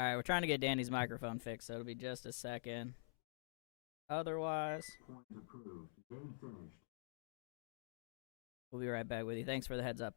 Alright, we're trying to get Danny's microphone fixed, so it'll be just a second. Otherwise, we'll be right back with you. Thanks for the heads up.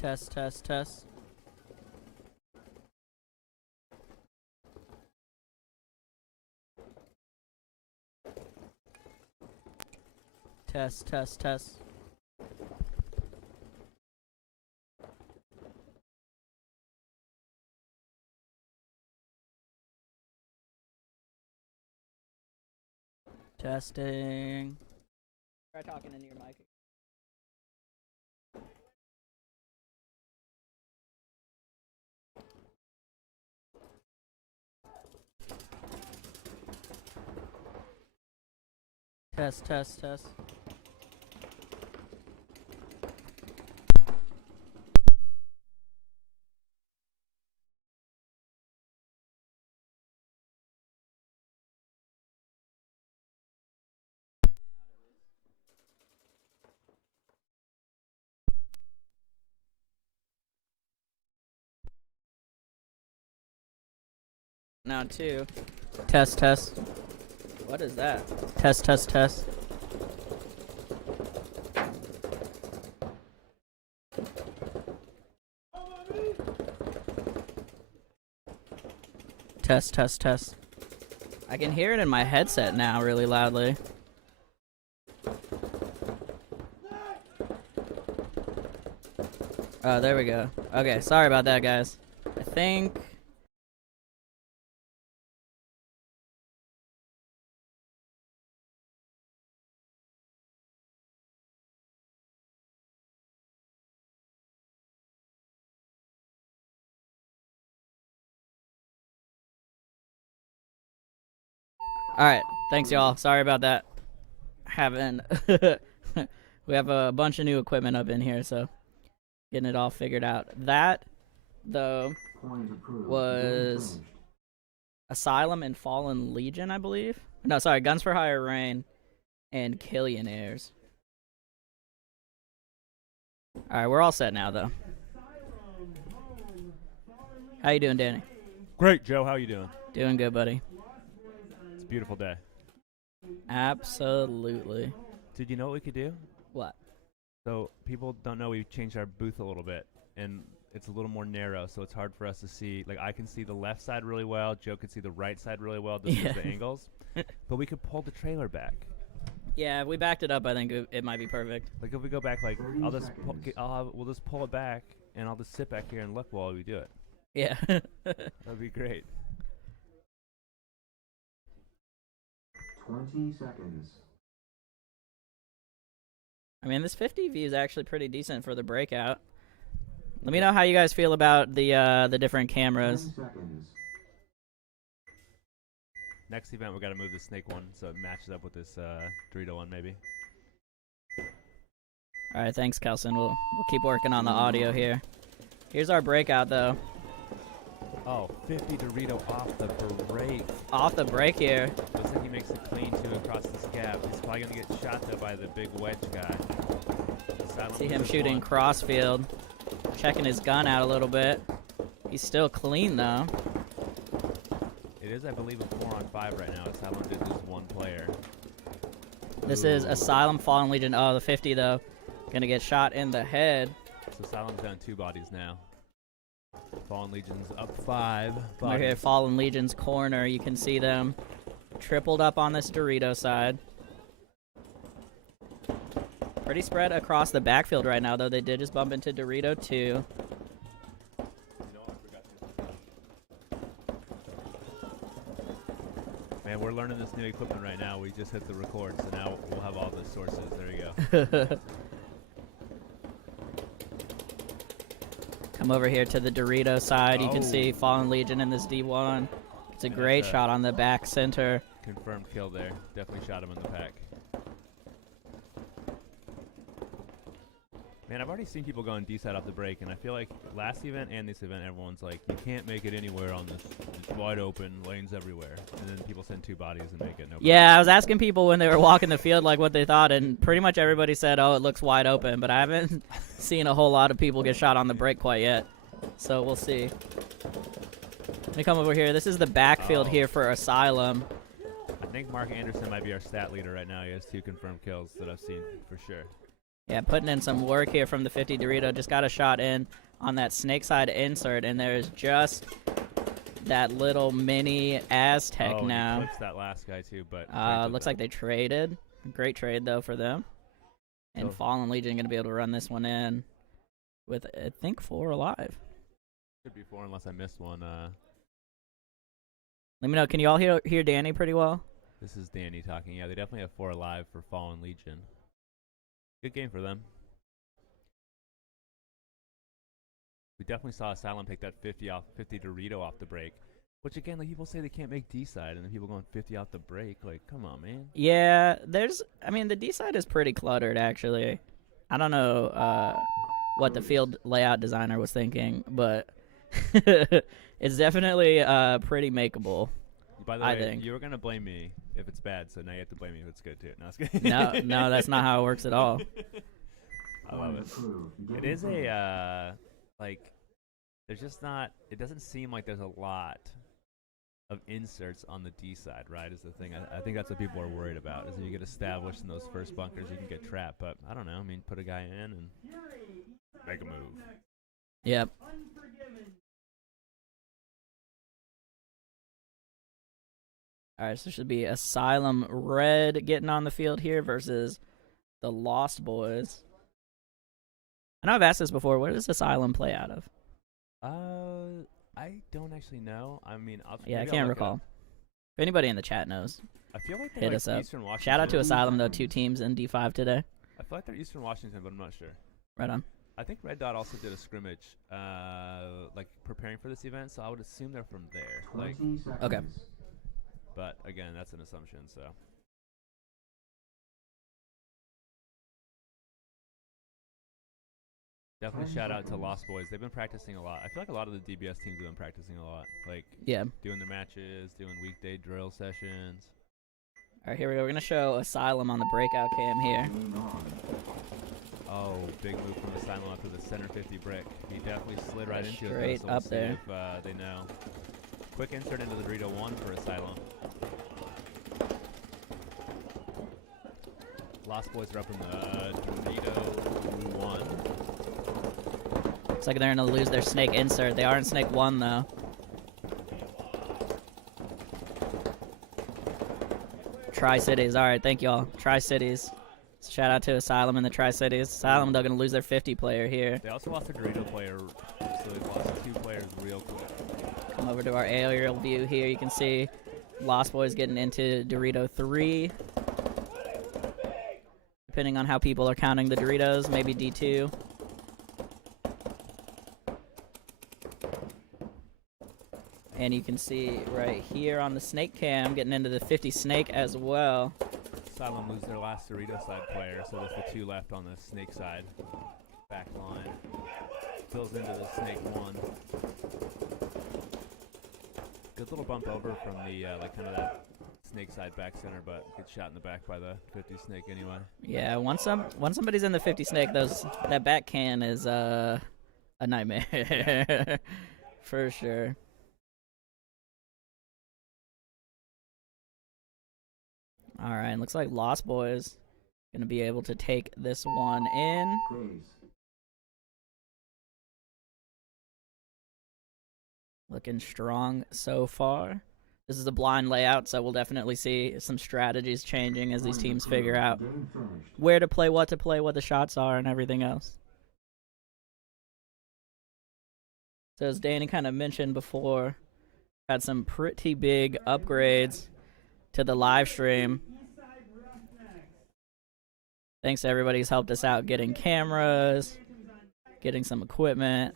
Test, test, test. Test, test, test. Testing. Try talking into your mic. Test, test, test. Now two. Test, test. What is that? Test, test, test. Test, test, test. I can hear it in my headset now really loudly. Oh, there we go. Okay, sorry about that, guys. I think... Alright, thanks y'all. Sorry about that. We have a bunch of new equipment up in here, so getting it all figured out. That, though, was Asylum and Fallen Legion, I believe. No, sorry, Guns for Hire Rain and Killionaires. Alright, we're all set now, though. How you doing, Danny? Great, Joe. How you doing? Doing good, buddy. It's a beautiful day. Absolutely. Did you know what we could do? What? So people don't know we changed our booth a little bit, and it's a little more narrow, so it's hard for us to see. Like, I can see the left side really well. Joe can see the right side really well. This is the angles. But we could pull the trailer back. Yeah, if we backed it up, I think it might be perfect. Like, if we go back, like, we'll just pull it back, and I'll just sit back here and look while we do it. Yeah. That'd be great. 20 seconds. I mean, this 50 view is actually pretty decent for the breakout. Let me know how you guys feel about the different cameras. 10 seconds. Next event, we got to move the snake one so it matches up with this Dorito one, maybe. All right, thanks, Kelson. We'll keep working on the audio here. Here's our breakout, though. Oh, 50 Dorito off the break. Off the break here. Looks like he makes it clean, too, across this gap. He's probably going to get shot, though, by the big wedge guy. See him shooting crossfield. Checking his gun out a little bit. He's still clean, though. It is, I believe, a 4-on-5 right now. Asylum did just one player. This is Asylum Fallen Legion. Oh, the 50 though, gonna get shot in the head. So Asylum's down 2 bodies now. Fallen Legion's up 5 bodies. Right here, Fallen Legion's corner. You can see them tripled up on this Dorito side. Pretty spread across the backfield right now, though. They did just bump into Dorito 2. Man, we're learning this new equipment right now. We just hit the record, so now we'll have all the sources. There you go. Come over here to the Dorito side. You can see Fallen Legion in this D1. It's a great shot on the back center. Confirmed kill there. Definitely shot him in the pack. Man, I've already seen people going D-side off the break, and I feel like last event and this event, everyone's like, you can't make it anywhere on this. It's wide open, lanes everywhere. And then people send 2 bodies and make it no problem. Yeah, I was asking people when they were walking the field like what they thought, and pretty much everybody said, oh, it looks wide open. But I haven't seen a whole lot of people get shot on the break quite yet. So we'll see. Let me come over here. This is the backfield here for Asylum. I think Mark Anderson might be our stat leader right now. He has 2 confirmed kills that I've seen for sure. Yeah, putting in some work here from the 50 Dorito. Just got a shot in on that snake side insert, and there's just that little mini Aztec now. He clips that last guy too, but looks like they traded. Great trade though for them. And Fallen Legion gonna be able to run this one in with I think 4 alive. Could be 4 unless I missed one. Let me know. Can you all hear Danny pretty well? This is Danny talking. Yeah, they definitely have 4 alive for Fallen Legion. Good game for them. We definitely saw Asylum take that 50 Dorito off the break. Which again, like people say they can't make D-side, and then people going 50 off the break. Like, come on, man. Yeah, I mean, the D-side is pretty cluttered, actually. I don't know what the field layout designer was thinking, but it's definitely pretty makeable. By the I way, think. you were going to blame me if it's bad, so now you have to blame me if it's good, too. No, No, that's not how it works at all. I love it. It is a, there's just not, it doesn't seem like there's a lot of inserts on the D side, right, is the thing. I think that's what people are worried about, is if you get established in those first bunkers, you can get trapped. But I don't know. I mean, put a guy in and make a move. Yep. All right, so this should be Asylum Red getting on the field here versus the Lost Boys. I know I've asked this before. Where does Asylum play out of? I don't actually know. I mean, I can't recall. If anybody in the chat knows, I feel like hit us up. Shout out to Asylum, though. 2 teams in D5 today. I feel like they're Eastern Washington, but I'm not sure. Right on. I think Red Dot also did a scrimmage, preparing for this event, so I would assume they're from there. Okay. But again, that's an assumption, so. Definitely shout out to Lost Boys. They've been practicing a lot. I feel like a lot of the DBS teams have been practicing a lot. Doing their matches, doing weekday drill sessions. All right, here we go. We're going to show Asylum on the breakout cam here. Oh, big move from Asylum up to the center 50 brick. He definitely slid right into it. Straight up there. If they know. Quick insert into the Dorito 1 for Asylum. Lost Boys are up in the Dorito 1. Looks like they're going to lose their snake insert. They are in snake 1, though. Tri-Cities. All right, thank y'all. Tri-Cities. Shout out to Asylum and the Tri-Cities. Asylum, they're going to lose their 50 player here. They also lost their Dorito player, so they've lost 2 players real quick. Come over to our aerial view here. You can see Lost Boys getting into Dorito 3. Depending on how people are counting the Doritos, maybe D2. And you can see right here on the snake cam getting into the 50 snake as well. Asylum lose their last Dorito side player, so there's the 2 left on the snake side. Back line. Fills into the snake 1. Good little bump over from the, kind of that snake side back center, but gets shot in the back by the 50 snake anyway. Yeah, once somebody's in the 50 snake, that back can is a nightmare. For sure. All right, looks like Lost Boys going to be able to take this one in. Looking strong so far. This is a blind layout, so we'll definitely see some strategies changing as these teams figure out where to play, what the shots are, and everything else. So as Danny kind of mentioned before, had some pretty big upgrades to the live stream. Thanks to everybody who's helped us out getting cameras, getting some equipment.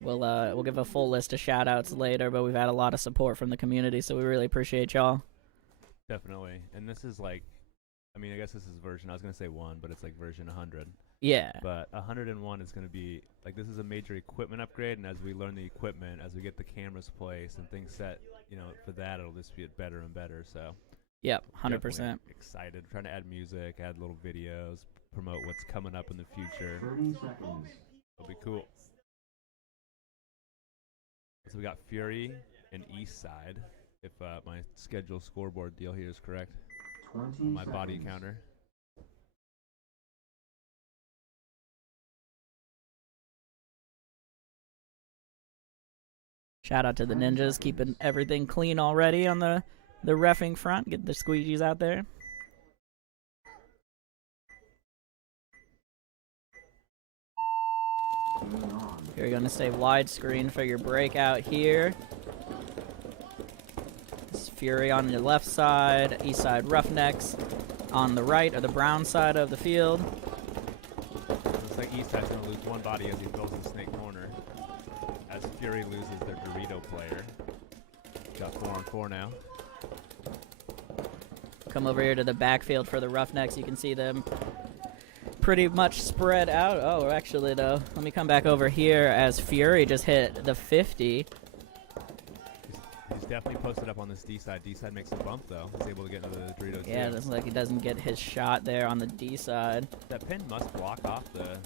We'll give a full list of shout-outs later, but we've had a lot of support from the community, so we really appreciate y'all. Definitely. And this is like, I mean, I guess this is version, I was going to say 1, but it's like version 100. Yeah. But 101 is going to be, like, this is a major equipment upgrade, and as we learn the equipment, as we get the cameras placed and things set, you know, for that, it'll just get better and better, so. Yep, 100%. Excited. Trying to add music, add little videos, promote what's coming up in the future. 30 seconds. It'll be cool. So we got Fury and Eastside, if my schedule scoreboard deal here is correct. 20 My seconds. body counter. Shout out to the ninjas, keeping everything clean already on the reffing front. Get the squeegees out there. You're going to stay widescreen for your breakout here. This Fury on your left side, Eastside Roughnecks on the right, or the brown side of the field. Looks like Eastside's going to lose one body as he builds the snake corner, as Fury loses their Dorito player. Got 4-on-4 now. Come over here to the backfield for the Roughnecks. You can see them pretty much spread out. Oh, actually, though, let me come back over here as Fury just hit the 50. He's definitely posted up on this D side. D side makes a bump, though. He's able to get into the Doritos. Yeah, it looks like he doesn't get his shot there on the D side. That pin must block off the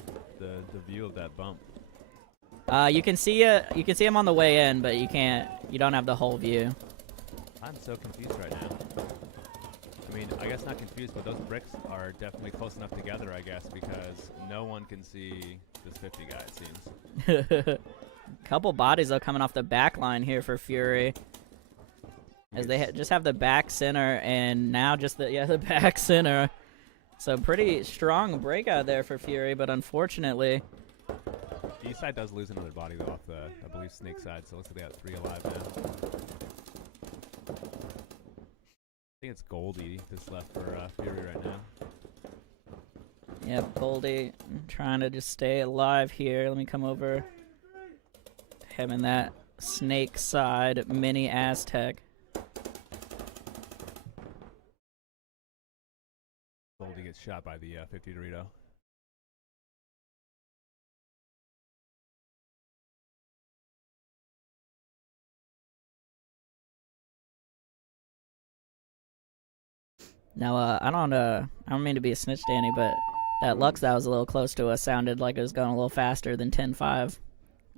view of that bump. You can see him on the way in, but you don't have the whole view. I'm so confused right now. I mean, I guess not confused, but those bricks are definitely close enough together, I guess, because no one can see this 50 guy, it seems. Couple bodies, though, coming off the back line here for Fury. As they just have the back center, and now just the back center. So pretty strong breakout there for Fury, but unfortunately... Eastside does lose another body, though, off the, I believe, snake side, so it looks like they got 3 alive now. I think it's Goldie that's left for Fury right now. Yep, Goldie trying to just stay alive here. Let me come over to him in that snake side mini Aztec. Goldie gets shot by the 50 Dorito. Now, I don't mean to be a snitch, Danny, but that Lux that was a little close to us sounded like it was going a little faster than 10.5.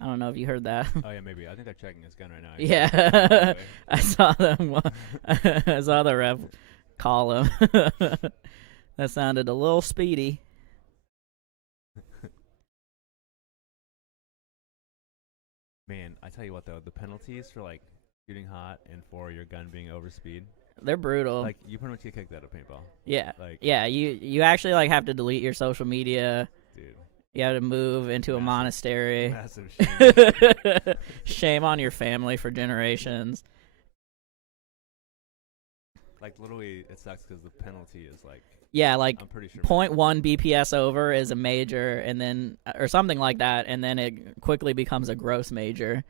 I don't know if you heard that. Oh, yeah, maybe. I think they're checking his gun right now. Yeah. I saw them. I saw the ref call him. That sounded a little speedy. Man, I tell you what, though, the penalties for, like, shooting hot and for your gun being over speed. They're brutal. Like, you pretty much get kicked out of paintball. Yeah. Like, yeah, you actually like have to delete your social media. dude. You have to move into a monastery. Massive shame. Shame on your family for generations. Like, literally, it sucks because the penalty is, like, Yeah, like I'm pretty sure. 0.1 BPS over is a major, and then or something like that, and then it quickly becomes a gross major.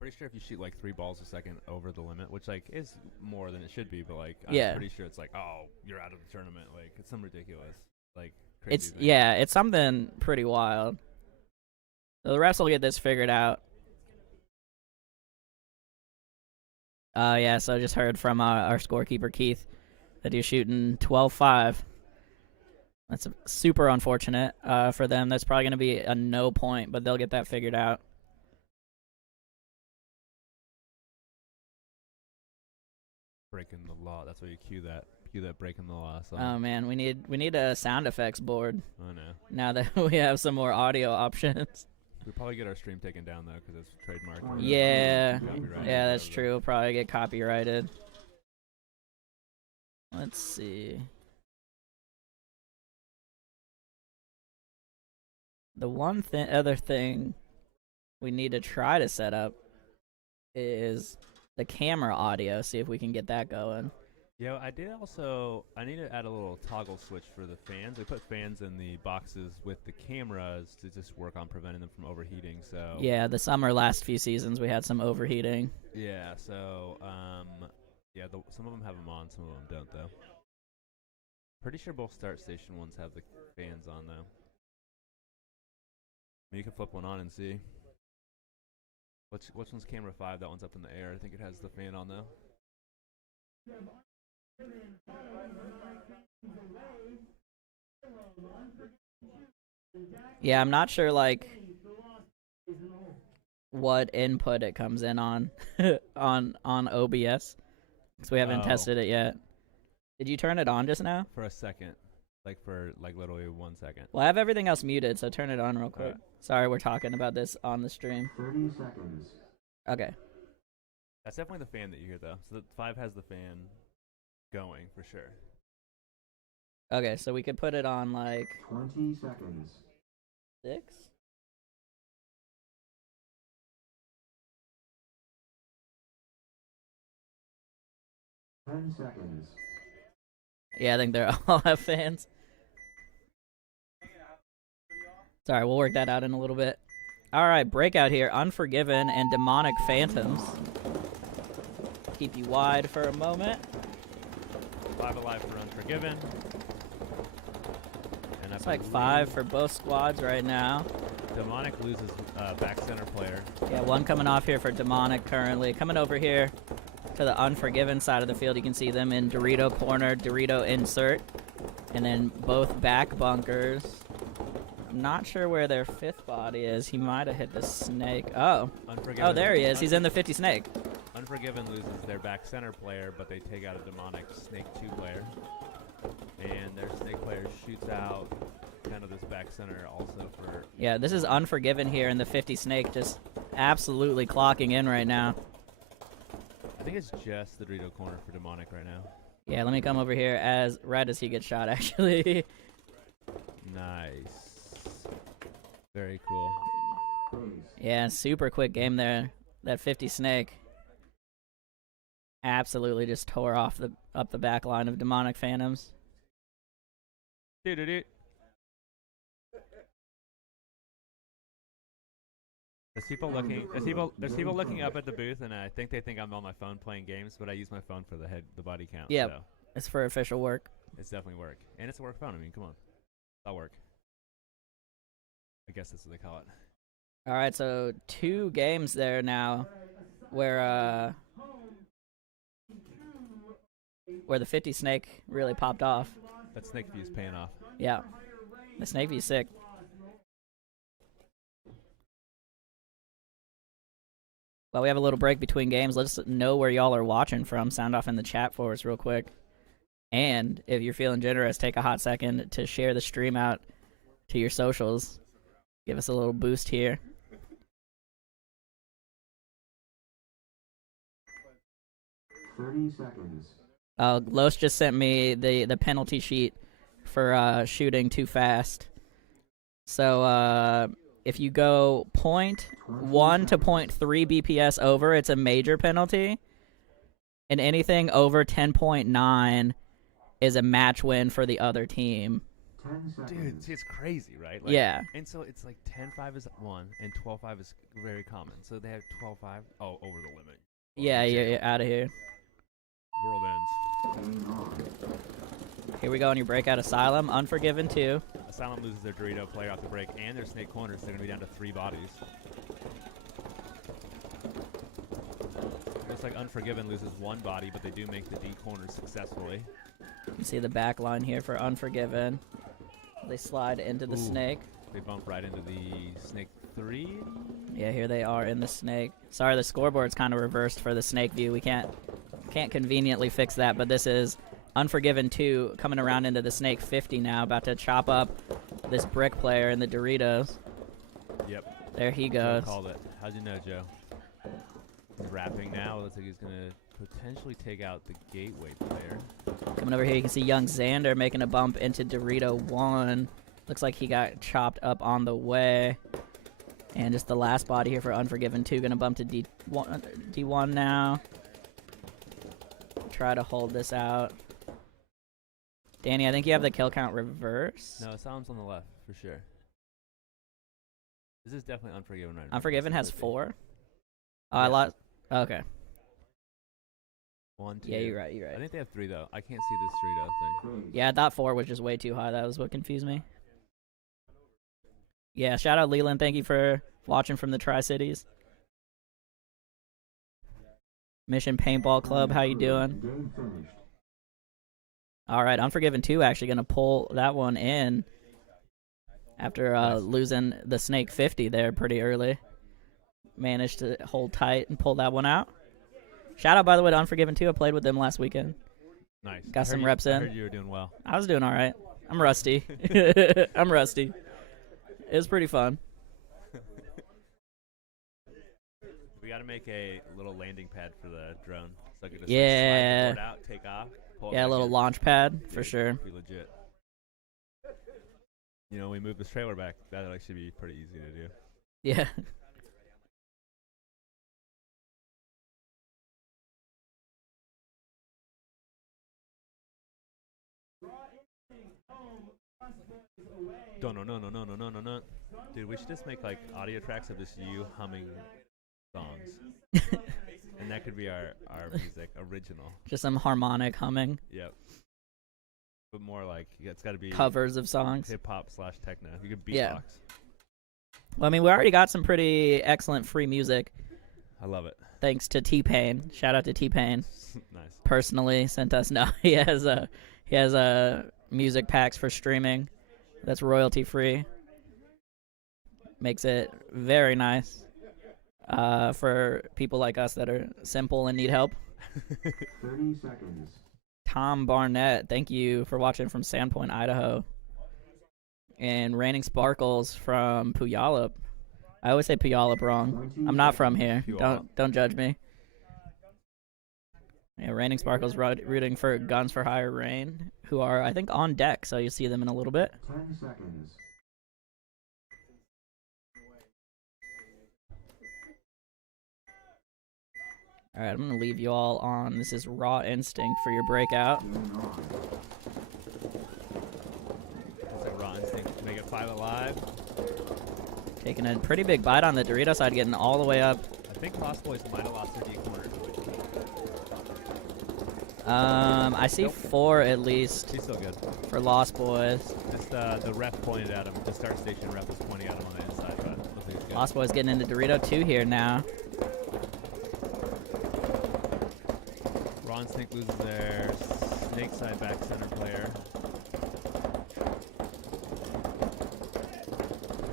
Pretty sure if you shoot like 3 balls a second over the limit, which like is more than it should be, but like Yeah. I'm pretty sure it's like, oh, you're out of the tournament. Like it's some ridiculous, like crazy It's thing. yeah, it's something pretty wild. So the refs will get this figured out. Yeah, so I just heard from our scorekeeper Keith that he's shooting 12-5. That's super unfortunate for them. That's probably going to be a no point, but they'll get that figured out. Breaking the law. That's why you cue that cue that breaking the law song. Oh man, we need a sound effects board. I know. Now that we have some more audio options. We probably get our stream taken down though because it's trademarked. Yeah, Copyrighted, yeah, that's whatever. true. We'll probably get copyrighted. Let's see. The one other thing we need to try to set up is the camera audio. See if we can get that going. Yeah, I need to add a little toggle switch for the fans. I put fans in the boxes with the cameras to just work on preventing them from overheating. So Yeah, the summer last few seasons we had some overheating. yeah, so some of them have them on, some of them don't though. Pretty sure both start station ones have the fans on though. You can flip one on and see. Which one's camera 5? That one's up in the air. I think it has the fan on though. Yeah, I'm not sure like what input it comes in on on OBS because we haven't tested it yet. Did you turn it on just now? For a second. For literally 1 second. Well, I have everything else muted, so turn it on real quick. Right. Sorry, we're talking about this on the stream. 30 seconds. Okay. That's definitely the fan that you hear though. So the 5 has the fan going for sure. Okay, so we could put it on like 20 seconds. 6? Ten seconds. Yeah, I think they all have fans. Sorry, we'll work that out in a little bit. Alright, breakout here. Unforgiven and Demonic Phantoms. Keep you wide for a moment. 5 alive for Unforgiven. And It's like 5 for both squads right now. Demonic loses back center player. Yeah, one coming off here for Demonic currently. Coming over here to the Unforgiven side of the field. You can see them in Dorito corner, Dorito insert. And then both back bunkers. I'm not sure where their 5th body is. He might have hit the snake. Oh. Unforgiven. Oh, there he is. He's in the 50 snake. Unforgiven loses their back center player, but they take out a Demonic Snake 2 player. And their Snake player shoots out kind of this back center also for... Yeah, this is Unforgiven here in the 50 snake, just absolutely clocking in right now. I think it's just the Dorito corner for Demonic right now. Yeah, let me come over here right as he gets shot, actually. Nice. Very cool. Yeah, super quick game there. That 50 snake absolutely just tore off up the back line of Demonic Phantoms. There's people looking up at the booth, and I think they think I'm on my phone playing games, but I use my phone for the body count. Yeah, so it's for official work. it's definitely work, and it's a work phone. I mean, come on, that'll work. I guess that's what they call it. All right, so 2 games there now, where the 50 snake really popped off. That snake view is paying off. Yeah, the snake view's sick. Well, we have a little break between games. Let us know where y'all are watching from. Sound off in the chat for us real quick. And if you're feeling generous, take a hot second to share the stream out to your socials. Give us a little boost here. $30 seconds. Los just sent me the penalty sheet for shooting too fast. So if you go 0.1 to 0.3 BPS over, it's a major penalty. And anything over 10.9 is a match win for the other team. 10 seconds. Dude, see, it's crazy, right? Yeah. And so it's like 10-5 is 1, and 12-5 is very common. So they have 12-5. Oh, over the limit. Yeah, you're out of here. World ends. Game on. Here we go on your breakout Asylum. Unforgiven 2. Asylum loses their Dorito player off the break and their Snake corners. They're going to be down to 3 bodies. Looks like Unforgiven loses 1 body, but they do make the D corners successfully. You can see the back line here for Unforgiven. They slide into the snake. They bump right into the Snake 3. Yeah, here they are in the snake. Sorry, the scoreboard's kind of reversed for the snake view. We can't conveniently fix that, but this is Unforgiven 2 coming around into the Snake 50 now, about to chop up this brick player in the Doritos. Yep. There he Joe goes. called it. How'd you know, Joe? He's wrapping now. Looks like he's going to potentially take out the gateway player. Coming over here, you can see young Xander making a bump into Dorito 1. Looks like he got chopped up on the way. And just the last body here for Unforgiven 2, going to bump to D1 now. Try to hold this out. Danny, I think you have the kill count reverse. No, Asylum's on the left, for sure. This is definitely Unforgiven right now. Unforgiven has 4. Oh, Yeah. I lost. Okay. 1, 2. Yeah, you're right. I think they have 3, though. I can't see this Dorito thing. Yeah, I thought 4 was just way too high. That was what confused me. Yeah, shout out Leland. Thank you for watching from the Tri-Cities. Mission Paintball Club, how you doing? Game finished. All right, Unforgiven 2 actually going to pull that one in after Nice. losing the Snake 50 there pretty early. Managed to hold tight and pull that one out. Shout out, by the way, to Unforgiven 2. I played with them last weekend. Nice. Got I some heard reps I in. heard you were doing well. I was doing all right. I'm rusty. I'm rusty. It was pretty fun. We got to make a little landing pad for the drone. So I could just Yeah. slide the board out, take off, pull it Yeah, a back little in. launch pad for Yeah, sure. Be legit. You know, we move this trailer back. That'll actually be pretty easy to do. Yeah. No. Dude, we should just make like audio tracks of just you humming songs. And that could be our music, original. Just some harmonic humming. Yep. But more like, it's got to be Covers of songs. hip hop / techno. You could beatbox. Yeah. Well, I mean, we already got some pretty excellent free music I love it. thanks to T-Pain. Shout out to T-Pain. Nice. Personally sent us. No, he has music packs for streaming that's royalty free. Makes it very nice for people like us that are simple and need help. 30 seconds. Tom Barnett, thank you for watching from Sandpoint, Idaho. And Raining Sparkles from Puyallup. I always say Puyallup wrong. I'm not from here. Don't judge me. Yeah, Raining Sparkles rooting for Guns for Hire Rain, who are, I think, on deck, so you'll see them in a little bit. 10 seconds. All right, I'm going to leave you all on. This is Raw Instinct for your breakout. Game on. That's a raw instinct. Make it 5 alive. Taking a pretty big bite on the Dorito side, getting all the way up. I think Lost Boys might have lost their D corner. I see Nope. 4 at least He's still good. for Lost Boys. Just the ref pointed at him. The start station ref was pointing at him on the inside, but looks like he's good. Lost Boys getting into Dorito 2 here now. Raw Instinct loses their snake side back center player.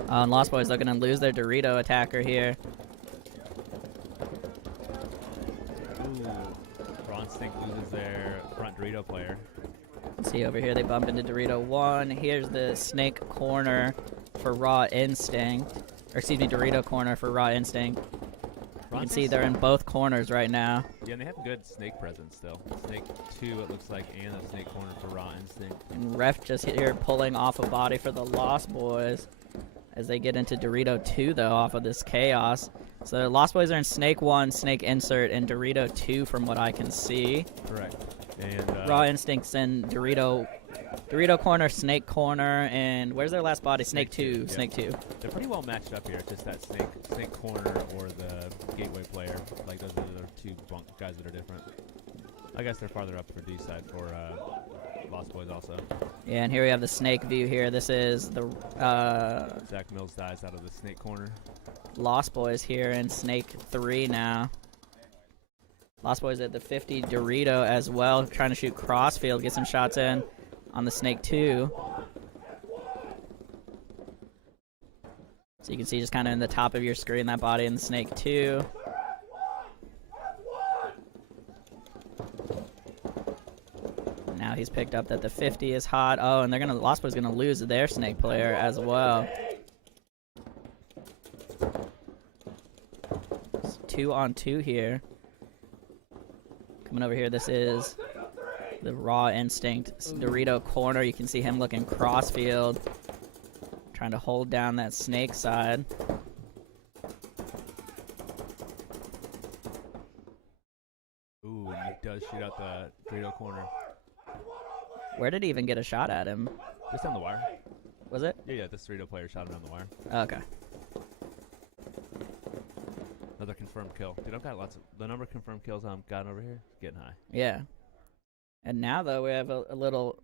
And Lost Boys looking to lose their Dorito attacker here. Ooh. Raw Instinct loses their front Dorito player. See over here, they bump into Dorito 1. Here's the snake corner for Raw Instinct. Or excuse me, Dorito corner for Raw Instinct. You can see they're in both corners right now. Yeah, and they have good snake presence still. Snake 2, it looks like, and a snake corner for Raw Instinct. And Ref just here pulling off a body for the Lost Boys. As they get into Dorito 2, though, off of this chaos. So the Lost Boys are in Snake 1, Snake Insert, and Dorito 2 from what I can see. Correct. And Raw Instinct's in Dorito corner, Snake corner, and where's their last body? Snake 2, yeah. Snake 2. They're pretty well matched up here. Just that snake corner or the gateway player. Like those are the two guys that are different. I guess they're farther up for D side for Lost Boys also. Yeah, and here we have the Snake view here. This is the Zach Mills dies out of the snake corner. Lost Boys here in Snake 3 now. Lost Boys at the 50 Dorito as well, trying to shoot crossfield, get some shots in on the Snake 2. So you can see just kind of in the top of your screen that body in the Snake 2. Now he's picked up that the 50 is hot. Oh, and Lost Boy's gonna lose their snake player as well. It's 2-on-2 here. Coming over here, this is the Raw Instinct Dorito corner. You can see him looking crossfield, trying to hold down that snake side. Ooh, and he does shoot out the Dorito corner. Where did he even get a shot at him? Just on the wire. Was it? Yeah, this Dorito player shot him on the wire. Okay. Another confirmed kill. Dude, I've got the number of confirmed kills I've gotten over here is getting high. Yeah. And now, though, we have a little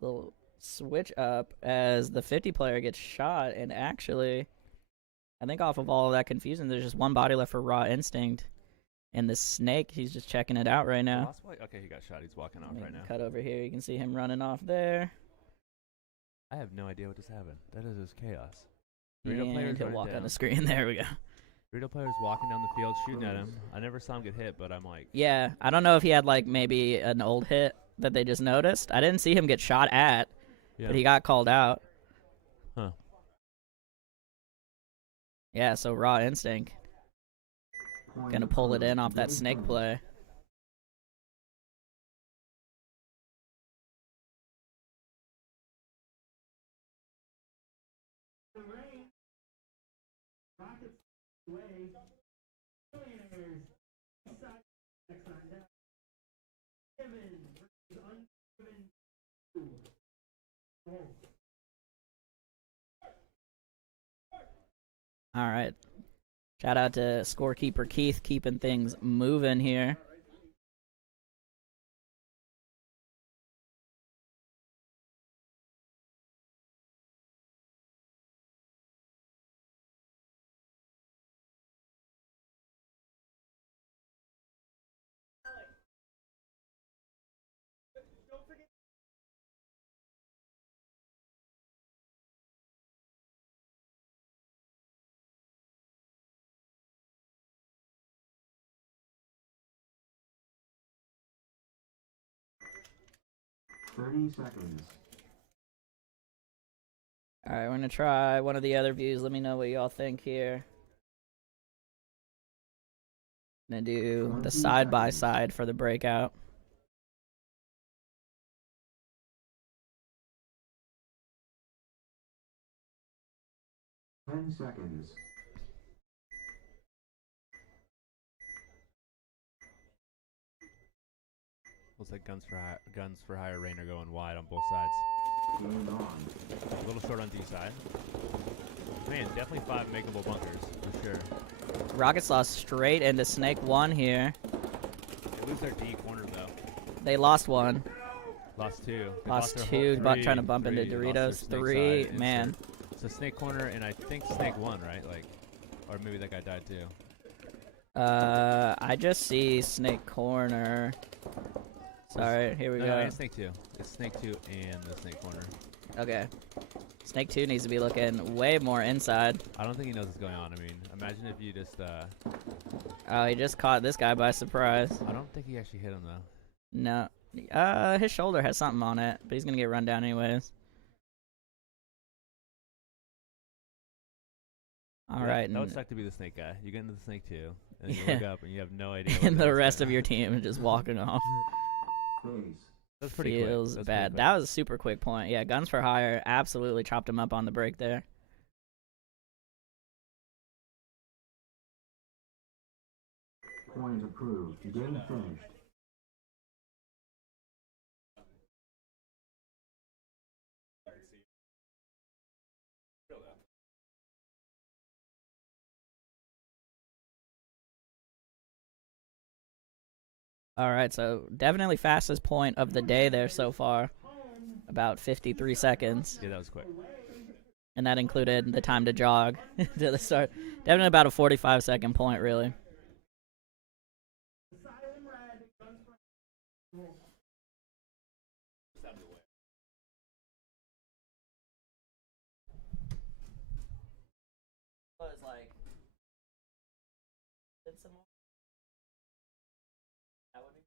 little switch up as the 50 player gets shot, and actually, I think off of all of that confusion, there's just one body left for Raw Instinct. And the snake, he's just checking it out right now. Okay, he got shot. He's walking off right now. Cut over here. You can see him running off there. I have no idea what just happened. That is just chaos. And he'll walk on the screen. There we go. Dorito player's walking down the field shooting at him. I never saw him get hit, but I'm like... Yeah, I don't know if he had, like, maybe an old hit that they just noticed. I didn't see him get shot at, but he got called out. Huh. Yeah, so Raw Instinct. Gonna pull it in off that snake play. Killionaires. Eastside. Unforgiven Two. All right. Shout out to scorekeeper Keith keeping things moving here. Seconds. All right, we're going to try one of the other views. Let me know what y'all think here. Going to do the side-by-side for the breakout. Seconds. Looks like guns for hire rain are going wide on both sides. A little short on D side. Man, definitely 5 makeable bunkers for sure. Rockets lost straight into Snake 1 here. They lose their D corner though. They lost 1. Lost 2. They Lost their 2, whole trying to bump into Doritos. 3, man. So Snake corner and I think Snake 1, right? Like, or maybe that guy died too. I just see Snake corner. Sorry, here we go. No, it's Snake 2. It's Snake 2 and the Snake corner. Okay. Snake 2 needs to be looking way more inside. I don't think he knows what's going on. I mean, imagine if you just, Oh, he just caught this guy by surprise. I don't think he actually hit him, though. No. His shoulder has something on it, but he's gonna get run down anyways. All right. That would suck to be the Snake guy. You get into the Snake 2, and you look up, and you have no idea. And the rest of your team is just walking off. That's pretty quick. Feels bad. That was a super quick point. Yeah, Guns for Hire absolutely chopped him up on the break there. Point approved. Game finished. All right, so definitely fastest point of the day there so far. About 53 seconds. Yeah, that was quick. And that included the time to jog to the start. Definitely about a 45-second point, really. Asylum Red. Was like, did some more? That would be.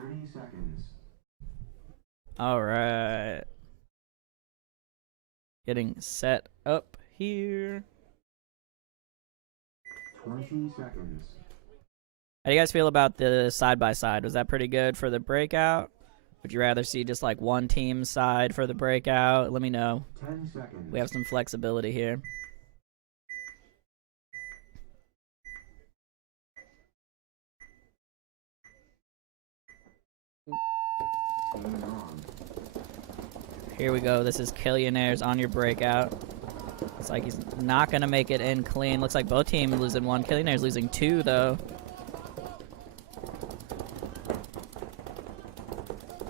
30 seconds. All right. Getting set up here. 20 seconds. How do you guys feel about the side-by-side? Was that pretty good for the breakout? Would you rather see just like one team's side for the breakout? Let me know. 10 seconds. We have some flexibility here. Game on. Here we go. This is Killionaires on your breakout. Looks like he's not going to make it in clean. Looks like both teams losing one. Killionaires losing two, though.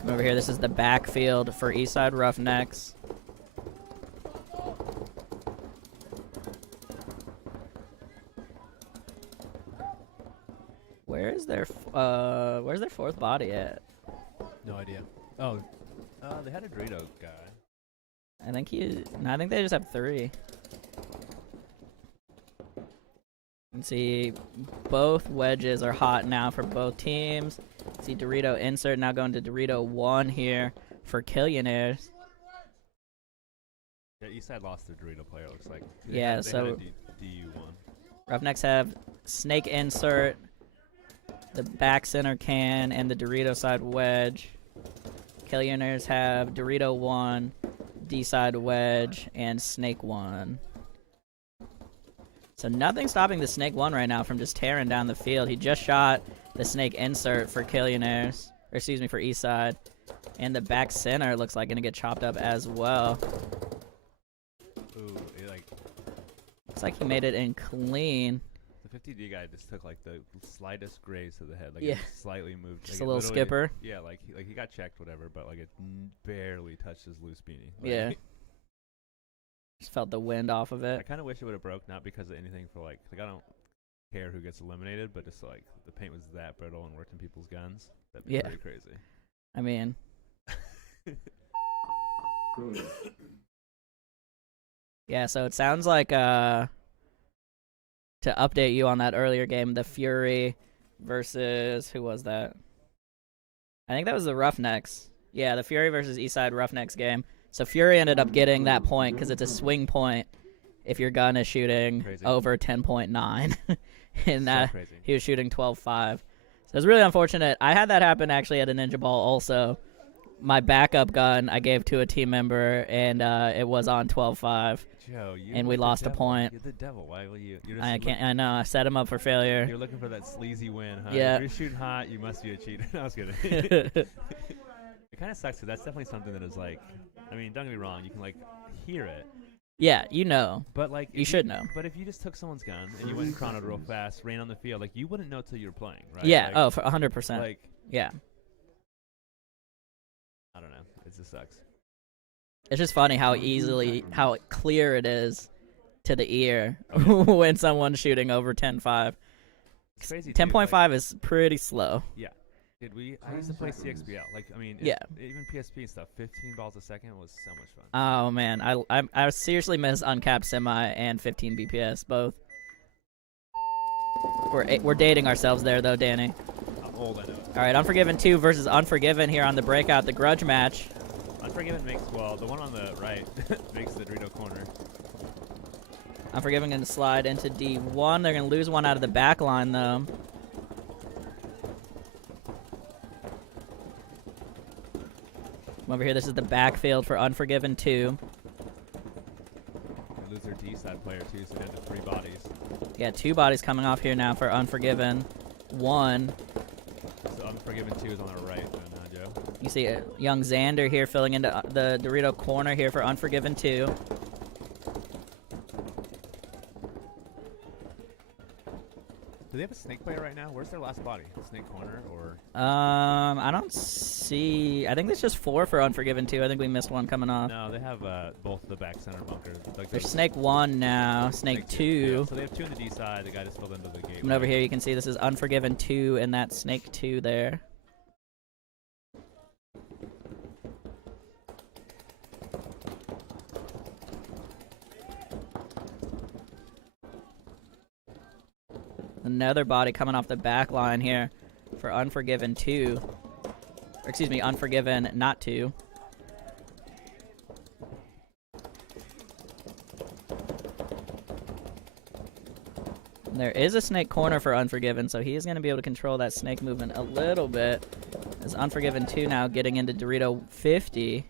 Come over here. This is the backfield for Eastside Roughnecks. Where's their fourth body at? No idea. Oh, they had a Dorito guy. I think they just have three. You can see both wedges are hot now for both teams. See Dorito insert now going to Dorito 1 here for Killionaires. Yeah, Eastside lost their Dorito player, looks like. Yeah, they so had a DU1. Roughnecks have snake insert, the back center can, and the Dorito side wedge. Killionaires have Dorito 1, D side wedge, and snake 1. So nothing stopping the snake 1 right now from just tearing down the field. He just shot the snake insert for Killionaires, or excuse me, for Eastside. And the back center looks like gonna get chopped up as well. Ooh, Looks like he made it in clean. the 50D guy just took like the slightest graze to the head, like Yeah. it slightly moved. Just like a little literally- skipper. Yeah, like he got checked, whatever, but like it barely touched his loose beanie. Like, Yeah. Just felt the wind off of I it. kind of wish it would have broke, not because of anything for like I don't care who gets eliminated, but just like the paint was that brittle and worked in people's guns. That'd be Yeah. pretty crazy. I mean, Finish. yeah, so it sounds like, to update you on that earlier game, the Fury versus, who was that? I think that was the Roughnecks. Yeah, the Fury versus Eastside Roughnecks game. So Fury ended up getting that point because it's a swing point if your gun is shooting Crazy. over 10.9. And So that crazy. he was shooting 12.5. So it's really unfortunate. I had that happen actually at a Ninjaball also. My backup gun I gave to a team member, and it was on 12.5. Joe, you And were we the lost a devil. point. You're the devil. Why will you? You're just I can't. I know. I set him up for failure. You're looking for that sleazy win, huh? Yeah. If you're shooting hot, you must be a cheater. No, I was kidding. It kind of sucks because that's definitely something that is like, I mean, don't get me wrong, you can like hear it, Yeah, you know. but like You if should know. But if you just took someone's gun and you went and chronoed real fast, ran on the field, like you wouldn't know till you were playing, right? Yeah. Like, Oh, for 100%. like Yeah. I don't know, it just sucks. It's just funny how clear it is to the ear when someone's shooting over 10.5. It's crazy. too, 10.5 is pretty slow. Dude, I used to play CXBL. Like, I mean, Yeah. even PSP and stuff. 15 balls a second was so much fun. Oh man, I seriously miss uncapped semi and 15 BPS both. We're dating ourselves there though, Danny. I'm old, I know. All right, Unforgiven 2 versus Unforgiven here on the breakout, the grudge match. Unforgiven makes, well, the one on the right makes the Dorito corner. Unforgiven going to slide into D1. They're going to lose one out of the back line though. Over here, this is the backfield for Unforgiven 2. They lose their D side player too, so they have 3 bodies. Yeah, 2 bodies coming off here now for Unforgiven 1. So Unforgiven 2 is on the right, then, Joe. You see young Xander here filling into the Dorito corner here for Unforgiven 2. Do they have a snake player right now? Where's their last body? Snake corner or? I don't see. I think there's just 4 for Unforgiven 2. I think we missed one coming off. No, they have both the back center bunkers. Like There's those- Snake 1 now, Snake 2. Yeah, so they have 2 on the D side. The guy just filled into the gate. Coming over here, you can see this is Unforgiven 2 and that Snake 2 there. Another body coming off the back line here for Unforgiven 2. Or excuse me, Unforgiven not to. There is a snake corner for Unforgiven, so he is going to be able to control that snake movement a little bit. As Unforgiven 2 now getting into Dorito 50.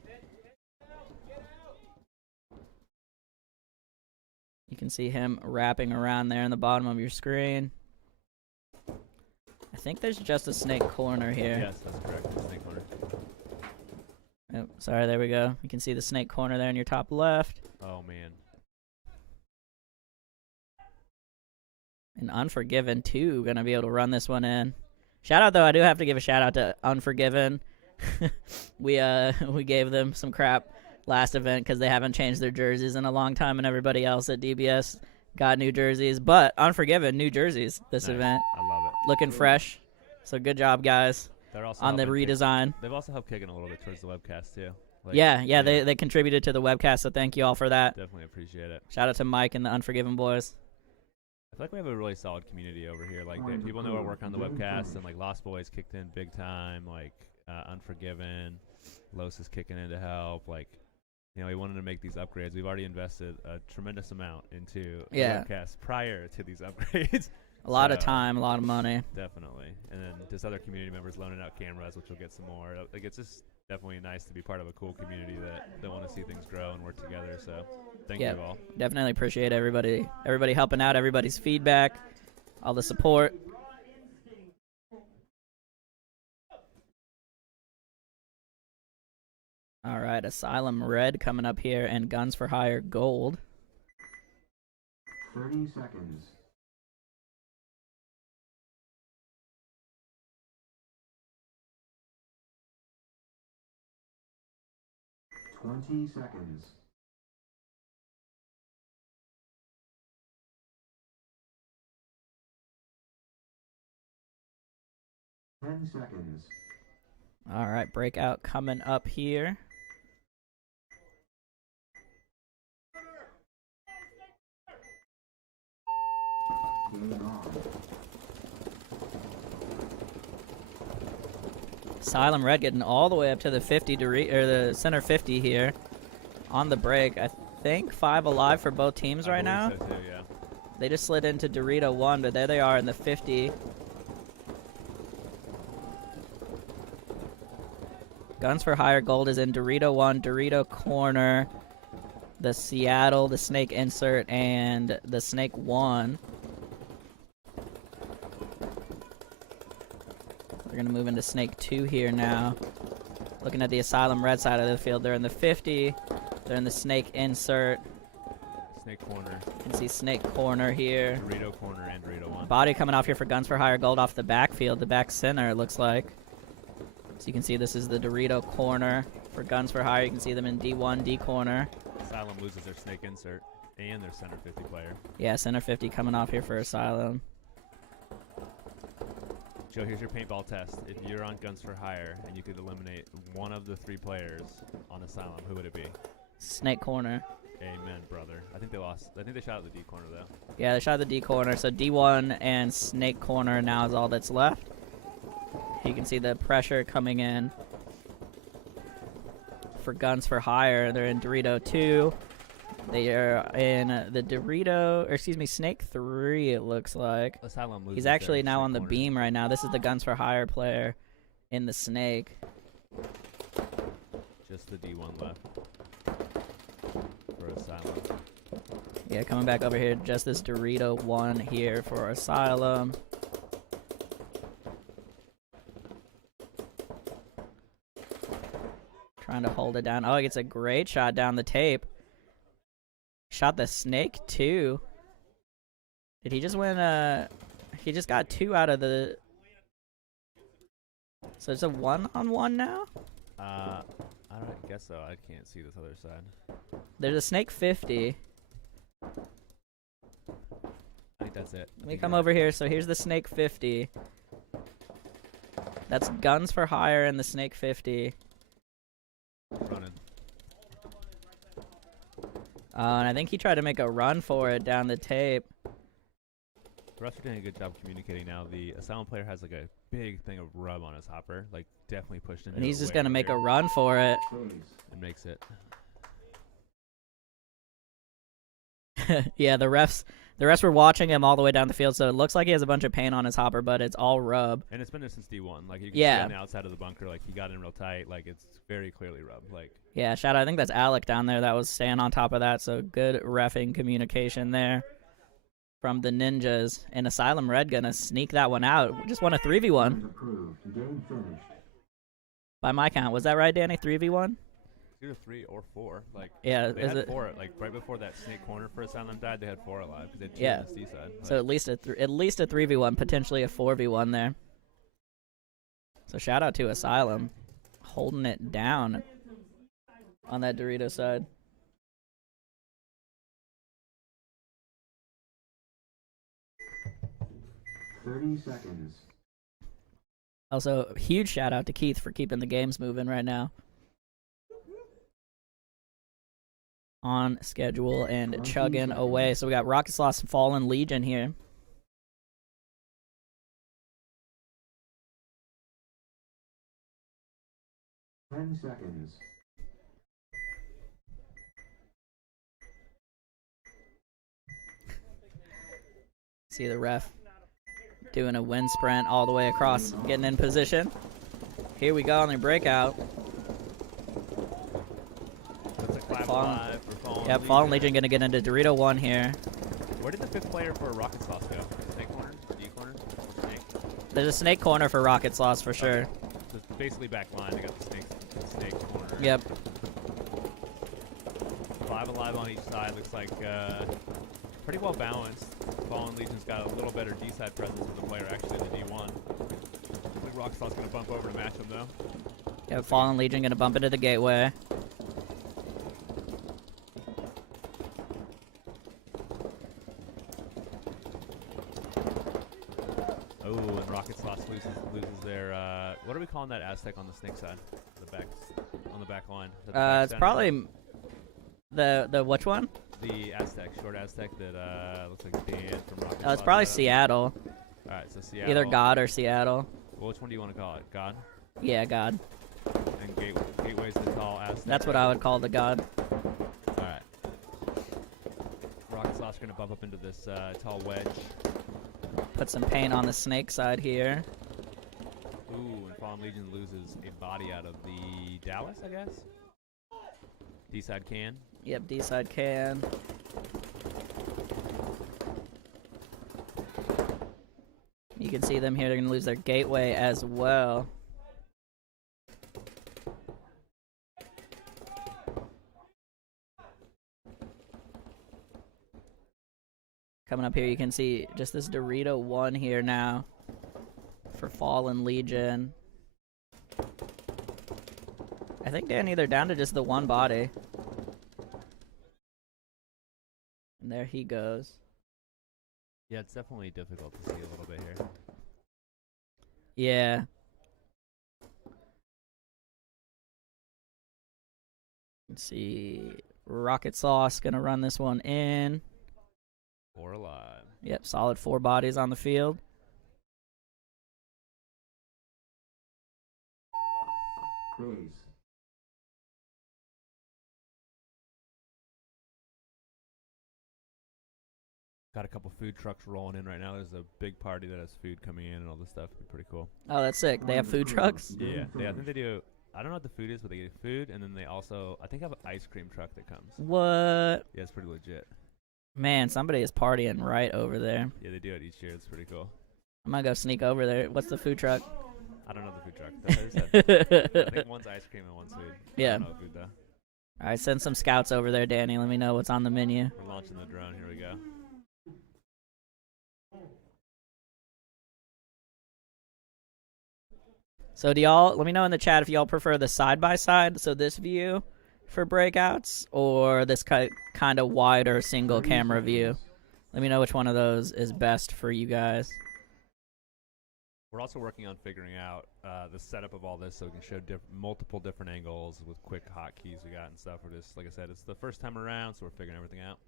You can see him wrapping around there in the bottom of your screen. I think there's just a snake corner here. Yes, that's correct. Snake corner. Oh, sorry, there we go. You can see the snake corner there in your top left. Oh, man. And Unforgiven 2 gonna be able to run this one in. Shout out though, I do have to give a shout out to Unforgiven. we gave them some crap last event because they haven't changed their jerseys in a long time, and everybody else at DBS got new jerseys. But Unforgiven, new jerseys this Nice. event, I love it. looking fresh. So good job, guys, They're also on the helping redesign. They've also helped kicking a little bit towards the webcast, too. Like, Yeah, they contributed to the webcast, so thank you all for that. Definitely appreciate it. Shout out to Mike and the Unforgiven boys. I feel like we have a really solid community over here. Like, people know we're working on the webcast, and like Lost Boys kicked in big time. Like, Unforgiven, Los is kicking in to help. Like, you know, we wanted to make these upgrades. We've already invested a tremendous amount into the webcast prior to these upgrades. A lot of time, a lot of money. Definitely. And then just other community members loaning out cameras, which we'll get some more. Like, it's just definitely nice to be part of a cool community that want to see things grow and work together. So thank you all. Definitely appreciate everybody helping out, everybody's feedback, all the support. All right, Asylum Red coming up here, and Guns for Hire Gold. 30 seconds. Twenty seconds. Ten seconds. All right, breakout coming up here. Game on. Asylum Red getting all the way up to the 50 or the center 50 here on the break. I think 5 alive for both teams right now. So too, yeah. They just slid into Dorito 1, but there they are in the 50. Guns for Hire Gold is in Dorito 1, Dorito Corner, the Seattle, the Snake Insert, and the Snake 1. We're going to move into Snake 2 here now. Looking at the Asylum Red side of the field, they're in the 50. They're in the Snake Insert. Snake corner. You can see Snake Corner here. Dorito corner and Dorito 1. Body coming off here for Guns for Hire Gold off the backfield, the back center, it looks like. So you can see this is the Dorito Corner for Guns for Hire. You can see them in D1, D Corner. Asylum loses their Snake insert and their center 50 player. Yeah, center 50 coming off here for Asylum. Joe, here's your paintball test. If you're on Guns for Hire and you could eliminate one of the 3 players on Asylum, who would it be? Snake Corner. Amen, brother. I think they lost. I think they shot at the D corner, though. Yeah, they shot the D Corner. So D1 and Snake Corner now is all that's left. You can see the pressure coming in for Guns for Hire. They're in Dorito 2. They are in the Dorito, or excuse me, Snake 3, it looks like. Asylum loses. He's actually their now Snake on the corner. beam right now. This is the Guns for Hire player in the Snake. Just the D1 left for Asylum. Yeah, coming back over here, just this Dorito 1 here for Asylum. Trying to hold it down. Oh, he gets a great shot down the tape. Shot the Snake too. Did he just win he just got 2 out of the... So it's a 1-on-1 now? I don't guess so. I can't see this other side. There's a Snake 50. I think that's it. Let me come over here. So here's the Snake 50. That's Guns for Hire and the Snake 50. Running. And I think he tried to make a run for it down the tape. The refs are doing a good job communicating now. The Asylum player has like a big thing of rub on his hopper, like definitely pushed into And he's it just way gonna make a earlier run for it. and makes it. Yeah, the refs were watching him all the way down the field, so it looks like he has a bunch of paint on his hopper, but it's all rub. And it's been there since D1. Like you can Yeah. see on the outside of the bunker, like he got in real tight. Like it's very clearly rubbed. Like Yeah, shout out. I think that's Alec down there that was staying on top of that, so good reffing communication there from the Ninjas. And Asylum Red gonna sneak that one out. Just won a 3v1 Approved. Game finished. by my count. Was that right, Danny? 3v1? it's either 3 or 4. Like Yeah, they is had it? 4. Like right before that snake corner for Asylum died, they had 4 alive because they had 2 Yeah. on the C side. Like, So at least a 3v1, potentially a 4v1 there. So shout out to Asylum holding it down on that Dorito side. Thirty seconds. Also, huge shout out to Keith for keeping the games moving right now. On schedule and chugging away. So we got Rocket Sauce Fallen Legion here. Ten seconds. See the ref doing a wind sprint all the way across, getting in position. Here we go on the breakout. that's a clap Fallen- alive for Fallen Yep, Legion. Fallen Legion gonna get into Dorito 1 here. Where did the 5th player for Rocket Sauce go? Snake corner? D corner? Snake? There's a snake corner for Rocket Sauce for sure. So it's basically back line. They got the snake corner. Yep. 5 alive on each side. Looks like pretty well balanced. Fallen Legion's got a little better D side presence than the player actually in the D1. Looks like Rocket Sauce gonna bump over to match him though. Yep, Fallen Legion gonna bump into the gateway. Oh, and Rocket Sauce loses their what are we calling that Aztec on the snake side? The back on the back line. Is that the back It's center? probably the which one? the Aztec, short Aztec that looks like Dan from Rocket Oh, it's Sauce probably set up. Seattle. Alright, so Seattle. Either God or Seattle. Well, which one do you want to call it? God? Yeah, God. And Gateway's the tall Aztec. That's what I would call the God. Alright. Rocket Sauce are going to bump up into this tall wedge. Put some paint on the snake side here. Ooh, and Fallen Legion loses a body out of the Dallas, I guess? D-side can. Yep, D side can. You can see them here. They're gonna lose their gateway as well. Coming up here, you can see just this Dorito 1 here now for Fallen Legion. I think, Danny, they're down to just the one body. And there he goes. Yeah, it's definitely difficult to see a little bit here. Yeah. Let's see. Rocket Sauce gonna run this one in. 4 alive. Yep, solid 4 bodies on the field. Base. Got a couple food trucks rolling in right now. There's a big party that has food coming in and all this stuff. It'd be pretty cool. Oh, that's sick. They have food trucks? Yeah, I think they do. I don't know what the food is, but they get food, and then they also, I think, have an ice cream truck that comes. What? Yeah, it's pretty legit. Man, somebody is partying right over there. Yeah, they do it each year. It's pretty cool. I'm gonna go sneak over there. What's the food truck? I don't know the food truck. I think one's ice cream and one's food. Yeah. I don't know food though. Alright, send some scouts over there, Danny. Let me know what's on the menu. We're launching the drone. Here we go. So do y'all, let me know in the chat if y'all prefer the side-by-side, so this view for breakouts, or this kind of wider single camera view. Let me know which one of those is best for you guys. We're also working on figuring out the setup of all this so we can show multiple different angles with quick hotkeys we got and stuff. We're just, like I said, it's the first time around, so we're figuring everything out.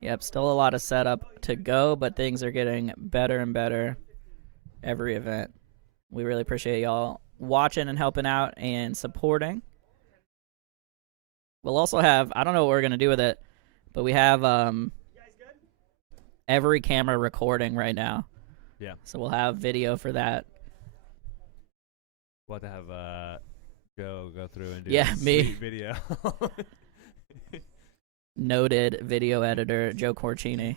Yep, still a lot of setup to go, but things are getting better and better every event. We really appreciate y'all watching and helping out and supporting. We'll also have, I don't know what we're going to do with it, but we have every camera recording right now. Yeah. So we'll have video for that. We'll have to have Joe go through and do Yeah, a me. sweet video. Noted video editor Joe Corcini.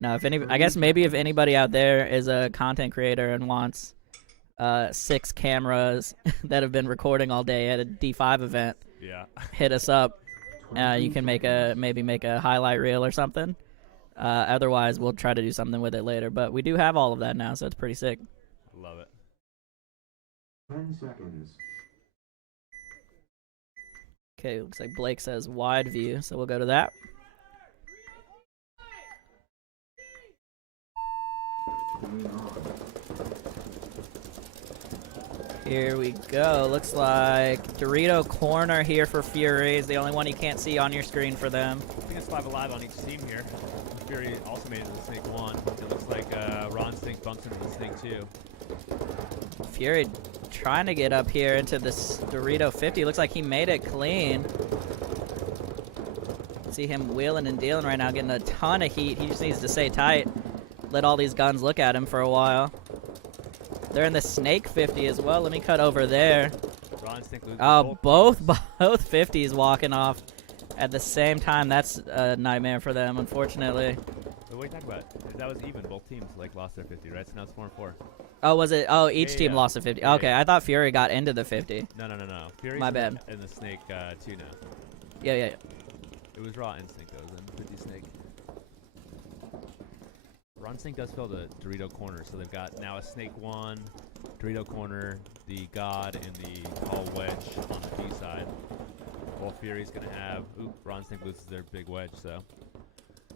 Now, if any, I guess maybe if anybody out there is a content creator and wants 6 cameras that have been recording all day at a D5 event, Yeah. hit us up. You can maybe make a highlight reel or something. Otherwise, we'll try to do something with it later. But we do have all of that now, so it's pretty sick. Love it. 10 seconds. Okay, looks like Blake says wide view, so we'll go to that. Green on. Here we go. Looks like Dorito Corner here for Fury is the only one you can't see on your screen for them. I think it's 5 alive on each team here. Fury also made it to the Snake 1. It looks like Ron Snake bumps into the Snake 2. Fury trying to get up here into this Dorito 50. Looks like he made it clean. See him wheeling and dealing right now, getting a ton of heat. He just needs to stay tight. Let all these guns look at him for a while. They're in the Snake 50 as well. Let me cut over there. Ron Snake loses Both 50s walking off at the same time. That's a nightmare for them, unfortunately. But what are you talking about? That was even. Both teams lost their 50, right? So now it's 4-4. Oh, was it? Oh, each team Yeah. lost a 50. Yeah, Okay, yeah. I thought Fury got into the 50. No. Fury's My in bad. In the Snake 2 now. Yeah. It was Raw Instinct that was in 50 Snake. Raw Instinct does fill the Dorito Corner, so they've got now a Snake 1, Dorito Corner, the God, and the Tall Wedge on the B side. While Fury's going to have... Oop, Raw Instinct loses their big wedge, so...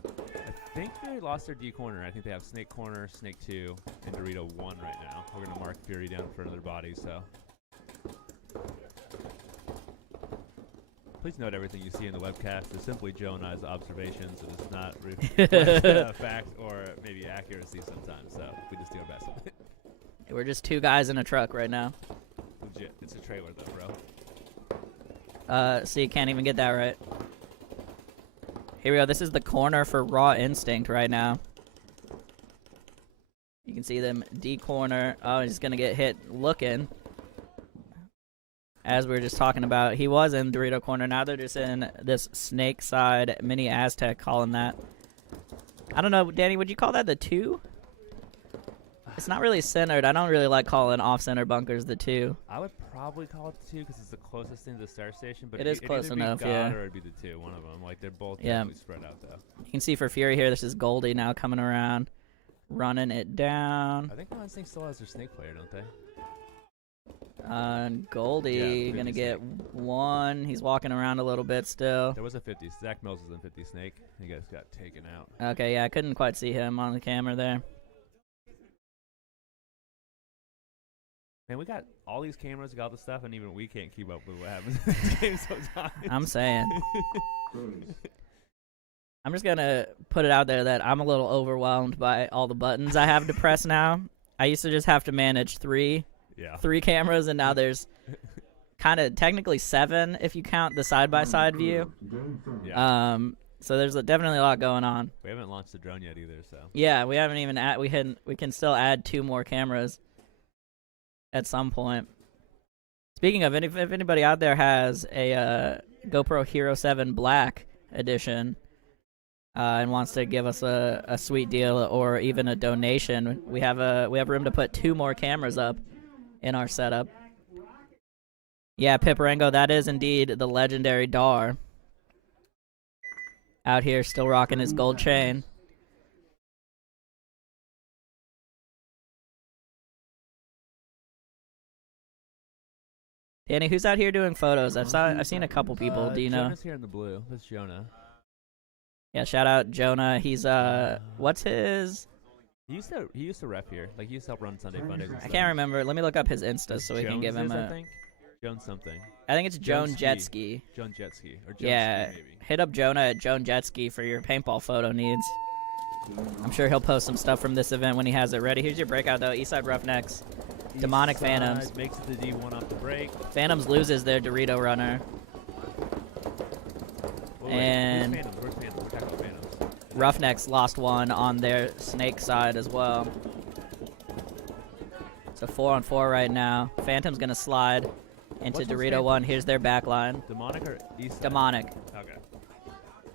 I think they lost their D corner. I think they have Snake Corner, Snake 2, and Dorito 1 right now. We're going to mark Fury down in front of their body, so... Please note everything you see in the webcast is simply Joe and I's observations. It does not reflect fact or maybe accuracy sometimes, so we just do our best with it. We're just 2 guys in a truck right now. Legit. It's a trailer, though, bro. So you can't even get that right. Here we go. This is the corner for Raw Instinct right now. You can see them D corner. Oh, he's going to get hit looking. As we were just talking about, he was in Dorito Corner. Now they're just in this Snake side mini Aztec, calling that. I don't know, Danny, would you call that the 2? It's not really centered. I don't really like calling off-center bunkers the 2. I would probably call it the 2 because it's the closest thing to the star station. But It is close it'd either enough, be God yeah. or it'd be the 2, one of them. Like, they're both Yeah. definitely spread out, though. You can see for Fury here, this is Goldie now coming around, running it down. I think Ron Instinct still has their Snake player, don't they? And Goldie Yeah, gonna 50 get Snake. 1. He's walking around a little bit still. There was a 50. Zach Mills was in 50 Snake. He guys got taken out. Okay, yeah, I couldn't quite see him on the camera there. Man, we got all these cameras, we got all the stuff, and even we can't keep up with what happens in this game sometimes. I'm saying. Days. I'm just gonna put it out there that I'm a little overwhelmed by all the buttons I have to press now. I used to just have to manage 3 Yeah. cameras, and now there's kind of technically 7 if you count the side-by-side view. Game finished. Yeah. So there's definitely a lot going on. We haven't launched the drone yet either, so. Yeah, we haven't even we can still add 2 more cameras at some point. Speaking of, if anybody out there has a GoPro Hero 7 Black Edition and wants to give us a sweet deal or even a donation, we have room to put 2 more cameras up in our setup. Yeah, Piparengo, that is indeed the legendary Dar. Out here still rocking his gold chain. Danny, who's out here doing photos? I've seen a couple people. Do you know? Jonah's here in the blue. That's Jonah. Yeah, shout out Jonah. He's what's his? He used to rep here. Like, he used to help run Sunday Fundays and I stuff. can't remember. Let me look up his Insta It's so we can give him Jones's, I a. think. Joan something. I think it's Joan Joan Jet Ski. Ski. Joan Jetski. Or Joan Yeah, Ski, maybe. hit up Jonah at Joan Jet Ski for your paintball photo needs. I'm sure he'll post some stuff from this event when he has it ready. Here's your breakout though. Eastside Roughnecks. Demonic Eastside Phantoms. Makes it the D1 off the break. Phantoms loses their Dorito runner. Wait, And- who's Phantoms? Where's Phantoms? We're talking about Phantoms. Roughnecks lost one on their snake side as well. So 4-on-4 right now. Phantom's gonna slide into Which one's Dorito Phantom? 1. Here's their back line. Demonic or Eastside? Demonic. Okay.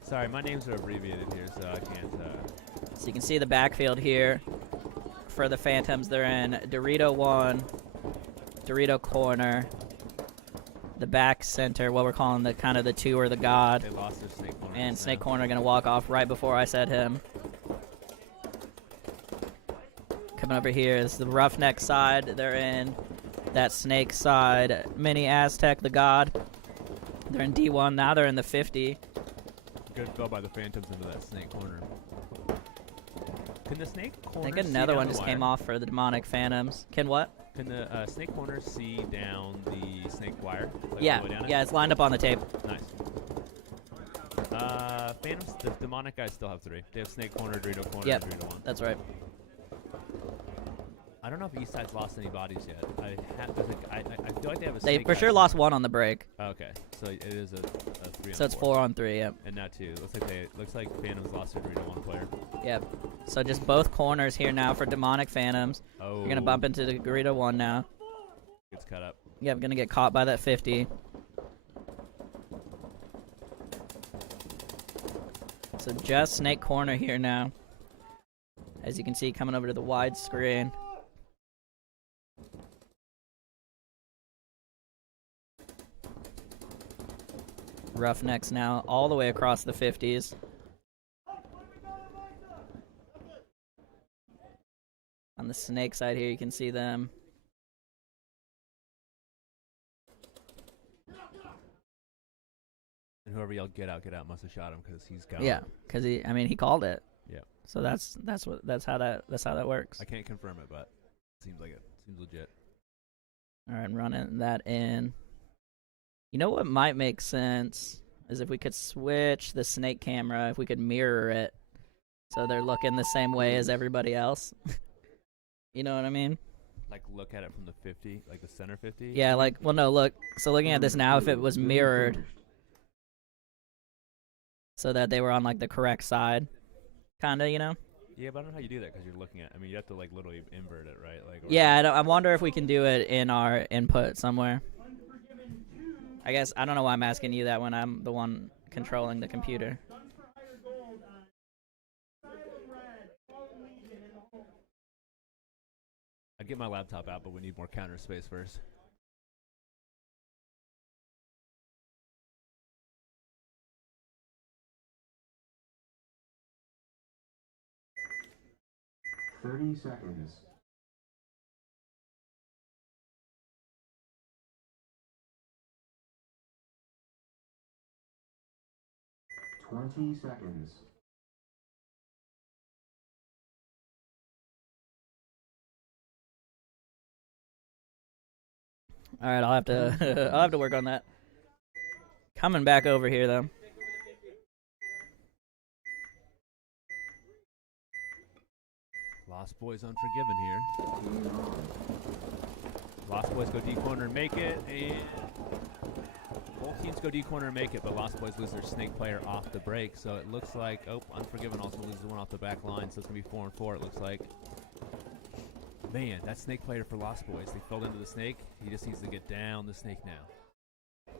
Sorry, my names are abbreviated here, so I can't. So you can see the backfield here for the Phantoms. They're in Dorito 1, Dorito corner, the back center, what we're calling the kind of the 2 or the God. They lost their snake corner. And just Snake now. Corner gonna walk off right before I said him. Coming over here is the Roughneck side. They're in that Snake side. Mini Aztec, the God. They're in D1 now. They're in the 50. Good throw by the Phantoms into that snake corner. Can the snake I corner think see another down one the just wire? came off for the Demonic Phantoms. Can what? Can the snake corner see down the snake wire? Like Yeah, all the way down it? yeah, it's lined up on the tape. Nice. Phantoms, the demonic guys still have 3. They have snake corner, Dorito corner, Yep. and Dorito 1. That's right. I don't know if Eastside's lost any bodies yet. I feel like they have a They snake for guy sure lost one on the break. somewhere. Okay, so it is a 3 So on it's 4. 4-on-3, yep. And now 2. Looks like Phantoms lost their Dorito 1 player. Yep. So just both corners here now for Demonic Phantoms. Oh. You're gonna bump into the Dorito 1 now. Gets cut up. Yep, gonna get caught by that 50. So just Snake Corner here now. As you can see, coming over to the wide screen. Roughnecks now all the way across the 50s. On the Snake side here, you can see them. And whoever yelled "Get out, get out" must have shot him because he's gone. Yeah, because he called it. Yeah. So that's how that works. I can't confirm it, but seems like it. Seems legit. All right, running that in. You know what might make sense is if we could switch the snake camera, if we could mirror it so they're looking the same way as everybody else. You know what I mean? Like look at it from the 50, like the center 50. Yeah, like, well, no, look. So looking at this now, if it was mirrored so that they were on, like, the correct side, kind of, you know? Yeah, but I don't know how you do that because you're looking at. I mean, you have to like literally invert it, right? Like. Yeah, I wonder if we can do it in our input somewhere. I guess, I don't know why I'm asking you that when I'm the one controlling the computer. Guns for higher gold on Asylum Red, Fallen Legion in the hole. I'd get my laptop out, but we need more counter space first. Thirty seconds. Twenty seconds. All right, I'll have to I'll have to work on that. Coming back over here though. Lost Boys Unforgiven here. Lost Boys go D corner and make it, and both teams go D corner and make it, but Lost Boys lose their snake player off the break, so it looks like, oh, Unforgiven also loses one off the back line, so it's going to be 4-4, it looks like. Man, that snake player for Lost Boys, they fell into the snake. He just needs to get down the snake now.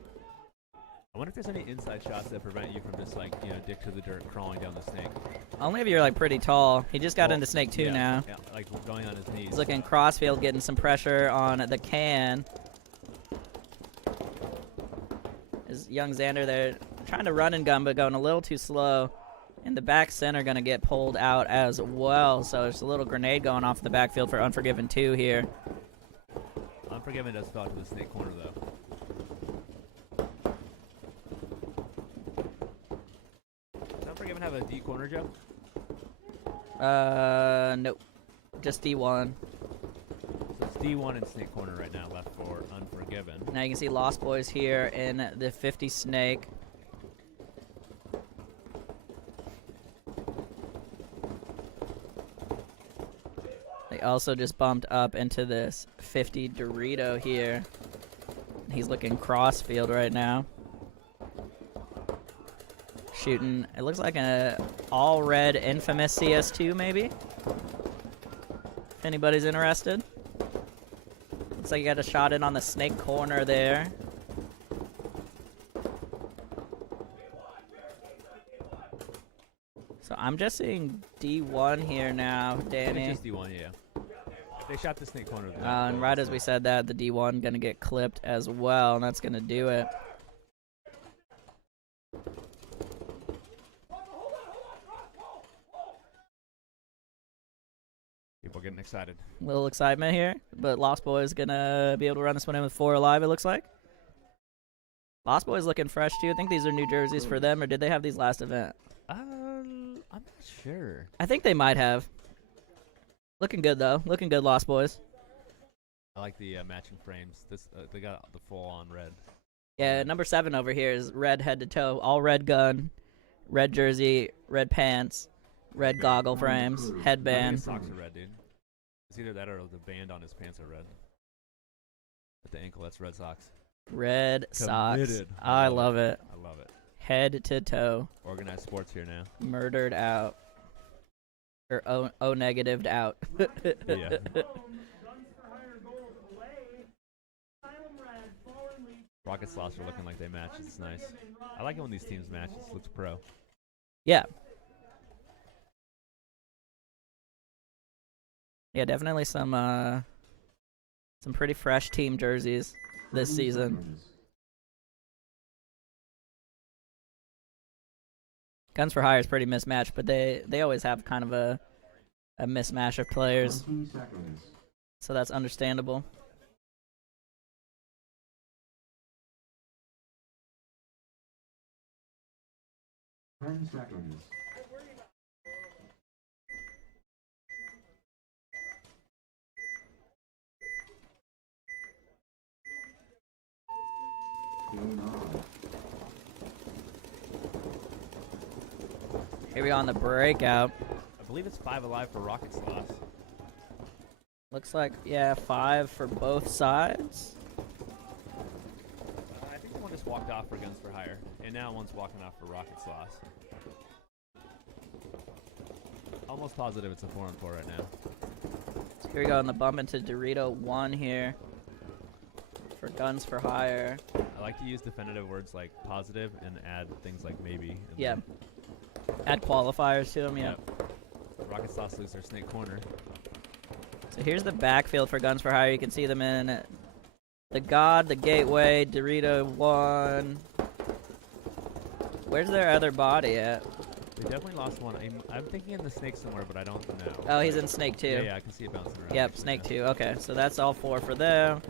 I wonder if there's any inside shots that prevent you from just, like, you know, dick to the dirt crawling down the snake. Only if you're like pretty tall. He just got Well, into Snake 2 yeah, now. Yeah, like going on his knees. He's looking crossfield, getting some pressure on the can. Is young Xander there trying to run and gun, but going a little too slow. And the back center going to get pulled out as well. So there's a little grenade going off the backfield for Unforgiven 2 here. Unforgiven does fall to the snake corner, though. Does Unforgiven have a D corner, Joe? Nope. Just D1. So it's D1 in snake corner right now, left for Unforgiven. Now you can see Lost Boys here in the 50 snake. They also just bumped up into this 50 Dorito here. He's looking crossfield right now. Shooting, it looks like an all red infamous CS2 maybe. If anybody's interested. Looks like you got a shot in on the snake corner there. So I'm just seeing D1 here now, Danny. It's just D1, yeah. They shot the snake corner. And right as we said that, the D1 gonna get clipped as well, and that's gonna do it. People getting excited. Little excitement here, but Lost Boys gonna be able to run this one in with 4 alive, it looks like. Lost Boys looking fresh too. I think these are new jerseys for them, or did they have these last event? I'm not sure. I think they might have. Looking good though. Looking good, Lost Boys. I like the matching frames. This they got the full-on red. Yeah, number 7 over here is red head to toe, all red gun, red jersey, red pants, red goggle frames, I think headband. his socks are red, dude. It's either that or the band on his pants are red. At the ankle, that's red socks. Red socks. Committed. I love it. I love it. Head to toe. Organized sports here now. Murdered out. Or O negatived out. Yeah. Guns for hire gold away. Asylum Red, Fallen Legion. Rocket Slots are looking like they match. It's nice. I like it when these teams match. It looks pro. Yeah. Yeah, definitely some pretty fresh team jerseys this 30 season. seconds. Guns for Hire is pretty mismatched, but they always have kind of a mismatch of players, 20 seconds. so that's understandable. Ten seconds. Game on. Here we go on the breakout. I believe it's 5 alive for Rocket Slots. Looks like, yeah, 5 for both sides. I think one just walked off for Guns for Hire, and now one's walking off for Rocket Slots. Almost positive it's a 4-on-4 right now. So here we go on the bump into Dorito 1 here for Guns for Hire. I like to use definitive words like positive and add things like maybe. in Yeah. there. Add qualifiers to them, yeah. Yep. Rocket Slots lose their snake corner. So here's the backfield for Guns for Hire. You can see them in the God, the Gateway, Dorito 1. Where's their other body at? They definitely lost one. I'm thinking in the snake somewhere, but I don't know. Oh, he's in Snake 2. Yeah, I can see it bouncing around. Yep, actually, Snake yeah. 2. Okay, so that's all 4 for them.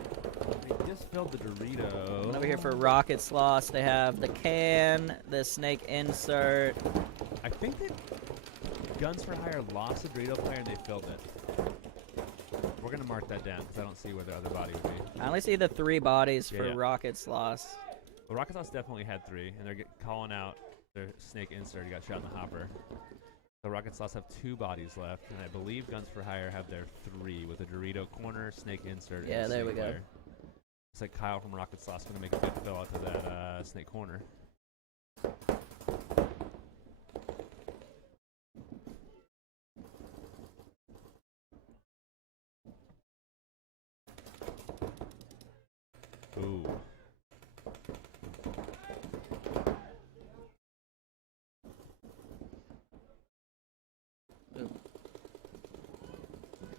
They just filled the Dorito. And over here for Rocket Slots, they have the can, the snake insert. I think that Guns for Hire lost the Dorito player and they filled it. We're going to mark that down because I don't see where the other body would be. I only see the 3 bodies Yeah, for yeah. Rocket Slots. Well, Rocket Slots definitely had 3, and they're calling out their snake insert. He got shot in the hopper. So Rocket Slots have 2 bodies left, and I believe Guns for Hire have their 3 with a Dorito corner, snake insert, and Yeah, a there snake we go. player. Looks like Kyle from Rocket Slots going to make a good fill out to that snake corner. Ooh.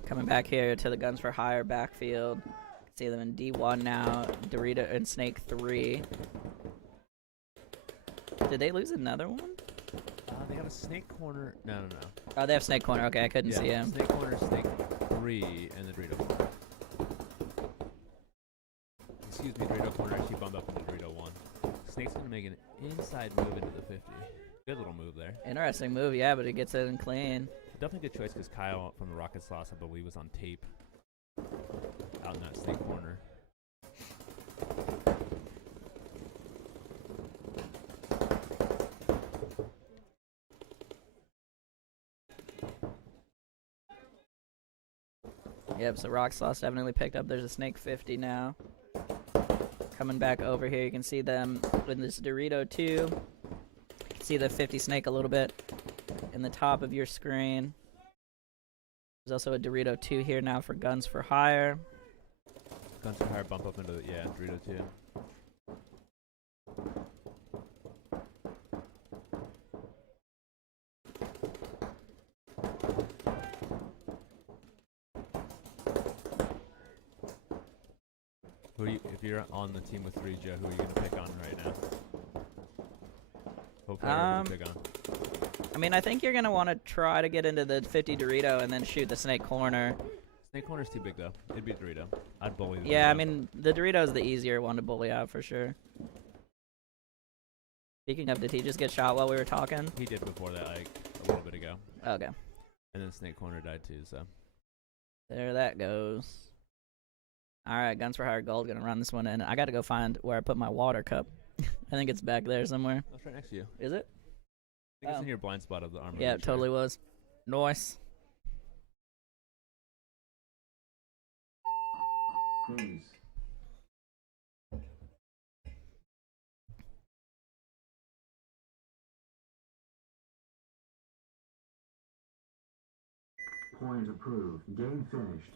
Coming back here to the Guns for Hire backfield. See them in D1 now. Dorito and Snake 3. Did they lose another one? They got a snake corner. No. Oh, they have Snake Corner. Okay, I couldn't see him. Snake corner, snake 3, and the Dorito corner. Excuse me, Dorito corner actually bumped up into Dorito 1. Snake's going to make an inside move into the 50. Good little move there. Interesting move, yeah, but it gets it in clean. Definitely good choice because Kyle from the Rocket Slots, I believe, was on tape. out in that snake corner. Yep, so Rock Sauce definitely picked up. There's a snake 50 now. Coming back over here, you can see them in this Dorito 2. You can see the 50 snake a little bit in the top of your screen. There's also a Dorito 2 here now for Guns for Hire. Guns for Hire bump up into the, yeah, Dorito 2. Who are you, if you're on the team with 3, Joe, who are you going to pick on right now? What player are you going to pick on? I mean, I think you're going to want to try to get into the 50 Dorito and then shoot the snake corner. Snake corner's too big, though. It'd be Dorito. I'd bully the Yeah, Dorito. I mean, the Dorito's the easier one to bully out for sure. Speaking of, did he just get shot while we were talking? He did before that, like, a little bit ago. Okay. And then Snake Corner died, too, so. There that goes. Alright, Guns for Hire Gold, gonna run this one in. I gotta go find where I put my water cup. I think it's back there somewhere. That's right next to you. Is it? I think it's in your blind spot of the armor. Yeah, it totally was. Nice. Freeze. Point approved. Game finished.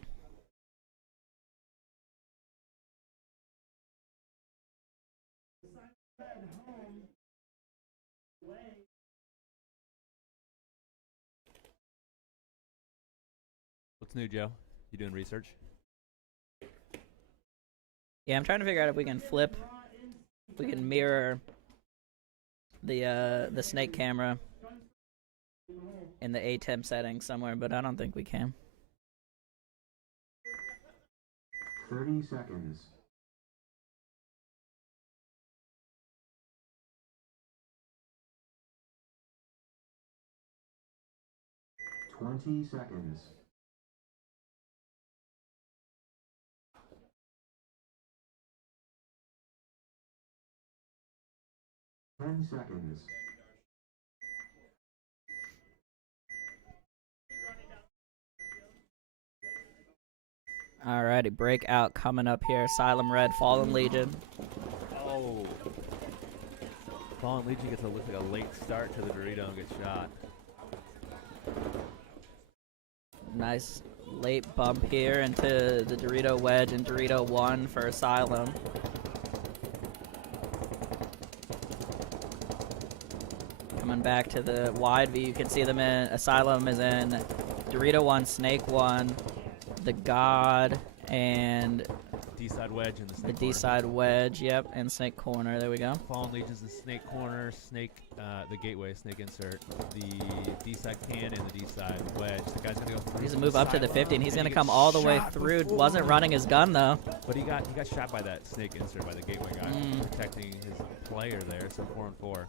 Red home. Away. What's new, Joe? You doing research? Yeah, I'm trying to figure out if we can flip. If we can mirror the snake camera in the ATEM settings somewhere, but I don't think we can. 30 seconds. Twenty seconds. Ten seconds. Alrighty, breakout coming up here. Asylum Red, Fallen Legion. Oh. Fallen Legion gets like a late start to the Dorito and gets shot. Nice late bump here into the Dorito Wedge and Dorito 1 for Asylum. Coming back to the wide view, you can see them in, Asylum is in Dorito 1, Snake 1, the God, and D-side wedge and the the snake corner. D-side wedge, yep, and Snake Corner, there we go. Fallen Legion's the snake corner, snake, the gateway, snake insert, the D-side can, and the D-side wedge. The guy's gonna go through. He's from gonna move the up to the sideline, 50, and he's he gonna gets come all the way shot through. before. Wasn't running his gun, though. But he got shot by that snake insert by the gateway guy, protecting his player there. So 4 and 4.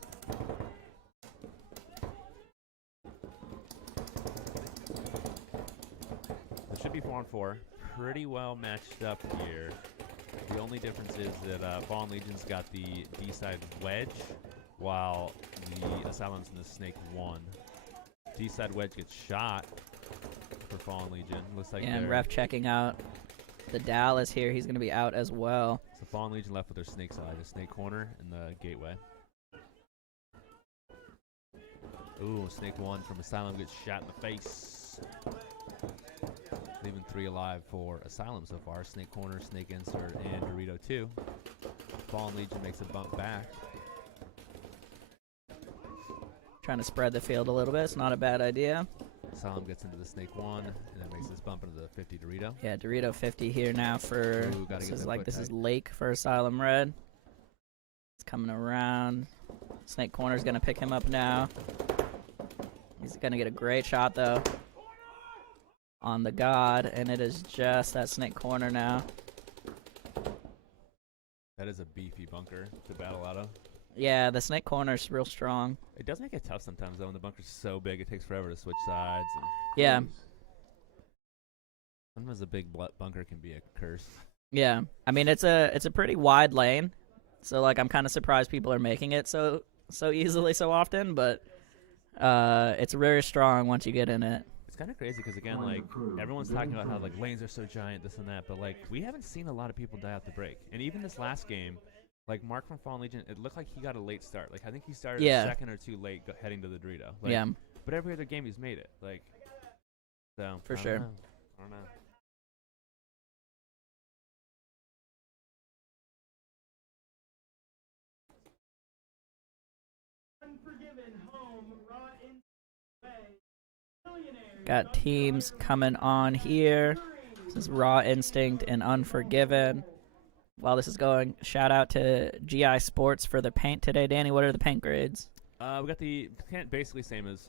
It should be 4 and 4. Pretty well matched up here. The only difference is that Fallen Legion's got the D-side wedge, while the Asylum's in the Snake 1. D-side wedge gets shot for Fallen Legion. Looks like And they're- ref checking out the Dallas here. He's gonna be out as well. So Fallen Legion left with their snake side, the snake corner, and the gateway. Ooh, Snake 1 from Asylum gets shot in the face. Leaving 3 alive for Asylum so far. Snake corner, snake insert, and Dorito 2. Fallen Legion makes a bump back. Trying to spread the field a little bit. It's not a bad idea. Asylum gets into the Snake 1, and then makes this bump into the 50 Dorito. Yeah, Dorito 50 here now for Ooh, gotta this get is that like foot this is tight. Lake for Asylum Red. It's coming around. Snake Corner's gonna pick him up now. He's gonna get a great shot though on the God, and it is just that Snake Corner now. That is a beefy bunker to battle out of. Yeah, the Snake Corner's real strong. It does make it tough sometimes though when the bunker's so big it takes forever to switch sides. And Yeah, Sometimes a big bunker can be a curse. Yeah, I mean it's a pretty wide lane, so like I'm kind of surprised people are making it so easily so often, but it's very strong once you get in it. It's kind of crazy because again, like everyone's talking about how like lanes are so giant, this and that, but like we haven't seen a lot of people die off the break. And even this last game, like Mark from Fallen Legion, it looked like he got a late start. Like I think he started a second or two late heading to the Dorito. Like, yeah, but every other game he's made it. Like, so for sure. I don't know. Unforgiven home, raw in way. Killionaires. Got teams coming on here. This is Raw Instinct and Unforgiven. While this is going, shout out to GI Sports for the paint today. Danny, what are the paint grades? We got the basically same as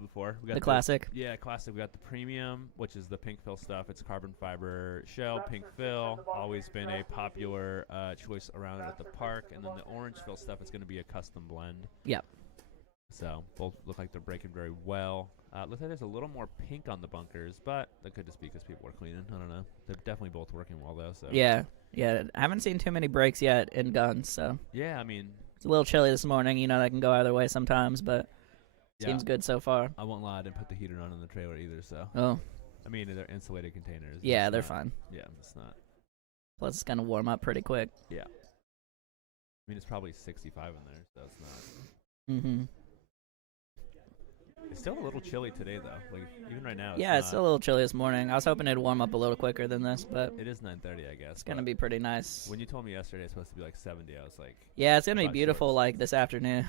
before. We got The classic? Yeah, classic. We got the premium, which is the pink fill stuff. It's carbon fiber shell, pink fill. Always been a popular choice around at the park. And then the orange fill stuff is going to be a custom blend. Yep. So both look like they're breaking very well. Looks like there's a little more pink on the bunkers, but that could just be because people are cleaning. I don't know. They're definitely both working well though. So Yeah. I haven't seen too many breaks yet in guns, so yeah, I mean, it's a little chilly this morning. You know that can go either way sometimes, but seems good so far. I won't lie, I didn't put the heater on in the trailer either. So Oh, I mean, they're insulated containers. yeah, It's they're not- fine. Yeah, it's not. Plus, it's gonna warm up pretty quick. Yeah. I mean, it's probably 65 in there, so it's not. Mm-hmm. It's still a little chilly today, though. Like even right now. Yeah, it's still a little chilly this morning. I was hoping it'd warm up a little quicker than this, but It is 9:30, I guess. it's gonna be pretty nice. When you told me yesterday it's supposed to be like 70, I was like, Yeah, it's gonna be about beautiful shorts. like this afternoon.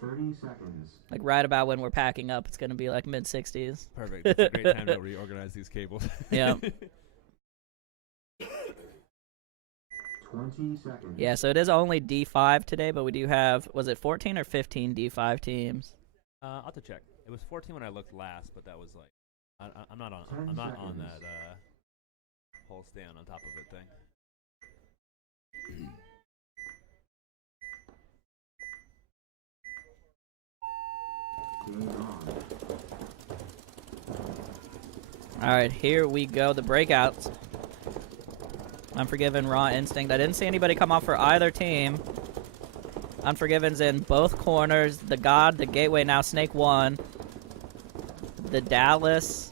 30 seconds. Like right about when we're packing up, it's gonna be like mid-60s. perfect. It's a great time to reorganize these cables. Yeah. 20 seconds. Yeah, so it is only D5 today, but we do have, was it 14 or 15 D5 teams? I'll have to check. It was 14 when I looked last, but that was like, I'm not on. 10 I'm not on seconds. that whole stand on top of it thing. Game on. Alright, here we go. The breakouts. Unforgiven, Raw Instinct. I didn't see anybody come off for either team. Unforgiven's in both corners. The God, the Gateway, now Snake 1. The Dallas.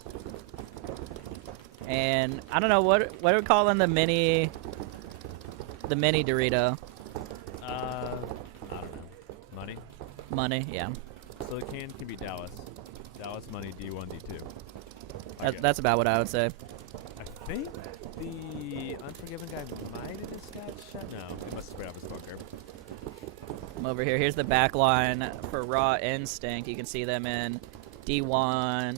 And I don't know, what are we calling the mini Dorito? I don't know. Money. Money, yeah. So the can be Dallas. Dallas money D1, D2. That's about what I would say. I think the Unforgiven guy might have just got shot. No, he must have sprayed off his bunker. I'm over here. Here's the back line for Raw Instinct. You can see them in D1.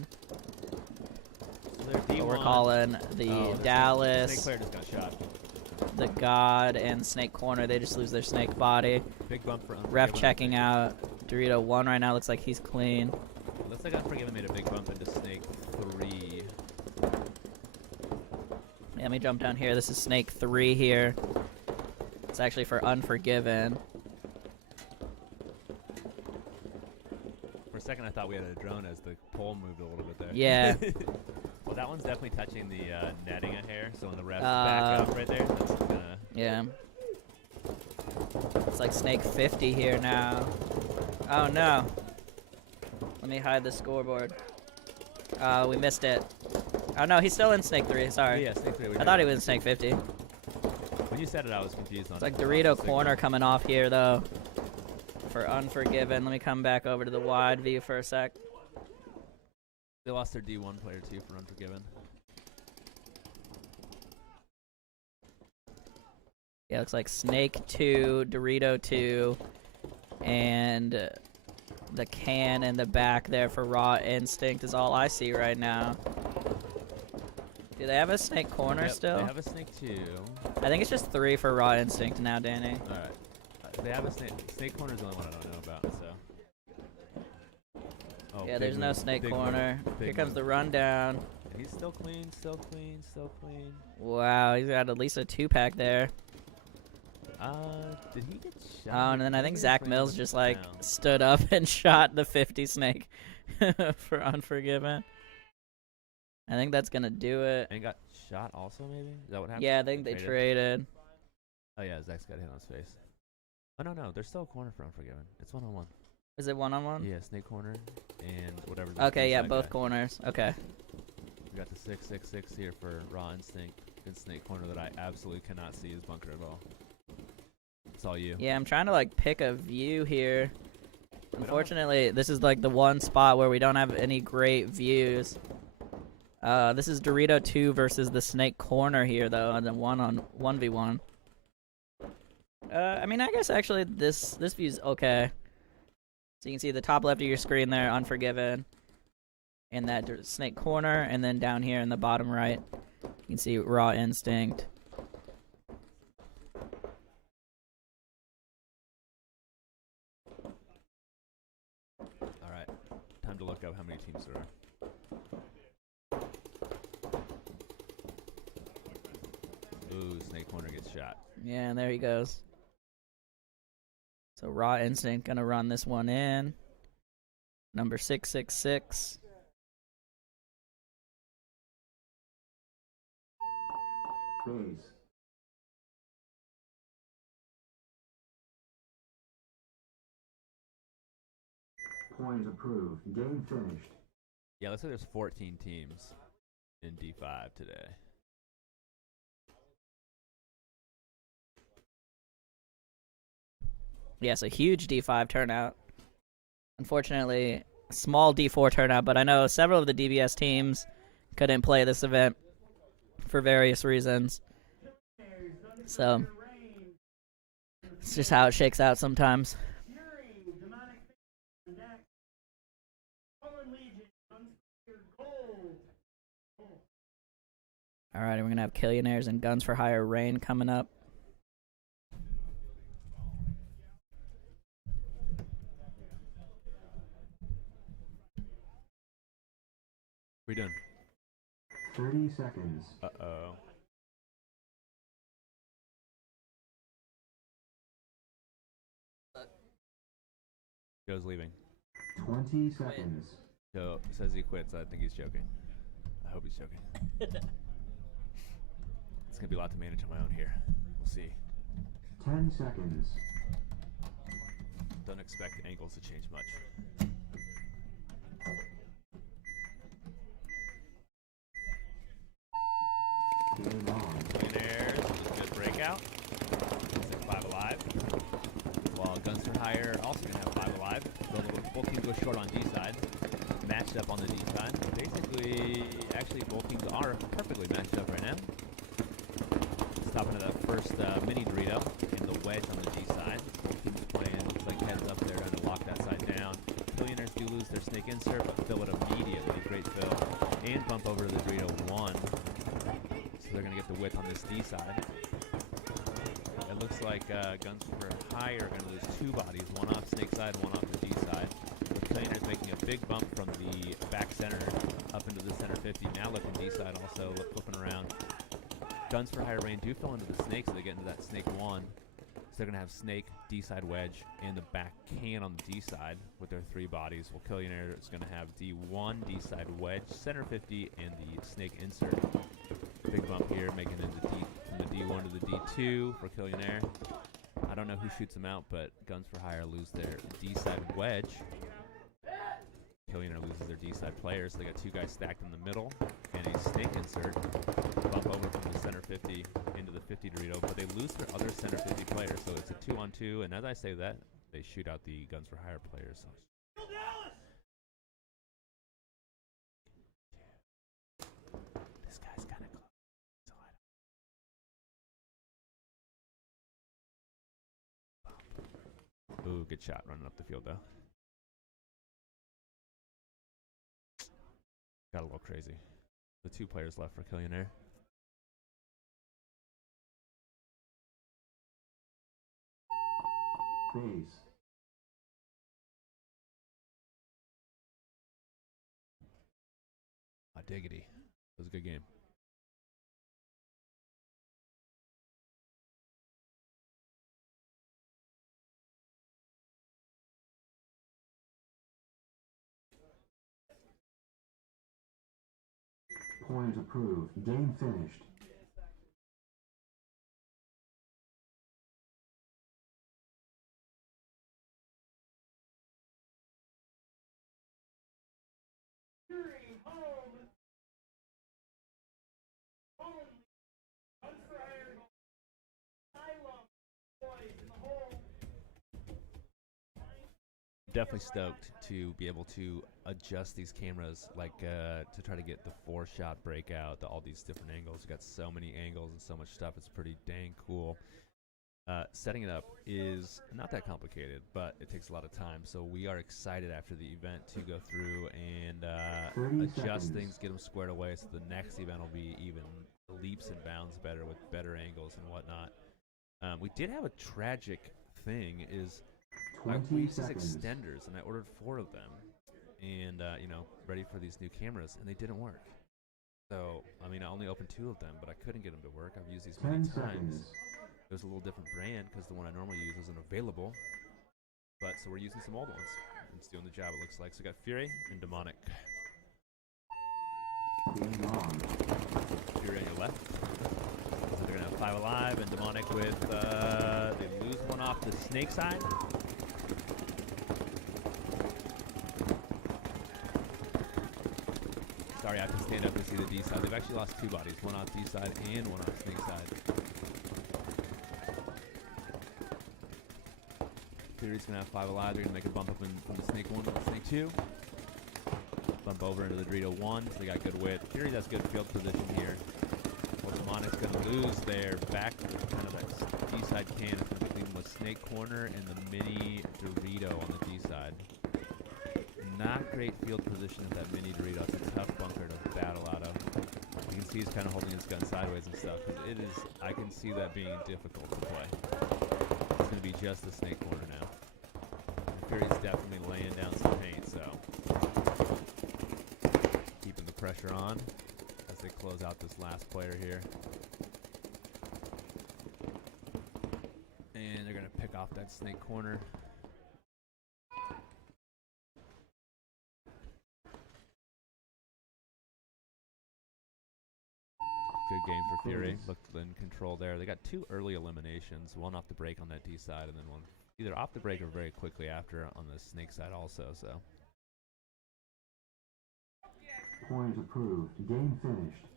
So they're D1. What we're calling the Oh, Dallas, Snake player just got shot. the God, and Snake Corner. They just lose their Snake body. Big bump for Unforgiven. Ref checking out Dorito 1 right now. Looks like he's clean. Looks like Unforgiven made a big bump into Snake 3. Yeah, let me jump down here. This is Snake 3 here. It's actually for Unforgiven. For a second, I thought we had a drone as the pole moved a little bit there. Yeah. Well, that one's definitely touching the netting a hair, so when the refs back up right there, that's gonna... Yeah. It's like Snake 50 here now. Oh no. Let me hide the scoreboard. We missed it. Oh no, he's still in Snake 3, sorry. Yeah, Snake 3. I thought he was in Snake 50. When you said it, I was confused on It's like on Dorito the Corner signal. coming off here though. For Unforgiven. Let me come back over to the wide view for a sec. They lost their D1 player, too, for Unforgiven. Yeah, looks like Snake 2, Dorito 2, and the can in the back there for Raw Instinct is all I see right now. Do they have a Snake Corner Yep, still? They have a Snake 2. I think it's just 3 for Raw Instinct now, Danny. Alright. They have a Snake Corner's the only one I don't know about, so... Oh, Yeah, big there's no move, Snake big Corner. move, big Here comes move. the rundown. And he's still clean, still clean, still clean. Wow, he's got at least a 2-pack there. Did he get shot? Oh, and then I think He Zach was Mills laying just like down. stood up and shot the 50 Snake. for Unforgiven. I think that's gonna do it. And got shot also, maybe? Is that what happened? Yeah, I think they traded. Oh, yeah, Zach's got hit on his face. Oh, no, there's still a corner for Unforgiven. It's one-on-one. Is it one-on-one? Yeah, snake corner and whatever. Okay, yeah, both corners. Okay. We got the 666 here for Raw Instinct and snake corner that I absolutely cannot see his bunker at all. It's all you. Yeah, I'm trying to like pick a view here. Unfortunately, this is like the one spot where we don't have any great views. This is Dorito 2 versus the snake corner here though, and then 1v1. I mean, I guess actually this view's okay. So you can see the top left of your screen there, Unforgiven, in that snake corner, and then down here in the bottom right, you can see Raw Instinct. All right, time to look up how many teams there are. Ooh, snake corner gets shot. Yeah, and there he goes. So Raw Instinct gonna run this one in. Number 666. Base. Point approved. Game finished. Yeah, let's say there's 14 teams in D5 today. Yes, a huge D5 turnout. Unfortunately, a small D4 turnout, but I know several of the DBS teams couldn't play this event for various reasons. So, it's just how it shakes out sometimes. Alright, we're going to have Killionaires and Guns for Hire Rain coming up. What are you doing? 30 seconds. Uh-oh. Joe's leaving. 20 seconds. Joe says he quits. I think he's joking. I hope he's joking. It's going to be a lot to manage on my own here. We'll see. 10 seconds. Don't expect angles to change much. Game on. Killionaires with a good breakout. 5 alive. While Guns for Hire also going to have 5 alive. Both teams go short on D side. Matched up on the D side. Basically, actually, both teams are perfectly matched up right now. Stopping to that first mini Dorito and the wedge on the D side. Both teams playing, looks like heads up there, trying to lock that side down. Killionaires do lose their snake insert, but fill it immediately. Great fill. And bump over to the Dorito 1. So they're going to get the width on this D side. It looks like Guns for Hire are going to lose 2 bodies, one off snake side, one off the D side. Killionaires making a big bump from the back center up into the center 50. Now looking D side also, flipping around. Guns for Hire Rain do fall into the snake, so they get into that snake 1. So they're going to have snake, D side wedge, and the back can on the D side with their 3 bodies. While Killionaire is going to have D1, D side wedge, center 50, and the snake insert. Big bump here, making it into from the D1 to the D2 for Killionaire. I don't know who shoots them out, but Guns for Hire lose their D side wedge. Killionaire loses their D-side players, so they got 2 guys stacked in the middle, and a snake insert, bump over from the center 50 into the 50 Dorito, but they lose their other center 50 players, so it's a 2-on-2, and as I say that, they shoot out the Guns for Hire players. So. This guy's kind of close. Ooh, good shot running up the field, though. Got a little crazy. The 2 players left for Killionaire. Base. Diggity. It was a good game. Point approved. Game finished. Fury home. Fallen Guns for Hire gold. Asylum boys in the hole. Definitely stoked to be able to adjust these cameras, like to try to get the 4-shot breakout, all these different angles. We got so many angles and so much stuff. It's pretty dang cool. Setting it up is not that complicated, but it takes a lot of time. So we are excited after the event to go through and 30 adjust seconds. things, get them squared away, so the next event will be even leaps and bounds better with better angles and whatnot. We did have a tragic thing is we 20 used these seconds. extenders, and I ordered 4 of them, and you know, ready for these new cameras, and they didn't work. So I mean, I only opened 2 of them, but I couldn't get them to work. I've used these 10 many seconds. times. It was a little different brand because the one I normally use isn't available. But so we're using some old ones. It's doing the job, it looks like. So we got Fury and Demonic. Game on. Fury on your left. So they're gonna have 5 alive, and Demonic with they lose one off the snake side. Sorry, I have to stand up to see the D side. They've actually lost 2 bodies, one off D side and one off snake side. Fury's gonna have 5 alive. They're gonna make a bump up from the snake 1 to the snake 2. Bump over into the Dorito 1, so they got good width. Fury has good field position here. Well, Demonic's gonna lose there. Back to kind of that D side can. It's gonna leave him with snake corner and the mini Dorito on the D side. Not great field position at that mini Dorito. It's a tough bunker to battle out of. You can see he's kind of holding his gun sideways and stuff. Cause it is, I can see that being difficult to play. It's going to be just the snake corner now. And Fury's definitely laying down some paint, so keeping the pressure on as they close out this last player here. And they're going to pick off that snake corner. Good game for Fury. Looked in control there. They got 2 early eliminations, one off the break on that D side, and then one either off the break or very quickly after on the snake side also. So Point approved. Game finished.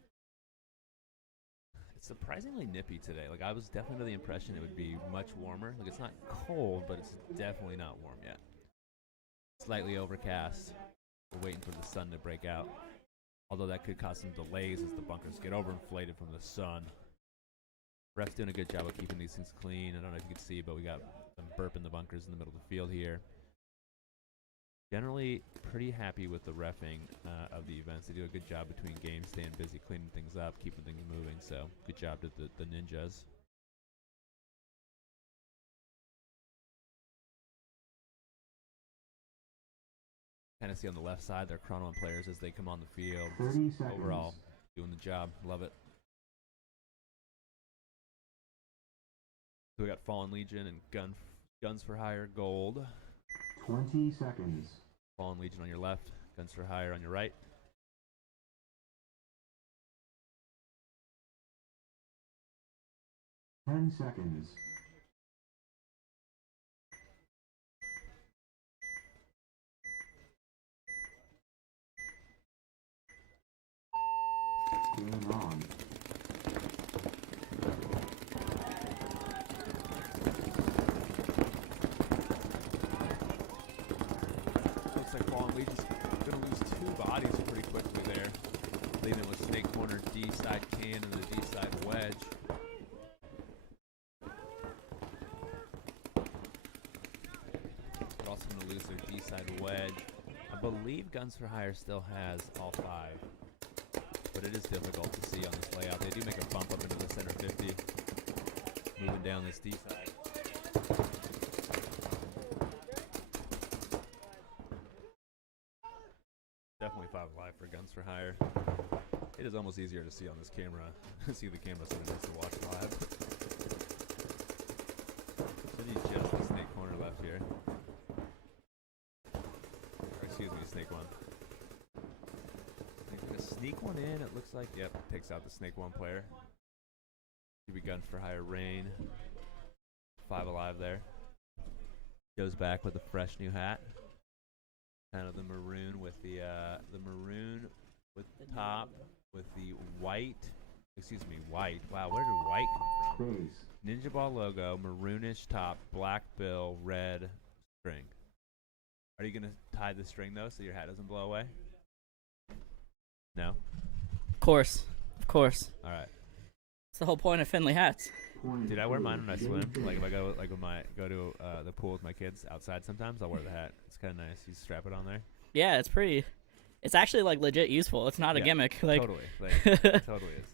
it's surprisingly nippy today. Like I was definitely under the impression it would be much warmer. Like it's not cold, but it's definitely not warm yet. Slightly overcast. We're waiting for the sun to break out. Although that could cause some delays as the bunkers get overinflated from the sun. Ref's doing a good job of keeping these things clean. I don't know if you can see, but we got them burping the bunkers in the middle of the field here. Generally pretty happy with the reffing of the events. They do a good job between games, staying busy, cleaning things up, keeping things moving. So good job to the ninjas. Kind of see on the left side their Chrono players as they come on the field. 30 seconds. Overall, doing the job. Love it. So we got Fallen Legion and Guns for Hire Gold. 20 seconds. Fallen Legion on your left, Guns for Hire on your right. Ten seconds. Game on. Looks like Fallen Legion's gonna lose 2 bodies pretty quickly there. Leaving it with Snake Corner, D side can, and the D side wedge. They're also gonna lose their D side wedge. I believe Guns for Hire still has all 5. But it is difficult to see on this layout. They do make a bump up into the center 50, moving down this D side. Definitely 5 alive for Guns for Hire. It is almost easier to see on this camera, see the camera than it is to watch live. So need just the snake corner left here. Or excuse me, snake 1. I think we're gonna sneak one in. It looks like. Yep, takes out the snake one player. UV Guns for Hire Rain. 5 alive there. Goes back with a fresh new hat. Kind of the maroon with the maroon with the top with the white. Excuse me, white. Wow, where did white come from? Ninjaball logo, maroonish top, black bill, red string. Are you gonna tie the string though, so your hat doesn't blow away? No. Of course. All right. It's the whole point of Finley hats. Dude, I wear mine when I swim. Like if I go to the pool with my kids outside, sometimes I'll wear the hat. It's kind of nice. You strap it on there. Yeah, it's pretty. It's actually like legit useful. It's not a gimmick. Like totally, totally is.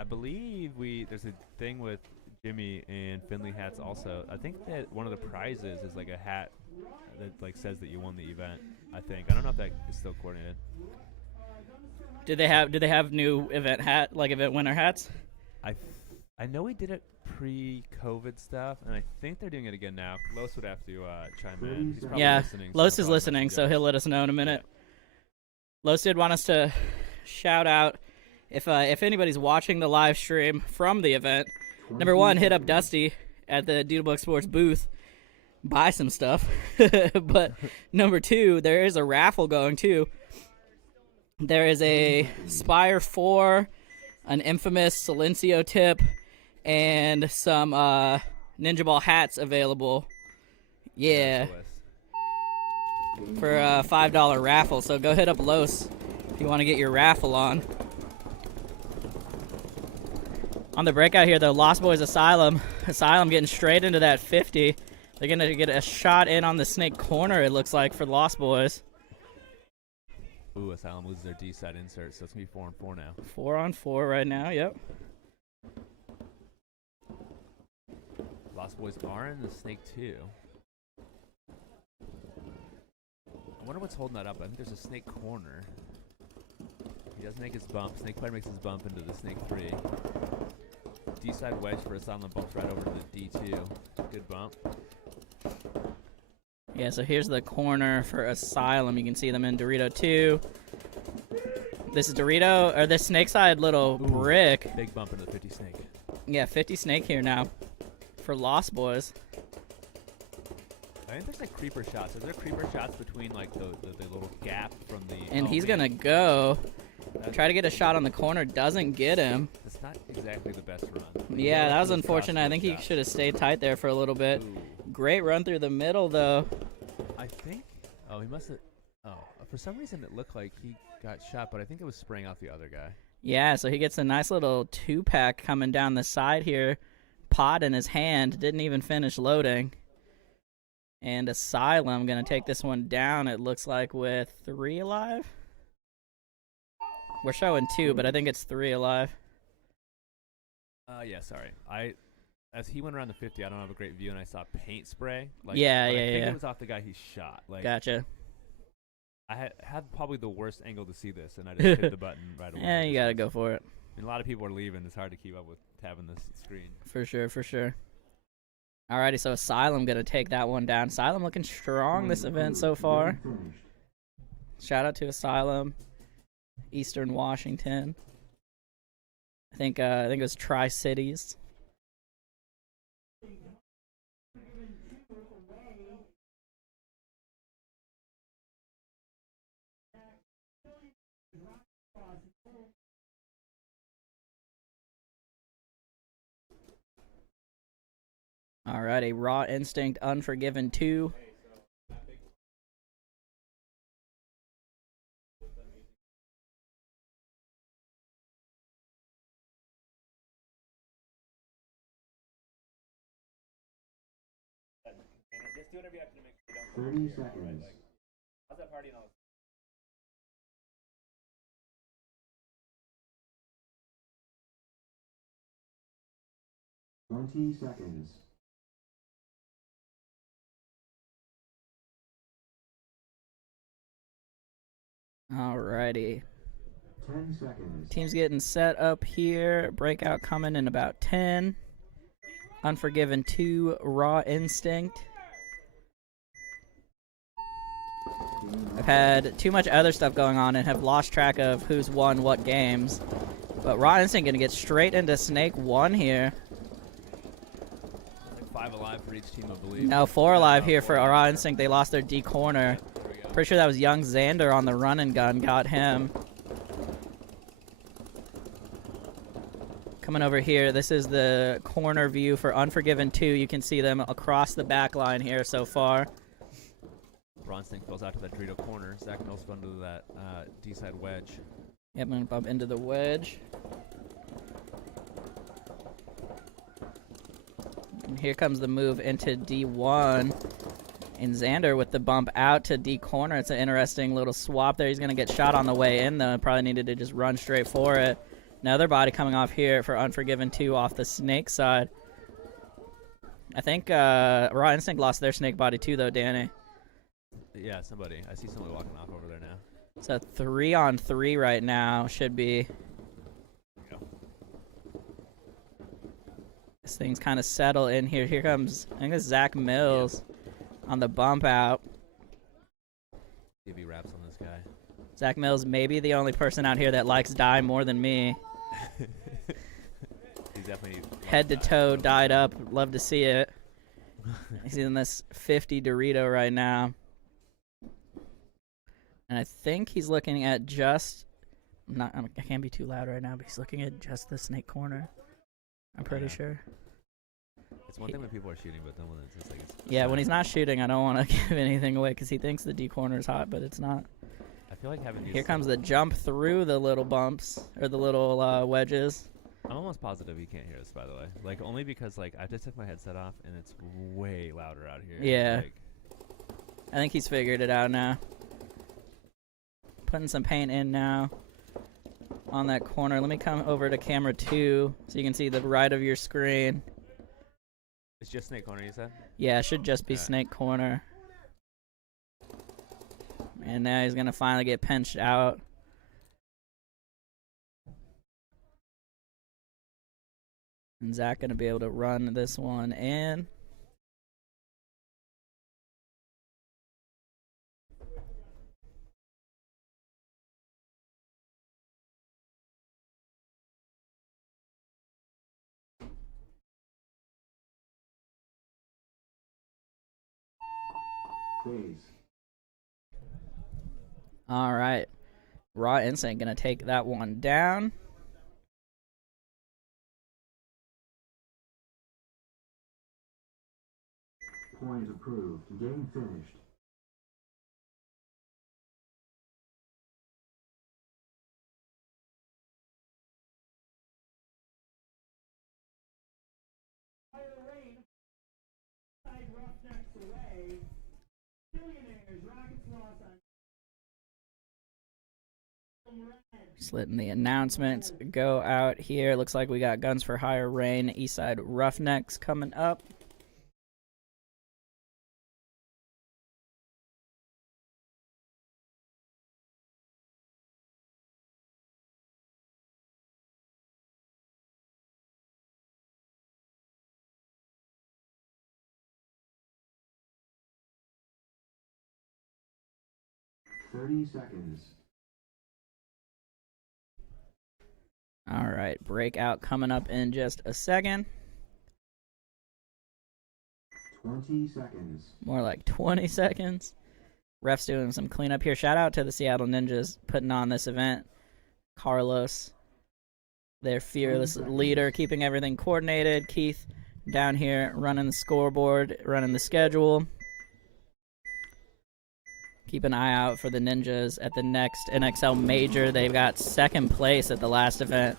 I believe there's a thing with Jimmy and Finley hats also. I think that one of the prizes is like a hat that like says that you won the event. I don't know if that is still coordinated. Do they have new event winner hats? I know we did it pre-COVID stuff, and I think they're doing it again now. Los would have to chime in. He's probably listening. Los is listening, so he'll let us know in a minute. Yeah. Los did want us to shout out if anybody's watching the live stream from the event. Number one, hit up Dusty at the Doodlebug Sportz booth, buy some stuff. But number two, there is a raffle going too. There is a Spire 4, an infamous Silencio tip, and some Ninjaball hats available. Yeah. For a $5 raffle. So go hit up Los if you want to get your raffle on. On the breakout here, though, Lost Boys Asylum. Asylum getting straight into that 50. They're going to get a shot in on the snake corner, it looks like, for Lost Boys. Ooh, Asylum loses their D-side insert, so it's going to be 4-on-4 now. 4-on-4 right now, yep. Lost Boys are in the snake, too. I wonder what's holding that up. I think there's a snake corner. He does make his bump. Snake player makes his bump into the snake 3. D-side wedge for Asylum bumps right over to the D2. Good bump. Yeah, so here's the corner for Asylum. You can see them in Dorito 2. This is Dorito, or this snake side little brick. Big bump into the 50 snake. Yeah, 50 snake here now for Lost Boys. I think there's like creeper shots. Are there creeper shots between like the little gap from the... And he's going to go. Try to get a shot on the corner. Doesn't get him. That's not exactly the best run. Yeah, that was unfortunate. I think he should have stayed tight there for a little bit. Ooh. Great run through the middle, though. I think... Oh, he must have... Oh, for some reason it looked like he got shot, but I think it was spraying off the other guy. Yeah, so he gets a nice little 2-pack coming down the side here. Pod in his hand. Didn't even finish loading. And Asylum going to take this one down, it looks like, with 3 alive. We're showing 2, but I think it's 3 alive. Yeah, sorry. As he went around the 50, I don't have a great view, and I saw paint spray. Like, yeah. I think it was off the guy he shot. Like, gotcha. I had probably the worst angle to see this, and I just hit the button right away. Yeah, you got to go for it. And a lot of people are leaving. It's hard to keep up with tabbing this screen. For sure. Alrighty, so Asylum going to take that one down. Asylum looking strong this event so far. Shout out to Asylum. Eastern Washington. I think it was Tri-Cities. Alrighty, Raw Instinct, Unforgiven 2. Just do whatever you have to make sure you don't 30 seconds. How's that party and all? 20 seconds. Alrighty. 10 seconds. Team's getting set up here. Breakout coming in about 10. Unforgiven 2, Raw Instinct. had too much other stuff going on and have lost track of who's won what games. But Raw Instinct gonna get straight into Snake 1 here. Like 5 alive for each team, I believe. No, 4 alive here for Raw Instinct. They lost their D corner. There we go. Pretty sure that was young Xander on the run and gun. Got him. Coming over here, this is the corner view for Unforgiven 2. You can see them across the back line here so far. Bronstein falls out to that Dorito corner. Zach Mills fell into that D-side wedge. Yep, I'm going to bump into the wedge. And here comes the move into D1. And Xander with the bump out to D corner. It's an interesting little swap there. He's going to get shot on the way in, though. Probably needed to just run straight for it. Another body coming off here for Unforgiven 2 off the Snake side. I think Raw Instinct lost their Snake body too, though, Danny. Yeah, somebody. I see somebody walking off over there now. So 3-on-3 right now should be. There we go. This thing's kind of settled in here. Here comes, I think it's Zach Mills on the bump out. See if he wraps on this guy. Zach Mills may be the only person out here that likes dye more than me. He's definitely Head to toe dyed up. Love to see it. He's in this 50 Dorito right now. And I think he's looking at just, I can't be too loud right now, but he's looking at just the Snake corner. I'm pretty sure. It's one thing when people are shooting, but then when it's just like Yeah, when he's not shooting, I don't want to give anything away because he thinks the D corner is hot, but it's not. I feel like having these. Here comes the jump through the little bumps, or the little wedges. I'm almost positive you can't hear us, by the way. Like, only because, like, I just took my headset off, and it's way louder out here. Yeah. Like, I think he's figured it out now. Putting some paint in now on that corner. Let me come over to camera 2 so you can see the right of your screen. it's just Snake Corner, you said? Yeah, it should just be Yeah. Snake corner. And now he's going to finally get pinched out. And Zach going to be able to run this one in. Phase. All right. Raw Instinct going to take that one down. Point approved. Game finished. Fire rain. Side Roughnecks away. Killionaires, Rockets lost on Asylum Red. Just letting the announcements go out here. Looks like we got Guns for Hire Rain, Eastside Roughnecks coming up. Thirty seconds. All right, breakout coming up in just a second. 20 seconds. More like 20 seconds. Ref's doing some cleanup here. Shout out to the Seattle Ninjas putting on this event. Carlos, their fearless leader, keeping everything coordinated. Keith down here running the scoreboard, running the schedule. Keep an eye out for the Ninjas at the next NXL Major. They've got second place at the last event,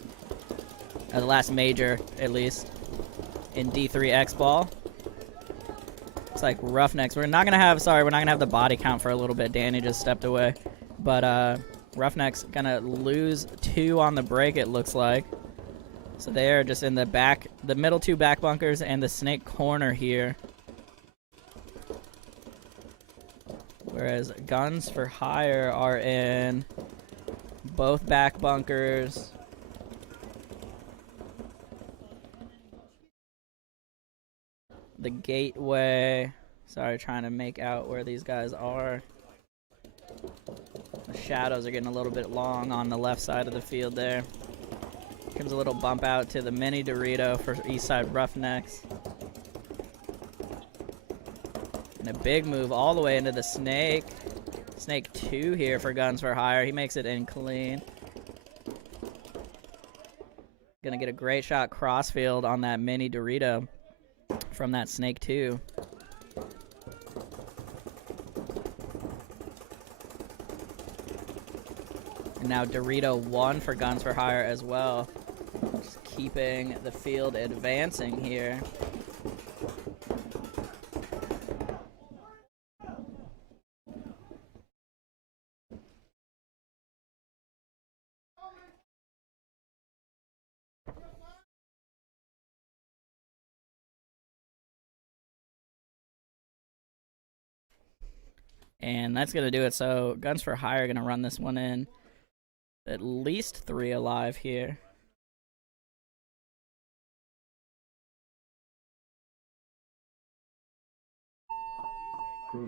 the last major at least, in D3 X Ball. Looks like Roughnecks. We're not gonna have the body count for a little bit. Danny just stepped away, but Roughnecks gonna lose 2 on the break. It looks like. So they are just in the back, the middle 2 back bunkers and the Snake corner here. Whereas Guns for Hire are in both back bunkers. The gateway. Sorry, trying to make out where these guys are. The shadows are getting a little bit long on the left side of the field there. Comes a little bump out to the mini Dorito for Eastside Roughnecks. And a big move all the way into the Snake. Snake 2 here for Guns for Hire. He makes it in clean. Gonna get a great shot crossfield on that mini Dorito from that Snake 2. And now Dorito 1 for Guns for Hire as well. Just keeping the field advancing here. And that's going to do it. So Guns for Hire are going to run this one in. At least 3 alive here. Phase.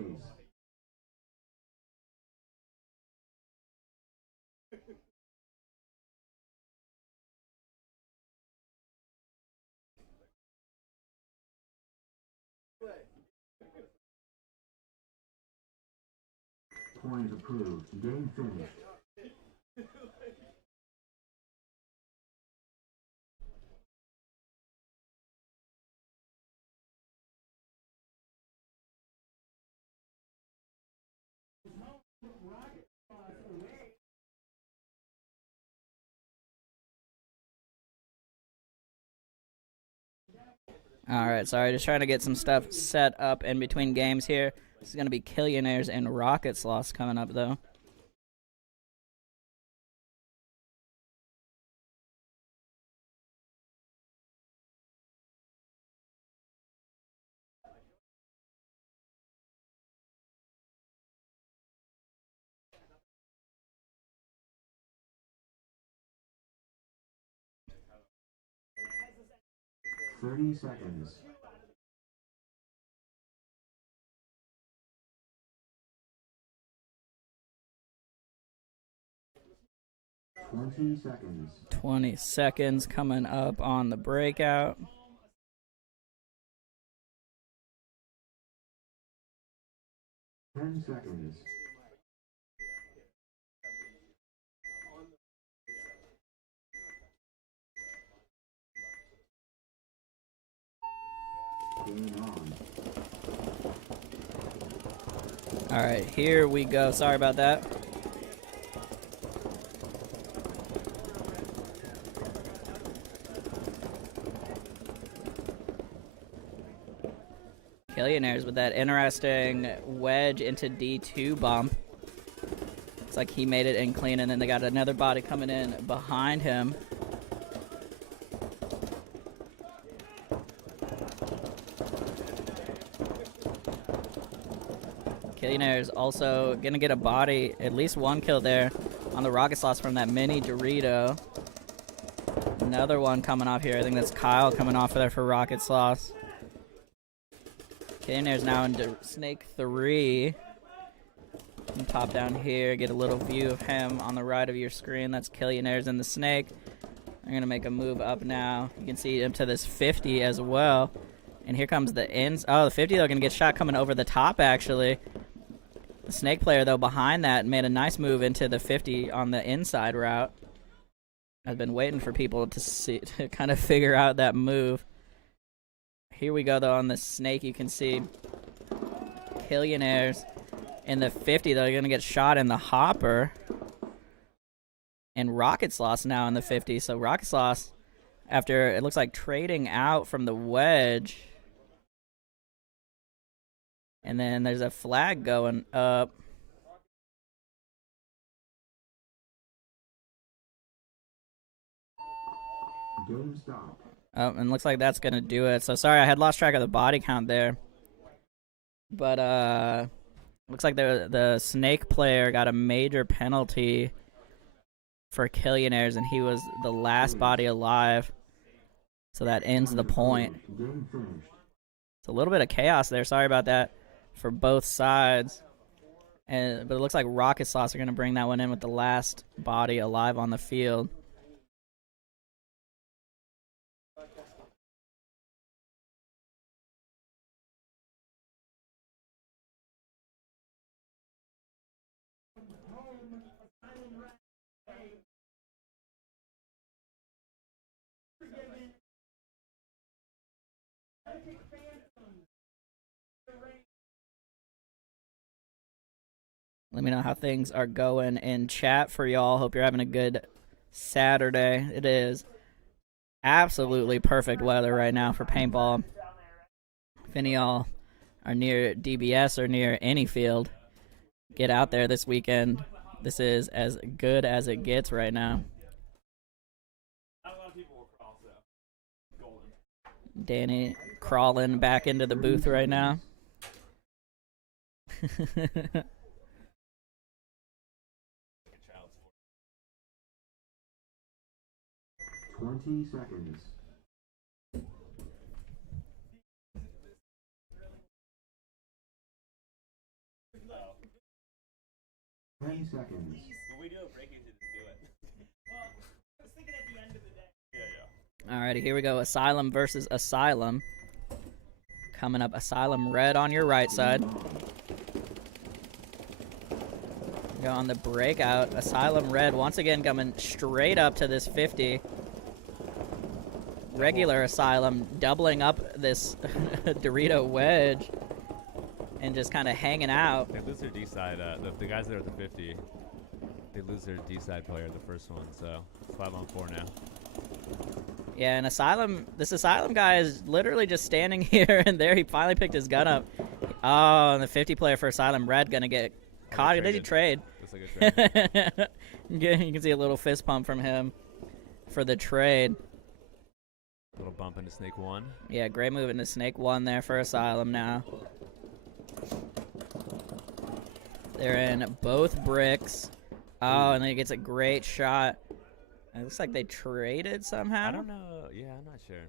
Point approved. Game finished. Alright, sorry, just trying to get some stuff set up in between games here. This is going to be Killionaires and Rockets loss coming up, though. Thirty seconds. Twenty seconds. 20 seconds coming up on the breakout. Ten seconds. Game on. Alright, here we go. Sorry about that. Killionaires with that interesting wedge into D2 bump. Looks like he made it in clean, and then they got another body coming in behind him. Killionaires also gonna get a body, at least one kill there on the rocket slots from that mini Dorito. Another one coming off here. I think that's Kyle coming off of there for rocket slots. Killionaires now into Snake 3. From top down here, get a little view of him on the right of your screen. That's Killionaires and the Snake. They're gonna make a move up now. You can see him to this 50 as well. And here comes the ends. Oh, the 50 though, gonna get shot coming over the top actually. The Snake player though behind that made a nice move into the 50 on the inside route. I've been waiting for people to see to kind of figure out that move. Here we go though on the Snake. You can see Killionaires in the 50 though. They're gonna get shot in the hopper. And Rocket Sloss now in the 50. So Rocket Sloss, after it looks like trading out from the wedge. And then there's a flag going up. Game stop. Oh, and looks like that's going to do it. So sorry, I had lost track of the body count there. But looks like the Snake player got a major penalty for Killionaires, and he was the last body alive. So that ends the point. Game finished. It's a little bit of chaos there. Sorry about that for both sides. But it looks like Rocket Sauce are going to bring that one in with the last body alive on the field. Let me know how things are going in chat for y'all. Hope you're having a good Saturday. It is absolutely perfect weather right now for paintball. If any of y'all are near DBS or near any field, get out there this weekend. This is as good as it gets right now. Danny crawling back into the booth right now. 20 seconds. Ten seconds. When we do a break, you should just do it. Well, I was thinking at the end of the day. Yeah. Alrighty, here we go. Asylum versus Asylum. Coming up, Asylum Red on your right side. Go on the breakout. Asylum Red once again coming straight up to this 50. Regular Asylum doubling up this Dorito wedge and just kind of hanging out. They lose their D side. The guys that are at the 50, they lose their D side player, the first one. So it's 5-on-4 now. Yeah, and this Asylum guy is literally just standing here and there. He finally picked his gun up. Oh, and the 50 player for Asylum Red gonna get caught. Did he trade? Looks like a trade. You can see a little fist pump from him for the trade. Little bump into Snake 1. Yeah, great move into Snake 1 there for Asylum now. They're in both bricks. Oh, and then he gets a great shot. It looks like they traded somehow. I don't know. Yeah, I'm not sure.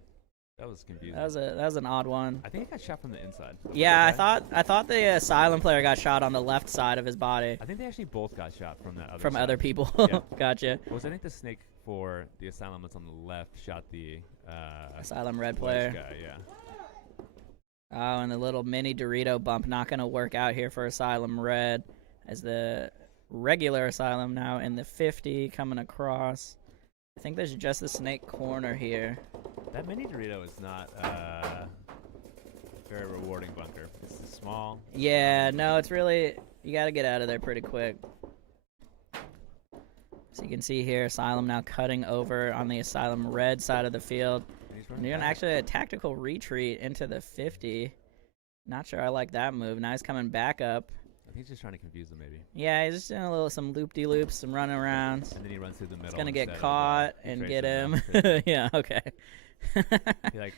That was confusing. That was an odd one. I think he got shot from the inside. Yeah, I thought the Asylum player got shot on the left side of his body. I think they actually both got shot from that other From side. other people. Yeah. Gotcha. I think the Snake for the Asylum that's on the left shot the Asylum Red Wedge player. guy, yeah. Oh, and the little mini Dorito bump not going to work out here for Asylum Red as the regular Asylum now in the 50 coming across. I think there's just the Snake corner here. That mini Dorito is not very rewarding bunker. It's small. Yeah, no, it's really, you got to get out of there pretty quick. So you can see here, Asylum now cutting over on the Asylum Red side of the field. And you're actually a tactical retreat into the 50. Not sure I like that move. Now he's coming back up. I think he's just trying to confuse them, maybe. Yeah, he's just doing some loop-de-loops, some running arounds. And then he runs through the middle. He's gonna get instead caught of, and traces get him. them. Yeah, okay. He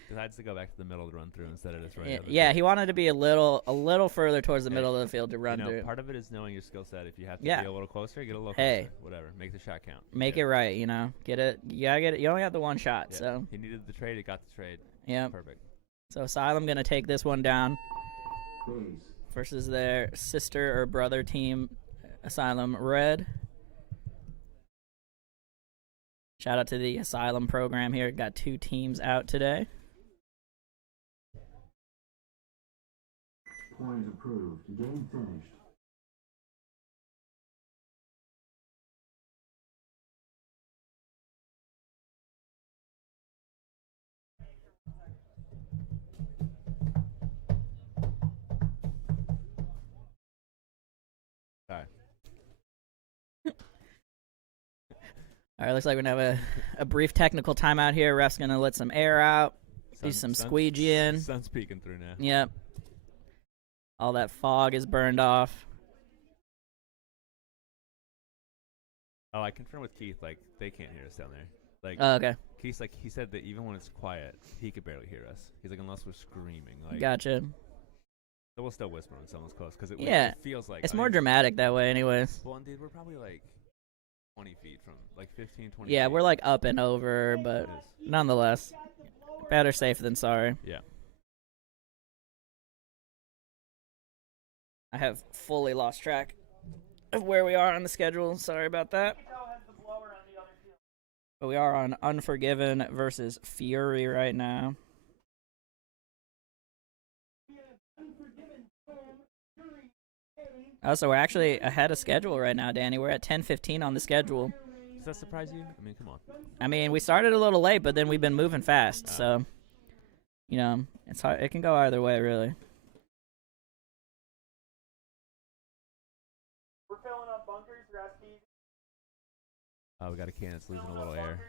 decides to go back to the middle to run through instead of just running. Yeah, he wanted to be a little further towards the middle of the field to run through. Part of it is knowing your skill set. If you have to Yeah. be a little closer, get a little Hey. closer. Whatever. Make the shot count. Make it right, Get it. You gotta get it. You only have the one shot, Yeah. so. He needed the trade. He got the trade. Yeah. Perfect. So Asylum gonna take this one down Base. versus their sister or brother team, Asylum Red. Shout out to the Asylum program here. Got 2 teams out today. Point approved. Game finished. All right. All right, looks like we're going to have a brief technical timeout here. Ref's going to let some air out, do some squeegeeing. Sun's peeking through now. Yep. All that fog is burned off. Oh, I confirmed with Keith. They can't hear us down there. Oh, okay. Keith's he said that even when it's quiet, he could barely hear us. He's unless we're screaming. Gotcha. So we'll still whisper when someone's close because it feels like it's more dramatic that way, anyways. Well, dude, we're probably 20 feet from 15, 20. Yeah, feet. we're up and over, but It is. nonetheless, better safe than sorry. Yeah. I have fully lost track of where we are on the schedule. Sorry about that. But we are on Unforgiven versus Fury right now. Oh, so we're actually ahead of schedule right now, Danny. We're at 10:15 on the schedule. Does that surprise you? I mean, come on. I mean, we started a little late, but then we've been moving fast. So, you know, it's hard. It can go either way, really. We're filling up bunkers, rescues. Oh, we got a can that's losing a little air.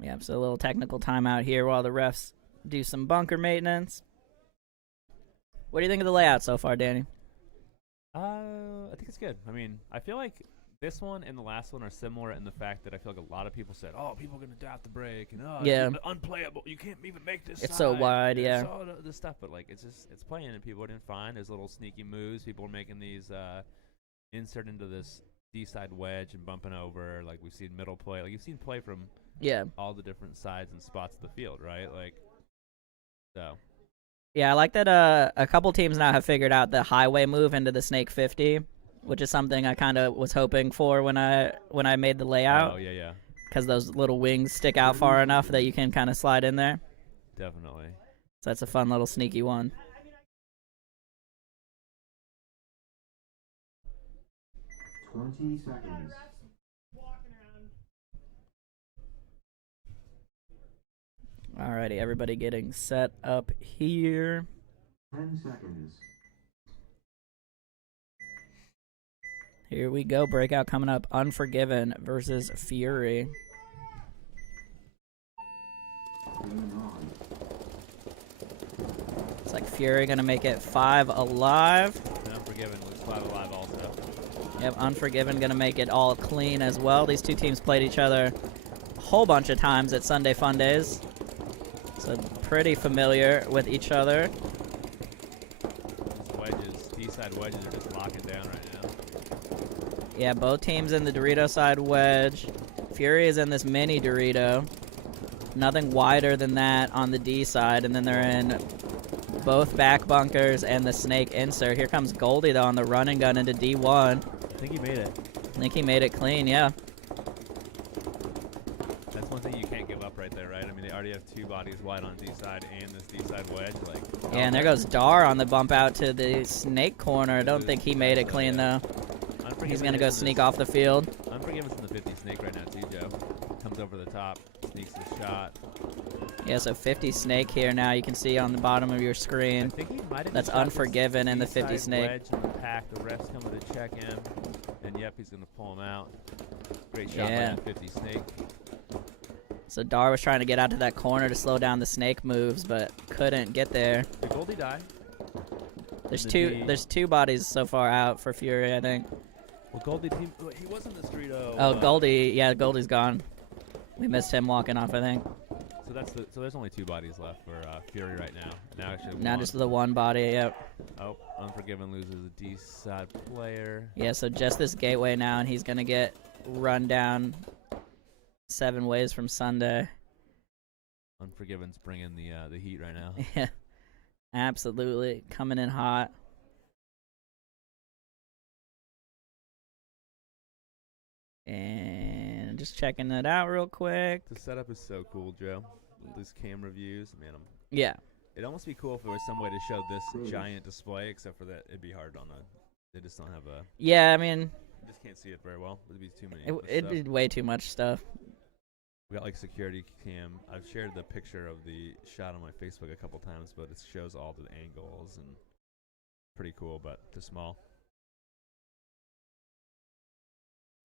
Yeah, so a little technical timeout here while the refs do some bunker maintenance. What do you think of the layout so far, Danny? I think it's good. I mean, I feel like this one and the last one are similar in the fact that I feel like a lot of people said, "Oh, people are gonna doubt the break," and yeah, it's unplayable. You can't even make this. It's so wide, yeah. It's all this stuff, but like it's playing and people are doing fine. There's little sneaky moves. People are making these insert into this D-side wedge and bumping over. Like we've seen middle play. Like you've seen play from all the different sides and spots of the field, right? Like so. Yeah, I like that a couple teams now have figured out the highway move into the Snake 50, which is something I kind of was hoping for when I made the layout. Oh, yeah. Because those little wings stick out far enough that you can kind of slide in there. Definitely. So that's a fun little sneaky one. Twenty seconds. Alrighty, everybody getting set up here. 10 seconds. Here we go. Breakout coming up. Unforgiven versus Fury. Game on. It's like Fury going to make it 5 alive. Unforgiven looks 5 alive also. Yep, Unforgiven going to make it all clean as well. These two teams played each other a whole bunch of times at Sunday Fun Days. So pretty familiar with each other. These wedges, D-side wedges are just locking down right now. Yeah, both teams in the Dorito side wedge. Fury is in this mini Dorito. Nothing wider than that on the D side. And then they're in both back bunkers and the snake insert. Here comes Goldie, though, on the run and gun into D1. I think he made it. I think he made it clean, yeah. That's one thing you can't give up right there, right? I mean, they already have 2 bodies wide on D-side and this D-side wedge. Like, yeah, and there goes Dar on the bump out to the snake corner. I don't think he made it clean, though. He's going to go sneak off the field. Unforgiven's in the 50 snake right now, too, Joe. Comes over the top, sneaks his shot. Yeah, so 50 snake here now. You can see on the bottom of your screen. I think he might have That's Unforgiven in the 50 snake. Wedge in the pack. The ref's coming to check him. And, yep, he's going to pull him out. Great shot by that 50 snake. So Dar was trying to get out to that corner to slow down the snake moves, but couldn't get there. Did Goldie die? There's 2 bodies so far out for Fury, I think. Well, Goldie, he was in the street. Oh, Goldie's gone. We missed him walking off, I think. So there's only 2 bodies left for Fury right now. Now just the 1 body, yep. Oh, Unforgiven loses a D-side player. Yeah, so just this gateway now, and he's going to get run down 7 ways from Sunday. Unforgiven's bringing the heat right now. Yeah, absolutely. Coming in hot. And just checking it out real quick. The setup is so cool, Joe. These camera views, man. Yeah. It'd almost be cool if there was some way to show this giant display, except for that it'd be hard on they just don't have a... Yeah, I mean... You just can't see it very well. It'd be too many. It'd be way too much stuff. We got like security cam. I've shared the picture of the shot on my Facebook a couple times, but it shows all the angles and pretty cool, but too small.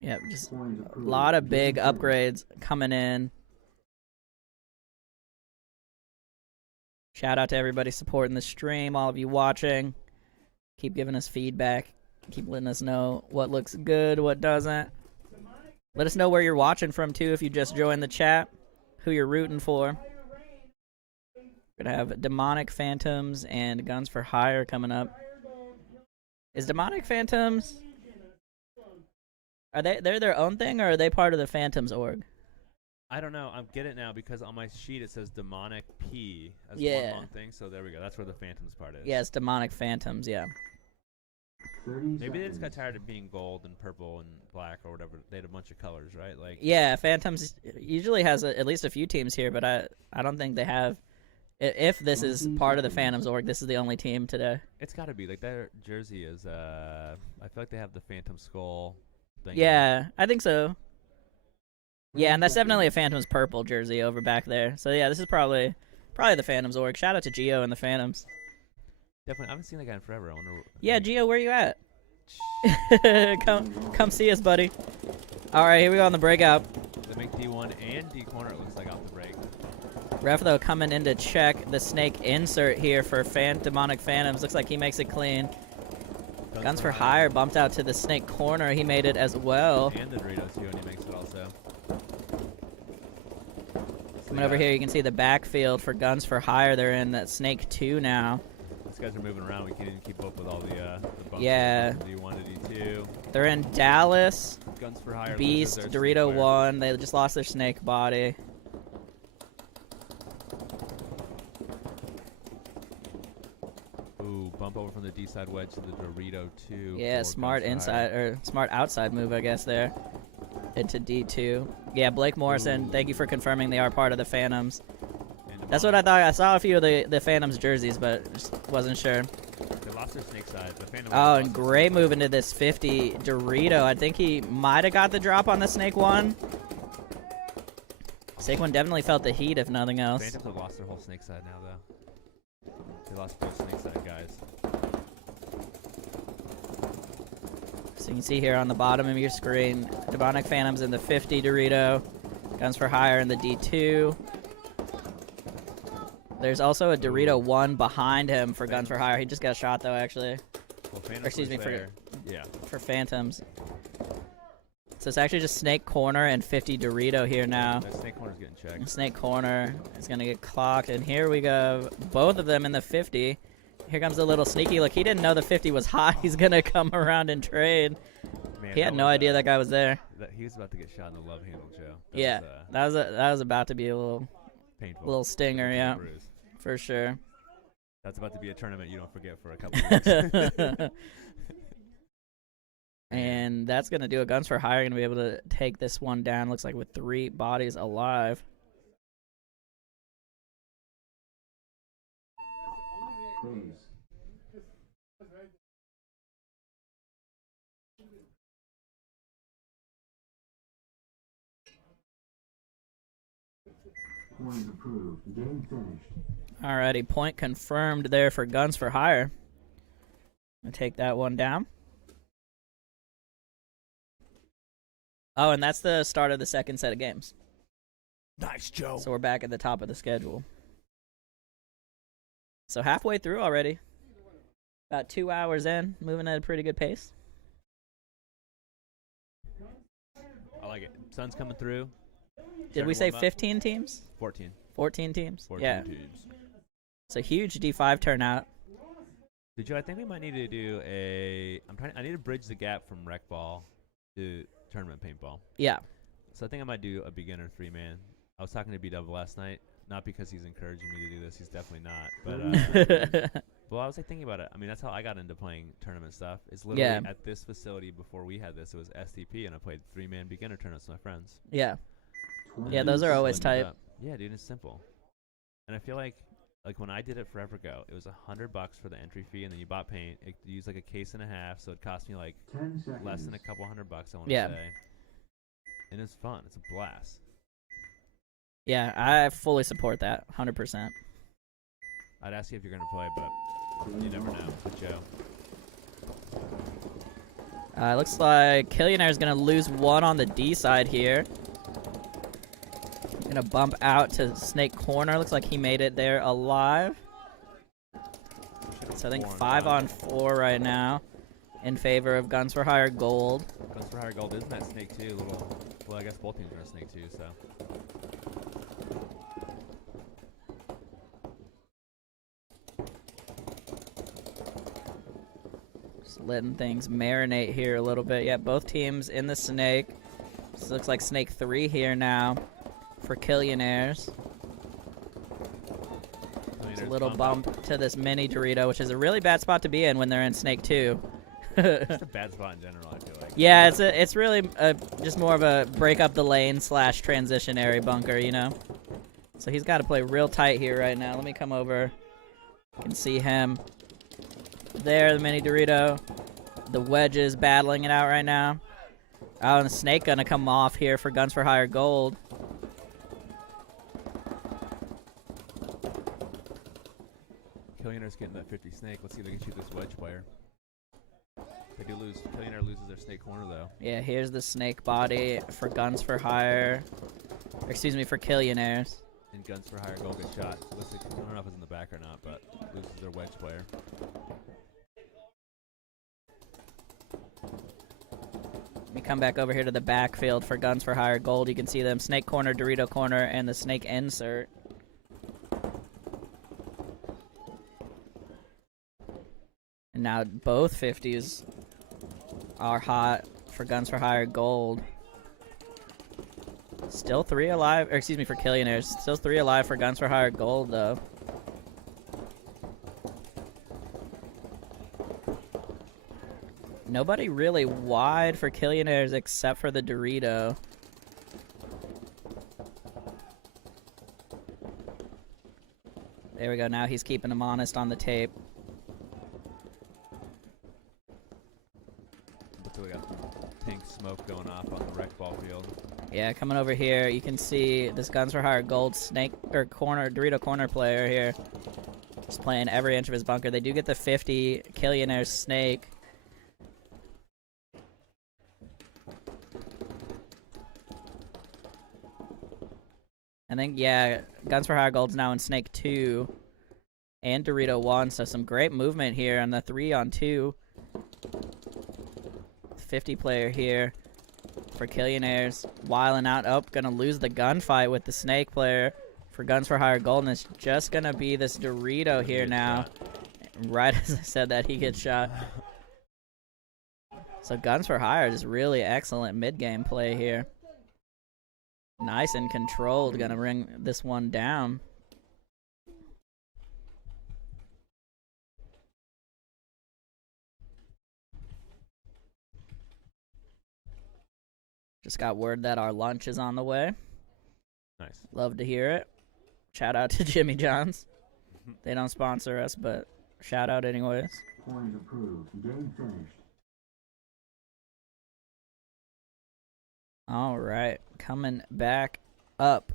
Yeah, just a lot of big upgrades coming in. Shout out to everybody supporting the stream, all of you watching. Keep giving us feedback. Keep letting us know what looks good, what doesn't. Let us know where you're watching from, too, if you just joined the chat, who you're rooting for. We're going to have Demonic Phantoms and Guns for Hire coming up. Is Demonic Phantoms... They're their own thing, or are they part of the Phantoms org? I don't know. I get it now because on my sheet it says Demonic P as one long thing. So there we go. That's where the Phantoms part is. Yeah, it's Demonic Phantoms, yeah. 30 Maybe they just got seconds. tired of being gold and purple and black or whatever. They had a bunch of colors, right? Like, Yeah, Phantoms usually has at least a few teams here, but I don't think they have. If this is part of the Phantoms org, this is the only team today. it's got to be. Like, their jersey is, I feel like they have the Phantom Skull thing. Yeah, I think so. Yeah, and that's definitely a Phantoms purple jersey over back there. So yeah, this is probably the Phantoms org. Shout out to Geo and the Phantoms. Definitely. I haven't seen that guy in forever. I wonder. Yeah, Geo, where you at? come see us, buddy. All right, here we go on the breakout. They make D1 and D corner, it looks like, off the break. Ref though coming in to check the snake insert here for Demonic Phantoms. Looks like he makes it clean. Guns for Hire bumped out to the snake corner. He made it as well. And the Dorito, too, and he makes it also. Coming over here, you can see the backfield for Guns for Hire. They're in that snake 2 now. These guys are moving around. We can't even keep up with all the bumps. Yeah. From D1 to D2. They're in Dallas, Guns for Hire. Beast, loses their Dorito snake player. 1. They just lost their snake body. Ooh, bump over from the D side wedge to the Dorito 2. Yeah, for smart Guns for inside Hire. or smart outside move, I guess there. Into D2. Yeah, Blake Morrison, Ooh. thank you for confirming they are part of the Phantoms. And the That's bump. what I thought. I saw a few of the Phantoms jerseys, but just wasn't sure. They lost their snake side. The Phantom Oh, lost and their great snake move side. into this 50 Dorito. I think he might have got the drop on the Snake 1. Snake 1 definitely felt the heat, if nothing else. Phantoms have lost their whole snake side now, though. They lost both snake side guys. So you can see here on the bottom of your screen, Demonic Phantoms in the 50 Dorito, Guns for Hire in the D2. There's also a Dorito 1 behind him for Guns for Hire. He just got shot, though, actually, Well, Phantoms excuse was me, for- there. Yeah. for Phantoms. So it's actually just Snake Corner and 50 Dorito here now. That snake corner's getting checked. Snake Corner is going to get clocked, and here we go. Both of them in the 50. Here comes a little sneaky look. He didn't know the 50 was hot. He's going to come around and trade. Man, He had no idea that guy was there. He was about to get shot in the love handle, Joe. Yeah, Was, that was about to be a little painful. stinger, yeah, Bruise. for sure. That's about to be a tournament you don't forget for a couple of weeks. And that's going to do it. Guns for Hire going to be able to take this one down. Looks like with 3 bodies alive. Please. Point approved. Game finished. Alrighty, point confirmed there for Guns for Hire. I'll take that one down. Oh, and that's the start of the second set of games. Nice, Joe. So we're back at the top of the schedule. So halfway through already. About 2 hours in, moving at a pretty good pace. I like it. Sun's coming through. Did we say 15 teams? 14. 14 teams? 14 Yeah. teams. It's a huge D5 turnout. Did you? I think we might need to do a. I need to bridge the gap from rec ball to tournament paintball. Yeah. So I think I might do a beginner 3-man. I was talking to B-Dub last night, not because he's encouraging me to do this. He's definitely not. But well, I was like thinking about it. I mean, that's how I got into playing tournament stuff. It's literally Yeah. at this facility before we had this. It was STP, and I played 3-man beginner tournaments with my friends. Yeah. 20 Yeah, those are always Slimmed it tight. up. Yeah, dude, it's simple. And I feel like when I did it forever ago, it was $100 for the entry fee, and then you bought paint. It used like a case and a half, so it cost me like 10 seconds. less than a couple $100. I want to Yeah. say. And it's fun. It's a blast. Yeah, I fully support that. 100%. I'd ask you if you're gonna play, but you never know. With Joe. Looks like Killionaires going to lose 1 on the D side here. Going to bump out to Snake Corner. Looks like he made it there alive. So I think 5 on 4 right now in favor of Guns for Hire Gold. Guns for Hire Gold isn't that Snake 2 little? Well, I guess both teams are Snake 2, so. Just letting things marinate here a little bit. Yeah, both teams in the Snake. This looks like Snake 3 here now for Killionaires. I mean, It's a there's little up. bump to this mini Dorito, which is a really bad spot to be in when they're in Snake 2. It's a bad spot in general, I feel like. Yeah, it's really just more of a break up the lane / transitionary bunker, you know? So he's got to play real tight here right now. Let me come over. You can see him. There, the mini Dorito. The wedges battling it out right now. Oh, and the snake gonna come off here for Guns for Hire Gold. Killionaires getting that 50 snake. Let's see if they can shoot this wedge player. They do lose. Killionaire loses their snake corner, though. Yeah, here's the snake body for Guns for Hire. Excuse me, for Killionaires. And Guns for Hire Gold gets shot. Let's see, I don't know if it's in the back or not, but loses their wedge player. Let me come back over here to the backfield for Guns for Hire Gold. You can see them snake corner, Dorito corner, and the snake insert. And now both 50s are hot for Guns for Hire Gold. Still 3 alive, or excuse me, for Killionaires. Still 3 alive for Guns for Hire Gold, though. Nobody really wide for Killionaires except for the Dorito. There we go. Now he's keeping him honest on the tape. Looks like we got pink smoke going off on the rec ball field. Yeah, coming over here, you can see this Guns for Hire Gold snake or corner Dorito corner player here. Just playing every inch of his bunker. They do get the 50 Killionaires snake. I think, yeah, Guns for Hire Gold's now in Snake 2 and Dorito 1, so some great movement here on the 3-on-2. 50 player here for Killionaires. Wiling out. Oh, gonna lose the gunfight with the Snake player for Guns for Hire Gold, and it's just gonna be this Dorito here now. Right as I said that, he gets shot. So Guns for Hire is really excellent mid-game play here. Nice and controlled. Gonna bring this one down. Just got word that our lunch is on the way. Nice. Love to hear it. Shout out to Jimmy John's. They don't sponsor us, but shout out anyways. Point approved. Game finished. All right, coming back up.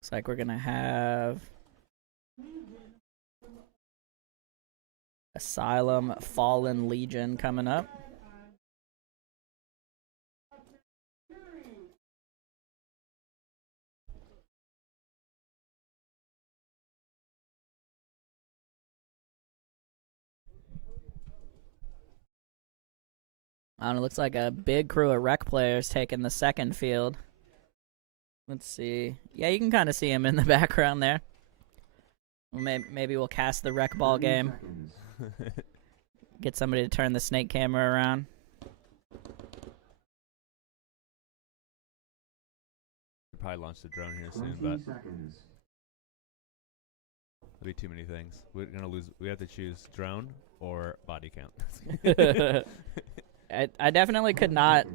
Looks like we're gonna have Asylum Fallen Legion coming up. I don't know, looks like a big crew of rec players taking the second field. Let's see. Yeah, you can kind of see him in the background there. Maybe we'll cast the rec ball game. Get somebody to turn the snake camera around. We'll probably launch the drone here soon, but there'll be too many things. We're gonna lose. We have to choose drone or body count. I definitely could not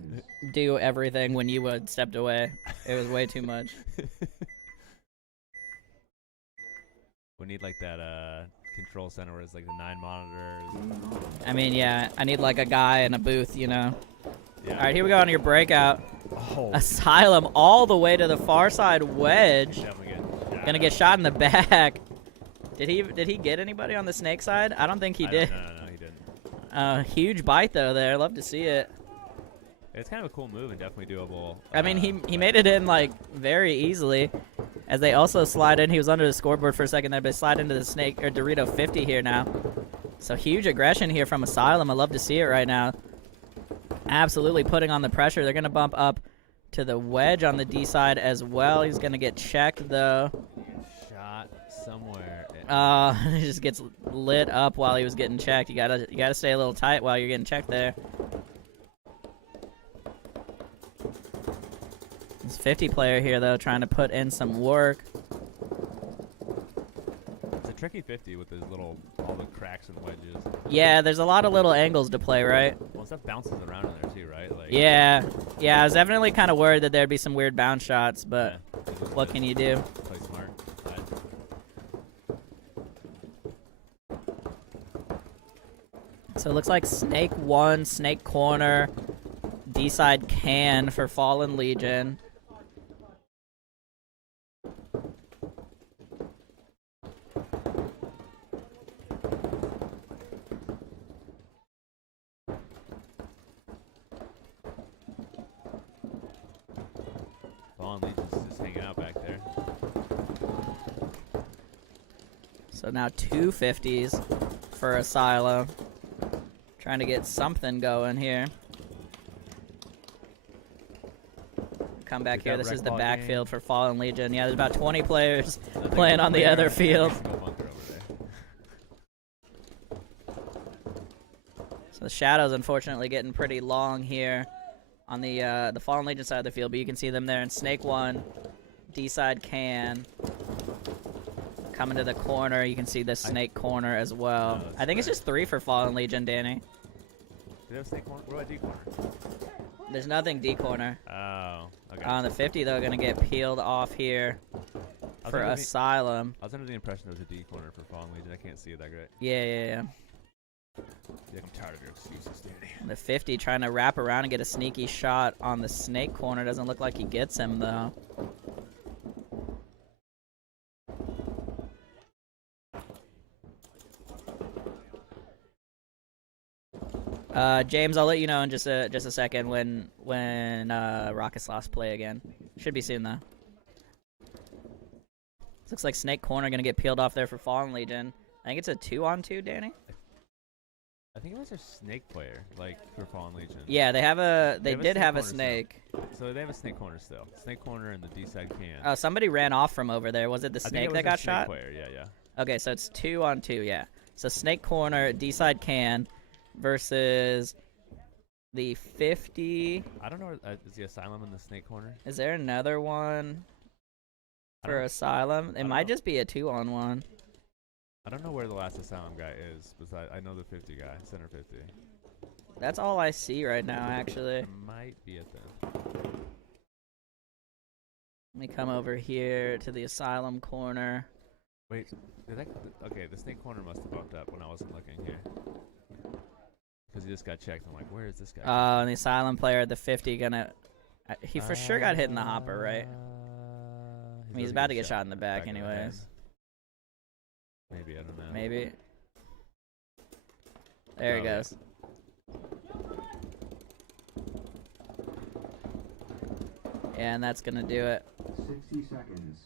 do everything when you would stepped away. It was way too much. We need like that control center where it's like the 9 monitors. I mean, yeah, I need like a guy in a booth, you know. Yeah. All right, here we go on your breakout. Oh. Asylum all the way to the far side wedge. Gonna get shot in the back. Did he get anybody on the snake side? I don't think he did. No, he didn't. Huge bite though there. Love to see it. It's kind of a cool move and definitely doable. I mean, he made it in like very easily. As they also slide in, he was under the scoreboard for a second there, but they slide into the snake or Dorito 50 here now. So huge aggression here from Asylum. I love to see it right now. Absolutely putting on the pressure. They're gonna bump up to the wedge on the D side as well. He's gonna get checked though. Shot somewhere. He just gets lit up while he was getting checked. You gotta stay a little tight while you're getting checked there. This 50 player here though, trying to put in some work. tricky 50 with all the cracks and wedges. Yeah, there's a lot of little angles to play, right? Well, stuff bounces around in there too, right? Like, Yeah. Yeah, I was definitely kind of worried that there'd be some weird bounce shots, but what can you do? Play smart. So it looks like Snake 1, Snake Corner, D-side can for Fallen Legion. Fallen Legion's just hanging out back there. So now 250s for Asylum. Trying to get something going here. Come back here. This is the backfield for Fallen Legion. Yeah, there's about 20 players playing on the other field. So the shadow's unfortunately getting pretty long here on the Fallen Legion side of the field, but you can see them there in Snake 1, D-side can. Coming to the corner, you can see the Snake Corner as well. No, I think it's just 3 for Fallen Legion, Danny. Do they have Snake Corner? What about D Corner? There's nothing D corner. Oh, okay. On the 50, though, gonna get peeled off here for Asylum. I was under the impression there was a D corner for Fallen Legion. I can't see it that great. Yeah. Yeah, I'm tired of your excuses, Danny. The 50 trying to wrap around and get a sneaky shot on the Snake Corner. Doesn't look like he gets him, though. James, I'll let you know in just a second when Rocket Sloths play again. Should be soon though. Looks like Snake Corner gonna get peeled off there for Fallen Legion. I think it's a 2-on-2, Danny. I think it was their Snake player, like for Fallen Legion. Yeah, they did have a Snake. So they have a Snake Corner still. Snake Corner and the D side can. Oh, somebody ran off from over there. Was it the Snake that got shot? Player. Yeah. Okay, so it's 2-on-2. Yeah. So Snake Corner, D side can. Versus the 50. I don't know. Is the Asylum in the Snake Corner? Is there another one for Asylum? It might just be a 2-on-1. I don't know where the last Asylum guy is, but I know the 50 guy, center 50. That's all I see right now, actually. It might be at them. Let me come over here to the Asylum corner. Wait, okay, the Snake Corner must have bumped up when I wasn't looking here. Because he just got checked. I'm like, where is this guy? Oh, and the Asylum player at the 50 gonna... he for sure got hit in the hopper, right? I mean, he's about to get shot in the back anyways. Maybe, I don't know. Maybe. There he goes. Yeah, and that's gonna do it. 60 seconds.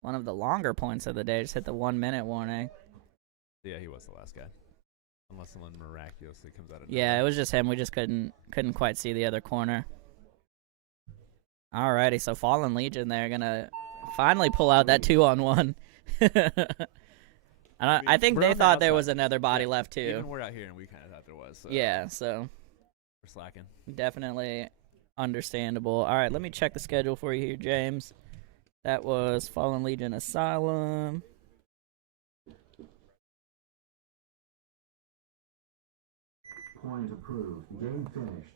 One of the longer points of the day. Just hit the 1-minute warning. Yeah, he was the last guy. Unless someone miraculously comes out of nowhere. Yeah, it was just him. We just couldn't quite see the other corner. Alrighty, so Fallen Legion they're gonna finally pull out that 2-on-1. I think they thought there was another body left too. Even we're out here and we kind of thought there was. So yeah, so we're slacking. Definitely understandable. All right, let me check the schedule for you here, James. That was Fallen Legion Asylum. Point approved. Game finished.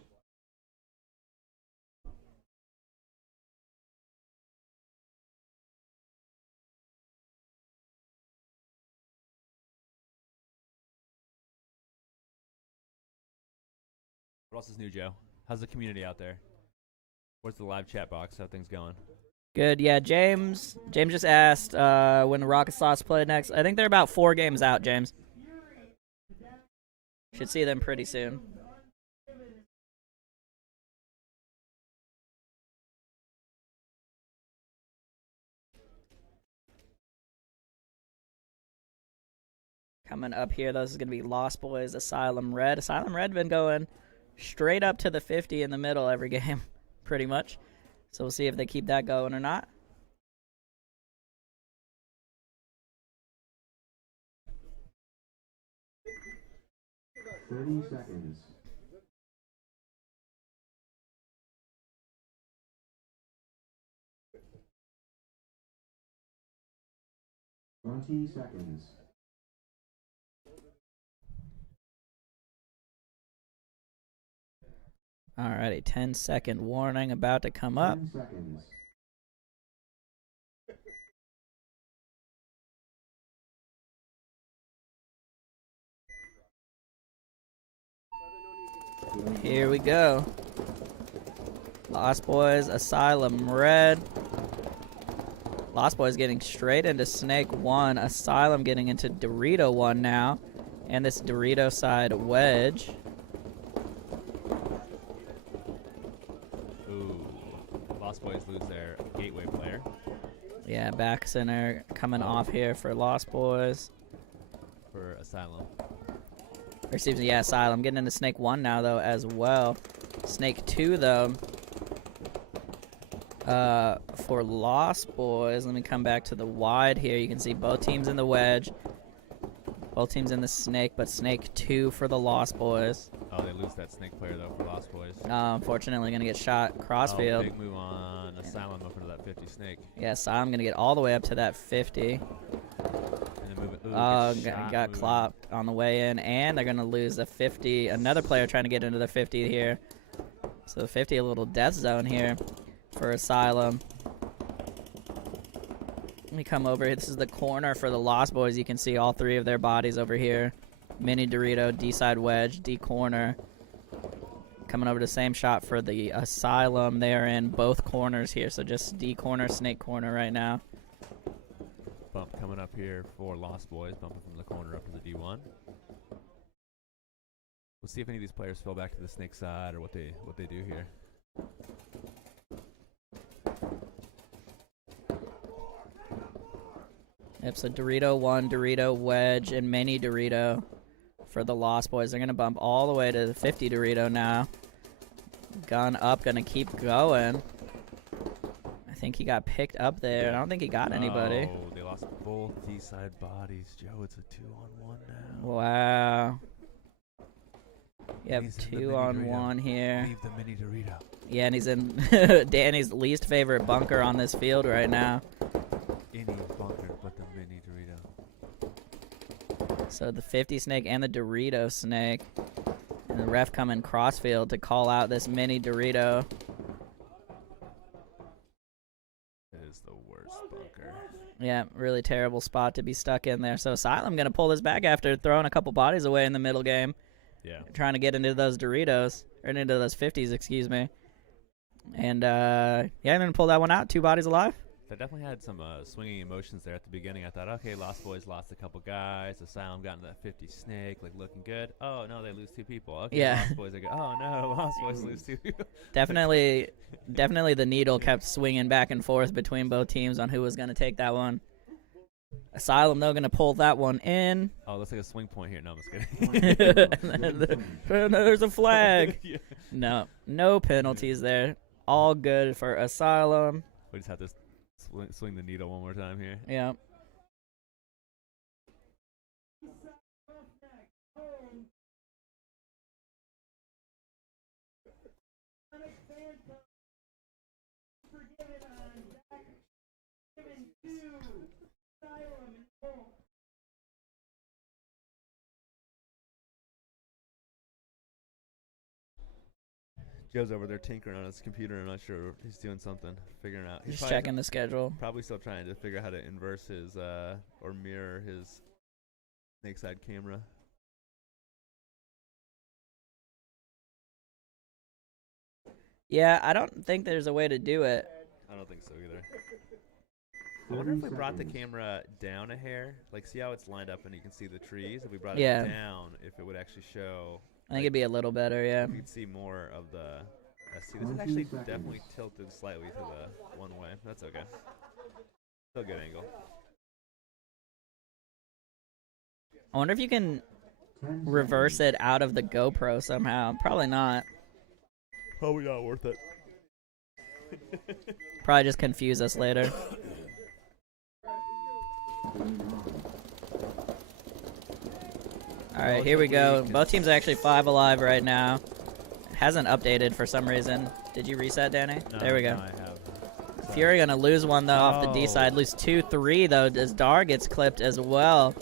What else is new, Joe? How's the community out there? Where's the live chat box? How things going? Good, yeah. James just asked when the Rocket Sloths play next. I think they're about 4 games out, James. Should see them pretty soon. Coming up here, this is going to be Lost Boys, Asylum Red. Asylum Red been going straight up to the 50 in the middle every game, pretty much. So we'll see if they keep that going or not. Thirty seconds. 20 seconds. Alrighty, 10-second warning about to come up. 10 seconds. Here we go. Lost Boys, Asylum Red. Lost Boys getting straight into Snake 1. Asylum getting into Dorito 1 now. And this Dorito side wedge. Ooh. Lost Boys lose their gateway player. Yeah, back center coming off here for Lost Boys. For Asylum. Or excuse me, yeah, Asylum. Getting into Snake 1 now, though, as well. Snake 2, though. For Lost Boys, let me come back to the wide here. You can see both teams in the wedge. Both teams in the Snake, but Snake 2 for the Lost Boys. Oh, they lose that Snake player, though, for Lost Boys. Unfortunately, going to get shot crossfield. Oh, big move on Asylum up into that 50 Snake. Yeah, Asylum going to get all the way up to that 50. Got clopped on the way in, and they're going to lose the 50. Another player trying to get into the 50 here. So the 50, a little death zone here for Asylum. Let me come over here. This is the corner for the Lost Boys. You can see all three of their bodies over here. Mini Dorito, D-side wedge, D-corner. Coming over the same shot for the Asylum. They are in both corners here, so just D-corner, Snake corner right now. Bump coming up here for Lost Boys, bumping from the corner up to the D1. We'll see if any of these players fill back to the Snake side or what they do here. Yep, so Dorito 1, Dorito wedge, and Mini Dorito for the Lost Boys. They're going to bump all the way to the 50 Dorito now. Gun up, going to keep going. I think he got picked up there. I don't think he got anybody. Oh, they lost both D-side bodies. Joe, it's a 2-on-1 now. Wow. Yep, He's in the 2-on-1 here. Leave the Mini Dorito. Yeah, and he's in Danny's least favorite bunker on this field right now. Any bunker but the Mini Dorito. So the 50 Snake and the Dorito Snake. And the ref coming crossfield to call out this Mini Dorito. It is the worst bunker. Yeah, really terrible spot to be stuck in there. So Asylum going to pull this back after throwing a couple bodies away in the middle game. Yeah. Trying to get into those Doritos, or into those 50s, excuse me. And, yeah, I'm going to pull that one out. 2 bodies alive. That definitely had some swinging emotions there at the beginning. I thought, okay, Lost Boys lost a couple guys. Asylum got into that 50 Snake, like looking good. Oh, no, they lose 2 people. Okay, Yeah. Lost Boys are good. Oh, no, Lost Boys lose 2 people. Definitely the needle kept swinging back and forth between both teams on who was going to take that one. Asylum, though, going to pull that one in. Oh, looks like a swing point here. No, I'm just kidding. And there's a flag. Yeah. No penalties there. All good for Asylum. We just have to swing the needle one more time here. Yeah. Unforgiven Two, Asylum Red. Joe's over there tinkering on his computer. I'm not sure. He's doing something, figuring out. He's Just checking the schedule. Probably still trying to figure out how to inverse his, or mirror his snake side camera. Yeah, I don't think there's a way to do it. I don't think so either. I wonder if we brought the camera down a hair. Like, see how it's lined up and you can see the trees? If we brought it down, if it would actually show. I think it'd be a little better, yeah. You could see more of the. See, this is actually definitely tilted slightly to the one way. That's okay. Still good angle. I wonder if you can reverse it out of the GoPro somehow. Probably not. Probably not worth it. Probably just confuse us later. Alright, here we go. Both teams are actually 5 alive right now. It hasn't updated for some reason. Did you reset, Danny? No, there we go. No, I have. side. Fury gonna lose one though off the D side. Lose 2-3 though as Dar gets clipped as well.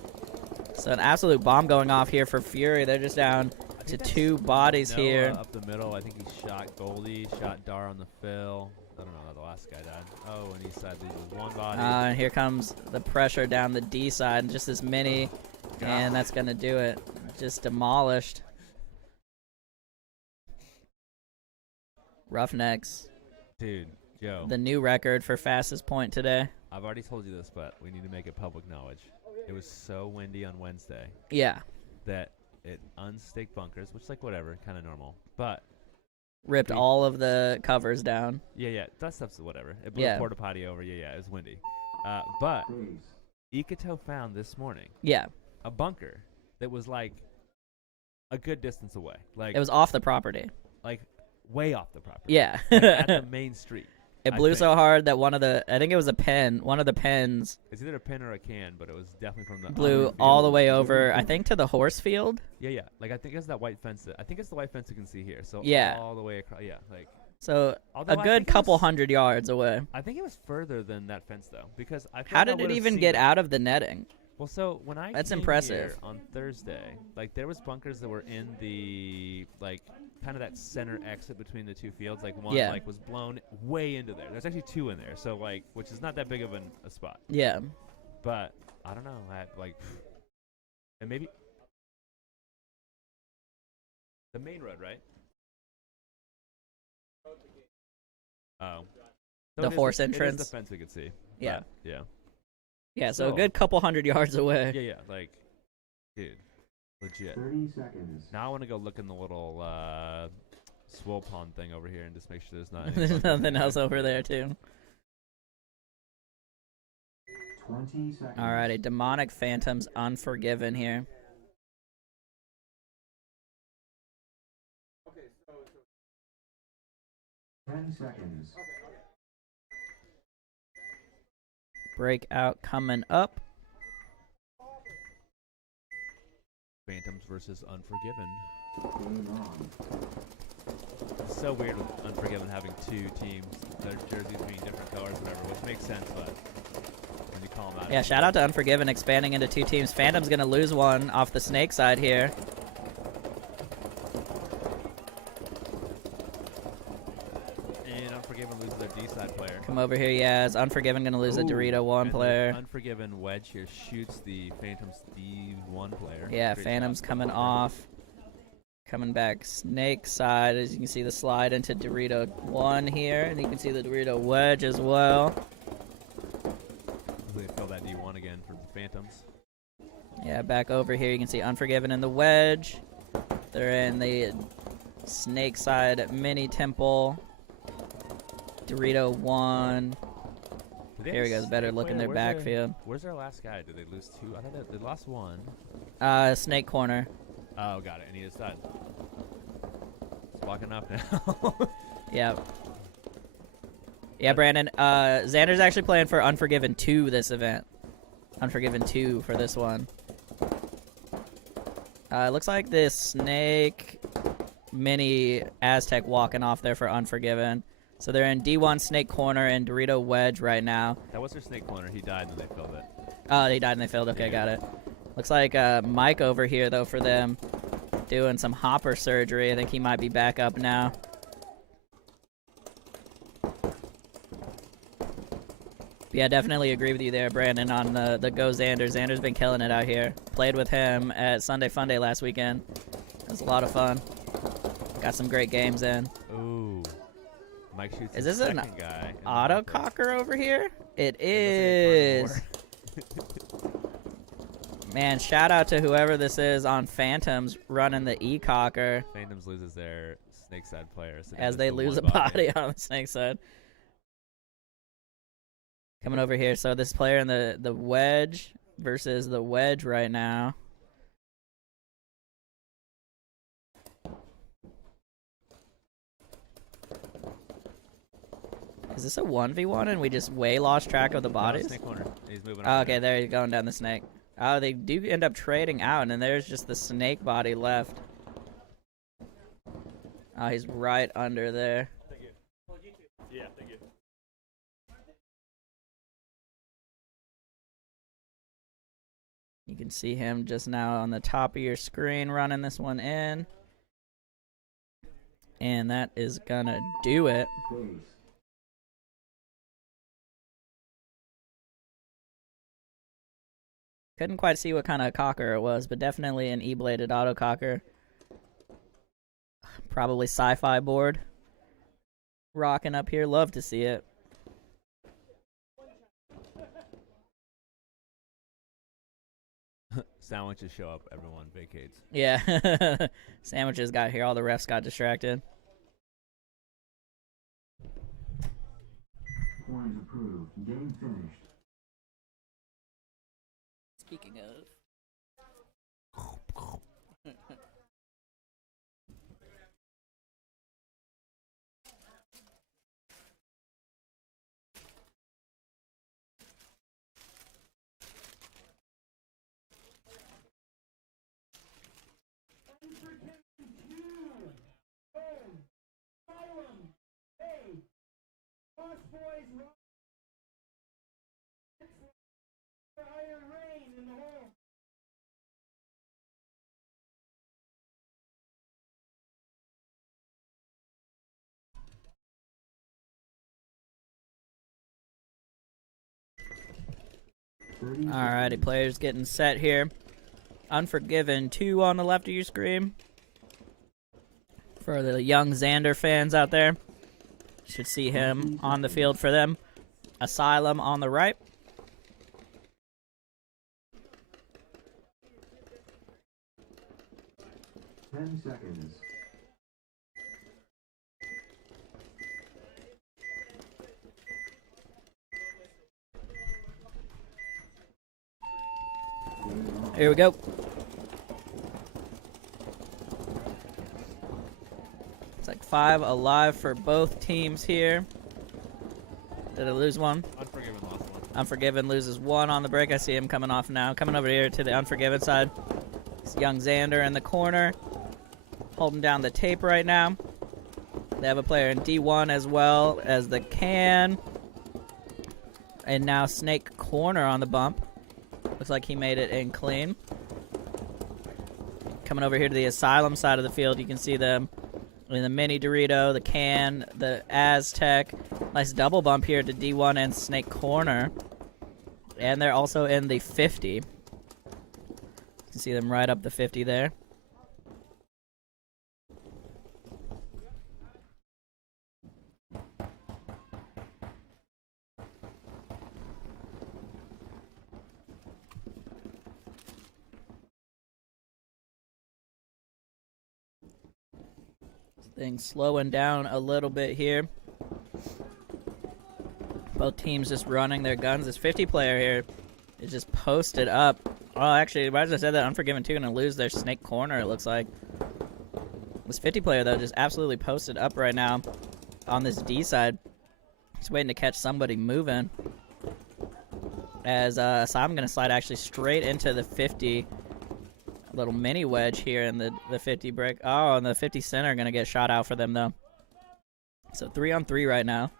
So an absolute bomb going off here for Fury. They're just down to 2 bodies Noah here. up the middle. I think he shot Goldie, shot Dar on the fill. I don't know how the last guy died. Oh, and Eastside loses 1 body. And here comes the pressure down the D side, and just this mini, and that's gonna do it. Just demolished. Roughnecks. Dude, Joe. The new record for fastest point today. I've already told you this, but we need to make it public knowledge. It was so windy on Wednesday Yeah. that it unstaked bunkers, which is like whatever, kind of normal. But Ripped all of the covers down. yeah, that stuff's whatever. It blew Yeah. the porta potty over. Yeah, it was windy. But Ikato found this morning Yeah. a bunker that was like a good distance away, like It was off the property. like way off the property. Yeah. Like at the main street. It I blew think. so hard that I think it was a pen, one of the pens It's either a pin or a can, but it was definitely from the blew other all the field. way over, I think, to the horse field. Yeah. Like I think it's that white fence. I think it's the white fence you can see here. So Yeah. all the way across. Yeah, like So although a I good think it couple was- 100 yards away. I think it was further than that fence though, because I. feel How like I did it would've even seen get out of the netting? Well, so when I That's came impressive. here on Thursday, like there was bunkers that were in the like kind of that center exit between the 2 fields. Like one Yeah. like was blown way into there. There's actually 2 in there, so like which is not that big of a spot. Yeah. But I don't know, like, and maybe the main road, right? Oh, so The it is horse it is entrance? the fence we could see. Yeah. but, yeah, Yeah, so a So- good couple 100 yards away. yeah. Like, dude, legit. 30 seconds. Now I want to go look in the little swirl pond thing over here and just make sure there's not. any There's bunkers nothing in there. else over there, too. 20 seconds. Alrighty, Demonic Phantoms Unforgiven here. Okay. 10 seconds. Breakout coming up. Phantoms versus Unforgiven. Game on. It's so weird with Unforgiven having 2 teams, their jerseys being different colors, whatever, which makes sense, but when you call them out. Yeah, shout out to Unforgiven expanding into 2 teams. Phantom's going to lose one off the snake side here. And Unforgiven loses their D-side player. Come over here, yeah. Is Unforgiven going to lose a Ooh, Dorito 1 and the player? Unforgiven Wedge here shoots the Phantoms D1 player. Yeah, Great Phantom's job. coming off. Coming back snake side, as you can see the slide into Dorito 1 here. And you can see the Dorito Wedge as well. Hopefully they fill that D1 again for the Phantoms. Yeah, back over here, you can see Unforgiven in the Wedge. They're in the snake side mini temple. Dorito 1. Did they Here have he a goes, better snake look in player? their Where's backfield. Where's their last guy? Did they lose 2? I thought they lost 1. Snake corner. Oh, got it. And he just died. It's walking up now. Yeah. Yeah, Brandon. Xander's actually playing for Unforgiven 2 this event. Unforgiven 2 for this one. It looks like this snake mini Aztec walking off there for Unforgiven. So they're in D1 snake corner and Dorito Wedge right now. That was their snake corner. He died and then they filled it. Oh, they died and they failed. Okay, Yeah. got it. Looks like Mike over here, though, for them doing some hopper surgery. I think he might be back up now. Yeah, definitely agree with you there, Brandon, on the Go Xander. Xander's been killing it out here. Played with him at Sunday Funday last weekend. It was a lot of fun. Got some great games in. Ooh. Mike shoots Is the this an second guy. in the Auto bunker. cocker over here? It It looks is. like it's front door. Man, shout out to whoever this is on Phantoms running the E-cocker Phantoms loses their snake side player. So as just they the lose a one body on the snake side. Coming over here. So this player in the wedge versus the wedge right now. Is this a 1v1 and we just way lost track of the No, bodies? snake corner. He's moving Oh, up okay, there he's going down the snake. Oh, they do end up trading out, and there's just the snake body left. Oh, he's right under there. Yeah, thank you. You can see him just now on the top of your screen running this one in. And that is gonna do it. Base. Couldn't quite see what kind of cocker it was, but definitely an E-bladed auto cocker. Probably sci-fi board. Rocking up here, love to see it. Sandwiches show up, everyone vacates. Yeah, sandwiches got here, all the refs got distracted. Points approved. Game finished. Speaking of. Unforgiven Two. Boom. Asylum. Hey. Lost Boys. Roughnecks for higher rain in the home. Alrighty, players getting set here. Unforgiven 2 on the left of your screen. For the young Xander fans out there, should see him on the field for them. Asylum on the right. Ten seconds. Here we go. It's like 5 alive for both teams here. Did I lose one? Unforgiven lost one. Unforgiven loses 1 on the break. I see him coming off now. Coming over here to the Unforgiven side. It's young Xander in the corner. Holding down the tape right now. They have a player in D1 as well as the can. And now Snake Corner on the bump. Looks like he made it in clean. Coming over here to the Asylum side of the field, you can see them in the mini Dorito, the can, the Aztec. Nice double bump here to D1 and Snake Corner. And they're also in the 50. You can see them right up the 50 there. Things slowing down a little bit here. Both teams just running their guns. This 50 player here is just posted up. Oh, actually, as I said that, Unforgiven 2 going to lose their Snake Corner, it looks like. This 50 player, though, just absolutely posted up right now on this D side. Just waiting to catch somebody moving. As so I'm going to slide actually straight into the 50. A little mini wedge here in the 50 break. Oh, and the 50 center going to get shot out for them, though. So 3-on-3 right now.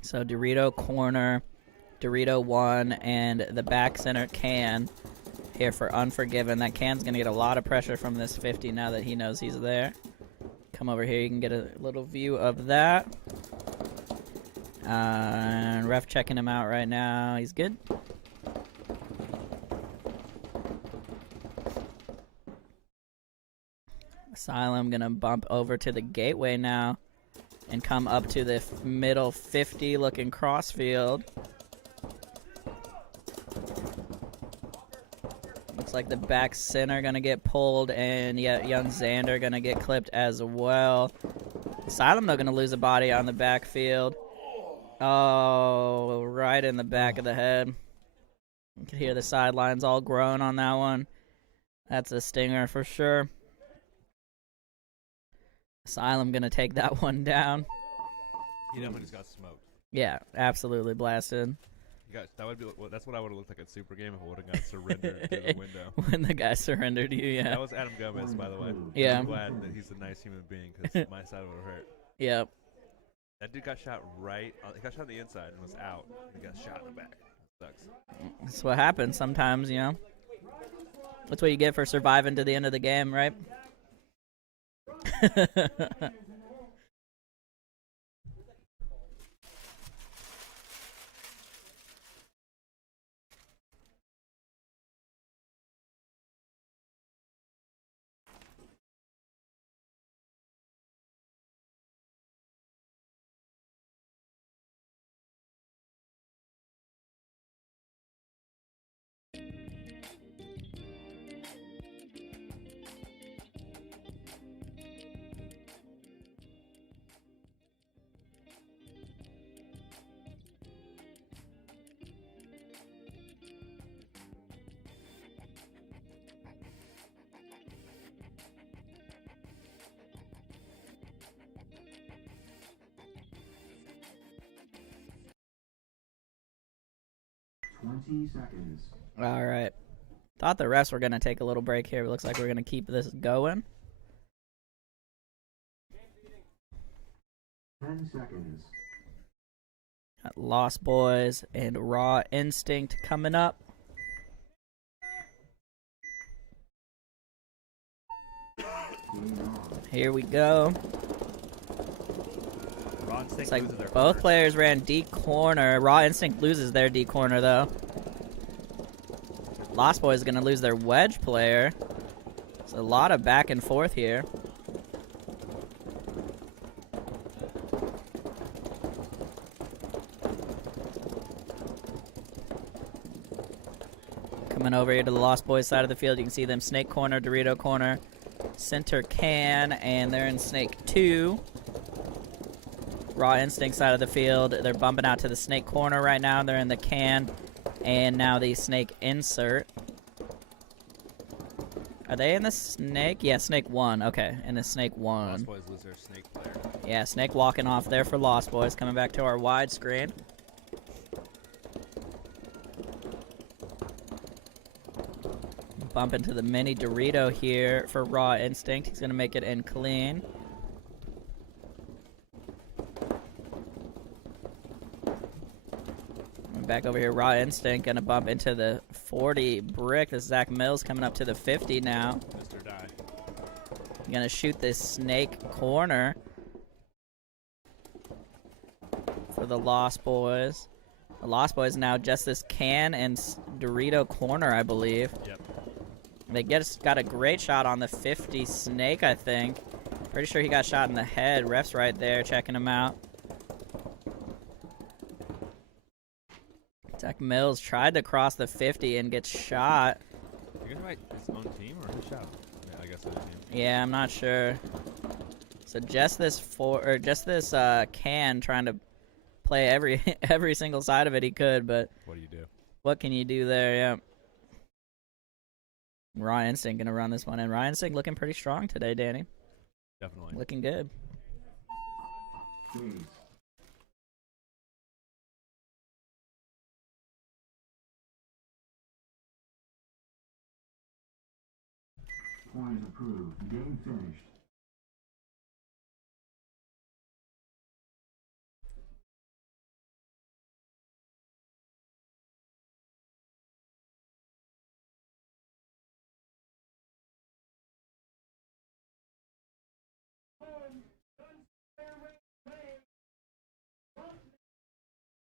So Dorito corner, Dorito 1, and the back center can here for Unforgiven. That can's going to get a lot of pressure from this 50 now that he knows he's there. Come over here, you can get a little view of that. And ref checking him out right now. He's good. Asylum going to bump over to the gateway now and come up to the middle 50 looking crossfield. Looks like the back center gonna get pulled, and yeah, young Xander gonna get clipped as well. Asylum though gonna lose a body on the backfield. Oh, right in the back of the head. You can hear the sidelines all groan on that one. That's a stinger for sure. Asylum gonna take that one down. He definitely just got smoked. Yeah, absolutely blasted. Gosh, that would be. Well, that's what I would have looked like at Super Game if I would have got surrendered through the window. When the guy surrendered you, yeah. That was Adam Gomez, by the way. Yeah. I'm glad that he's a nice human being because my side would have hurt. Yep. That dude got shot right. He got shot on the inside and was out. And he got shot in the back. Sucks. That's what happens sometimes, you know. That's what you get for surviving to the end of the game, right? 20 seconds. All right. Thought the refs were going to take a little break here, but looks like we're going to keep this going. 10 seconds. Got Lost Boys and Raw Instinct coming up. Here we go. It's like both players ran D corner. Raw Instinct loses their D corner though. Lost Boys is going to lose their wedge player. It's a lot of back and forth here. Coming over here to the Lost Boys side of the field, you can see them snake corner, Dorito corner, center can, and they're in snake 2. Raw Instinct side of the field, they're bumping out to the snake corner right now. They're in the can, and now the snake insert. Are they in the snake? Yeah, snake 1. Okay, in the snake 1. Lost Boys lose their snake player. Yeah, snake walking off there for Lost Boys. Coming back to our wide screen. Bump into the mini Dorito here for Raw Instinct. He's going to make it in clean. Back over here, Raw Instinct going to bump into the 40 brick. This is Zach Mills coming up to the 50 now. Mr. Die. Going to shoot this snake corner for the Lost Boys. The Lost Boys now just this can and Dorito corner, I believe. Yep. They got a great shot on the 50 snake, I think. Pretty sure he got shot in the head. Ref's right there checking him out. Zach Mills tried to cross the 50 and gets shot. You guys right his own team or his shot? Yeah, I guess his team. Yeah, I'm not sure. So just this can trying to play every single side of it he could, but What do you do? what can you do there? Yeah. Raw Instinct gonna run this one in. Raw Instinct looking pretty strong today, Danny. Definitely. Looking good. Freeze. Point approved. Game finished.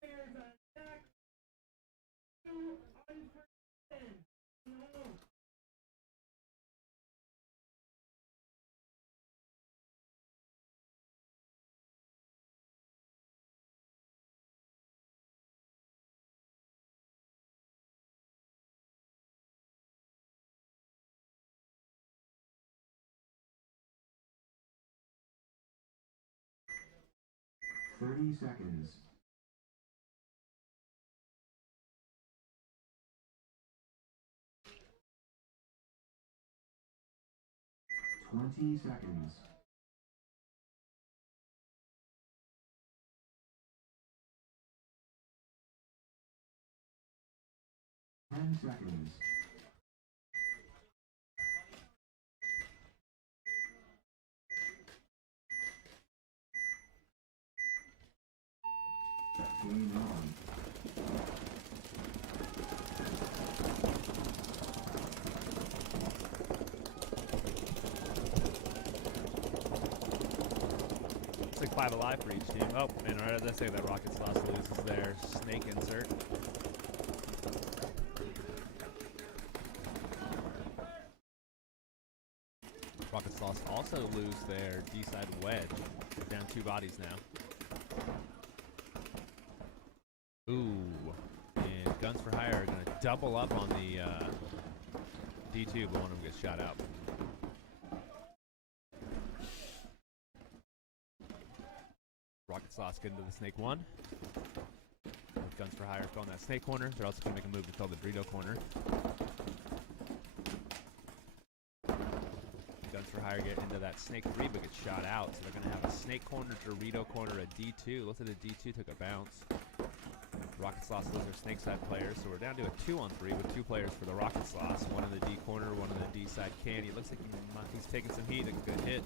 There's a next to Unforgiven. Thirty seconds. Twenty seconds. 10 seconds. Game on. It's like 5 alive for each team. Oh, and right as I say that, Rocket Sauce loses their snake insert. Rocket Sauce also lose their D-side wedge. They're down 2 bodies now. Ooh. And Guns for Hire are going to double up on the D2, but one of them gets shot out. Rocket Sauce get into the snake 1. Guns for Hire fill in that snake corner. They're also going to make a move to fill the Dorito corner. Guns for Hire get into that snake 3 but get shot out. So they're going to have a snake corner, Dorito corner, a D2. Looks like the D2 took a bounce. Rocket Sauce loses their snake side players, so we're down to a 2-on-3 with 2 players for the Rocket Sauce. One in the D corner, one in the D side can. He looks like he's taking some heat, a good hit.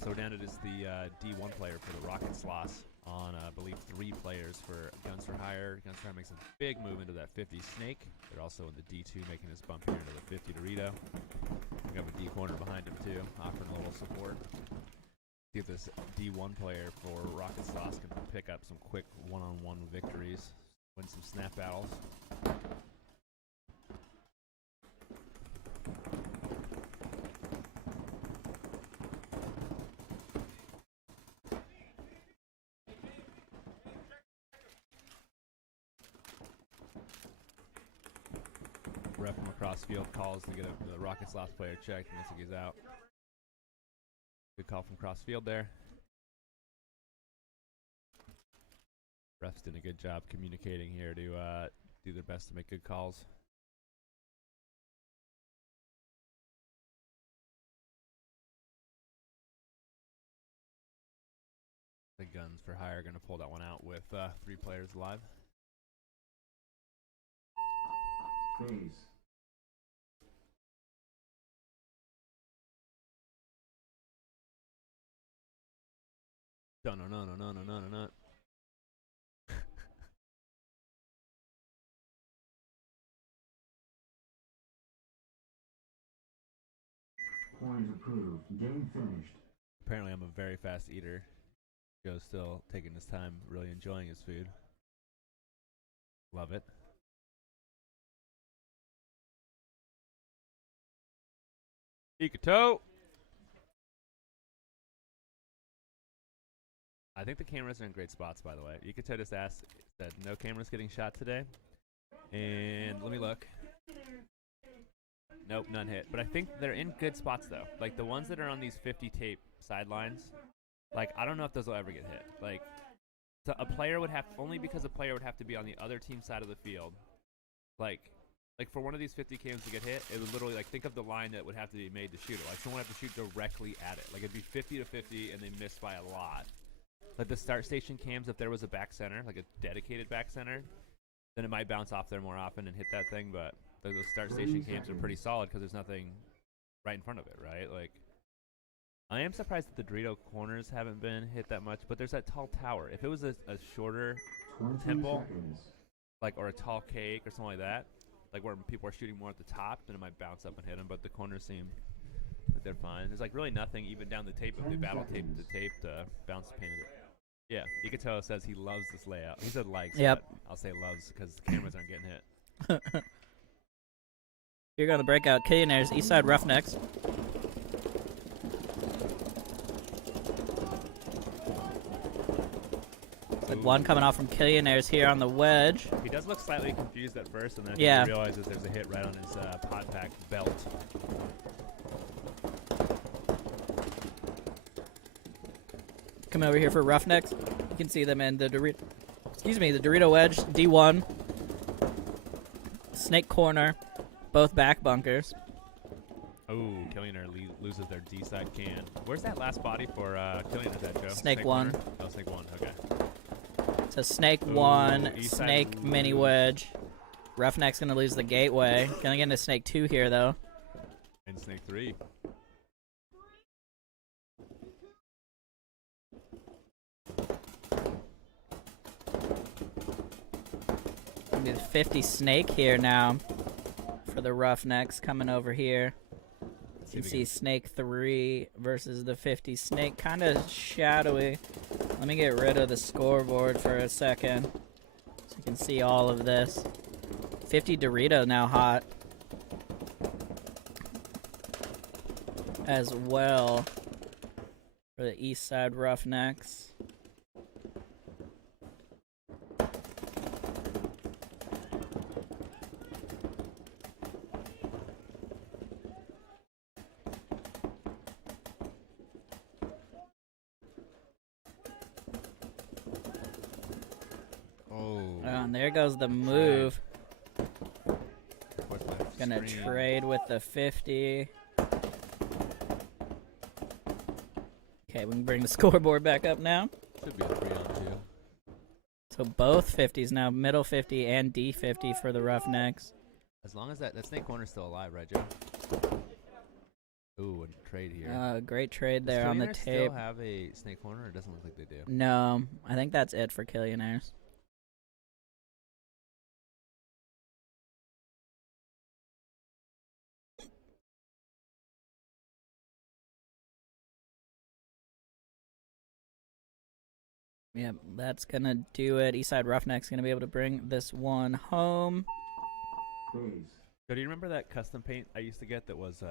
So we're down to just the D1 player for the Rocket Sauce on, I believe, 3 players for Guns for Hire. Guns for Hire makes a big move into that 50 snake. They're also in the D2 making this bump here into the 50 Dorito. We have a D corner behind him too, offering a little support. See if this D1 player for Rocket Sauce can pick up some quick one-on-one victories, win some snap battles. Ref from across field calls to get the Rocket Sauce player checked, and looks like he's out. Good call from cross field there. Refs did a good job communicating here to do their best to make good calls. The Guns for Hire are going to pull that one out with 3 players alive. Phase. No. Point approved. Game finished. Apparently I'm a very fast eater. Joe's still taking his time, really enjoying his food. Love it. Ikato! I think the cameras are in great spots, by the way. Ikato just said no cameras getting shot today. And let me look. Nope, none hit. But I think they're in good spots, though. Like, the ones that are on these 50 tape sidelines, like, I don't know if those will ever get hit. Like, so a player would have, only because a player would have to be on the other team side of the field. Like for one of these 50 cams to get hit, it would literally, like, think of the line that would have to be made to shoot it. Like, someone would have to shoot directly at it. Like, it'd be 50 to 50, and they miss by a lot. Like the start station cams, if there was a back center, like a dedicated back center, then it might bounce off there more often and hit that thing. But those start station cams are pretty solid because there's nothing right in front of it, right? Like, I am surprised that the Dorito corners haven't been hit that much, but there's that tall tower. If it was a shorter temple, like, or a tall cake or something like that, like where people are shooting more at the top, then it might bounce up and hit them. But the corners seem like they're fine. There's like really nothing even down the tape if they battle tape the tape to bounce the paint. Yeah, Ikato says he loves this layout. He said likes, Yep. but I'll say loves because the cameras aren't getting hit. You're going to break out Killionaires, Eastside Roughnecks. Like one coming off from Killionaires here on the wedge. He does look slightly confused at first, and then Yeah. he realizes there's a hit right on his pot pack belt. Coming over here for Roughnecks. You can see them in the Dorito. Excuse me, the Dorito wedge, D1. Snake corner, both back bunkers. Oh, Killionaire loses their D-side can. Where's that last body for Killionaire, that Joe? Snake 1. corner? Oh, Snake 1, okay. So Snake Ooh, 1, Eastside Snake mini wedge. Roughnecks gonna lose the gateway. Gonna get into Snake 2 here, though. And Snake 3. Gonna be the 50 Snake here now for the Roughnecks coming over here. You can see Snake 3 versus the 50 Snake. Kind of shadowy. Let me get rid of the scoreboard for a second so you can see all of this. 50 Dorito now hot as well for the Eastside Roughnecks. And there goes the move. Gonna trade with the 50. Okay, we can bring the scoreboard back up now. Should be a 3-on-2. So both 50s now, middle 50 and D50 for the Roughnecks. As long as that snake corner's still alive, right, Joe? Ooh, a trade here. Great trade there on the Does tape. still have a snake corner? It doesn't look like they do. No, I think that's it for Killionaires. Yep, that's gonna do it. Eastside Roughnecks gonna be able to bring this one home. Phase. So do you remember that custom paint I used to get that was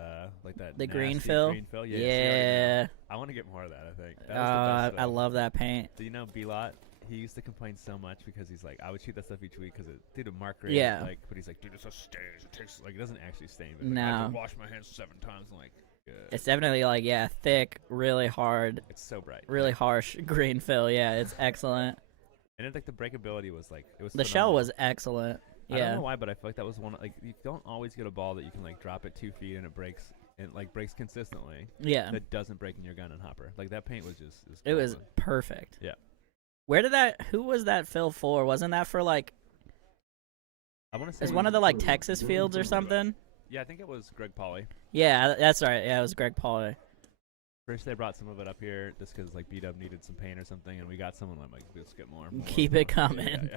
like that The nasty green fill? Green fill? Yeah. Yeah. I want to get more of that, I think. That was the best I love that paint. Do you know B-Lot? He used to complain so much because he's like, I would shoot that stuff each week because it did a mark rate. Yeah. Like, but he's like, dude, it's a stains. It takes like it doesn't actually stain. But No. like, I have to wash my hands 7 times. I'm like, good. It's definitely like, yeah, thick, really hard, It's so bright. really harsh green fill. Yeah, it's excellent. And then like the breakability was like it was. The shell phenomenal. was excellent. I don't Yeah. know why, but I feel like that was one. Like you don't always get a ball that you can like drop it 2 feet and it breaks and like breaks consistently. Yeah. That doesn't break in your gun and hopper. Like that paint was just. It was golden. perfect. Yeah. Who was that fill for? Wasn't that for like, I want to say is one of the like Texas fields or something? Yeah, I think it was Greg Pauly. Yeah, that's right. Yeah, it was Greg Pauly. First, they brought some of it up here just because like B-Dub needed some paint or something, and we got some. And I'm like, let's get more. Keep it coming.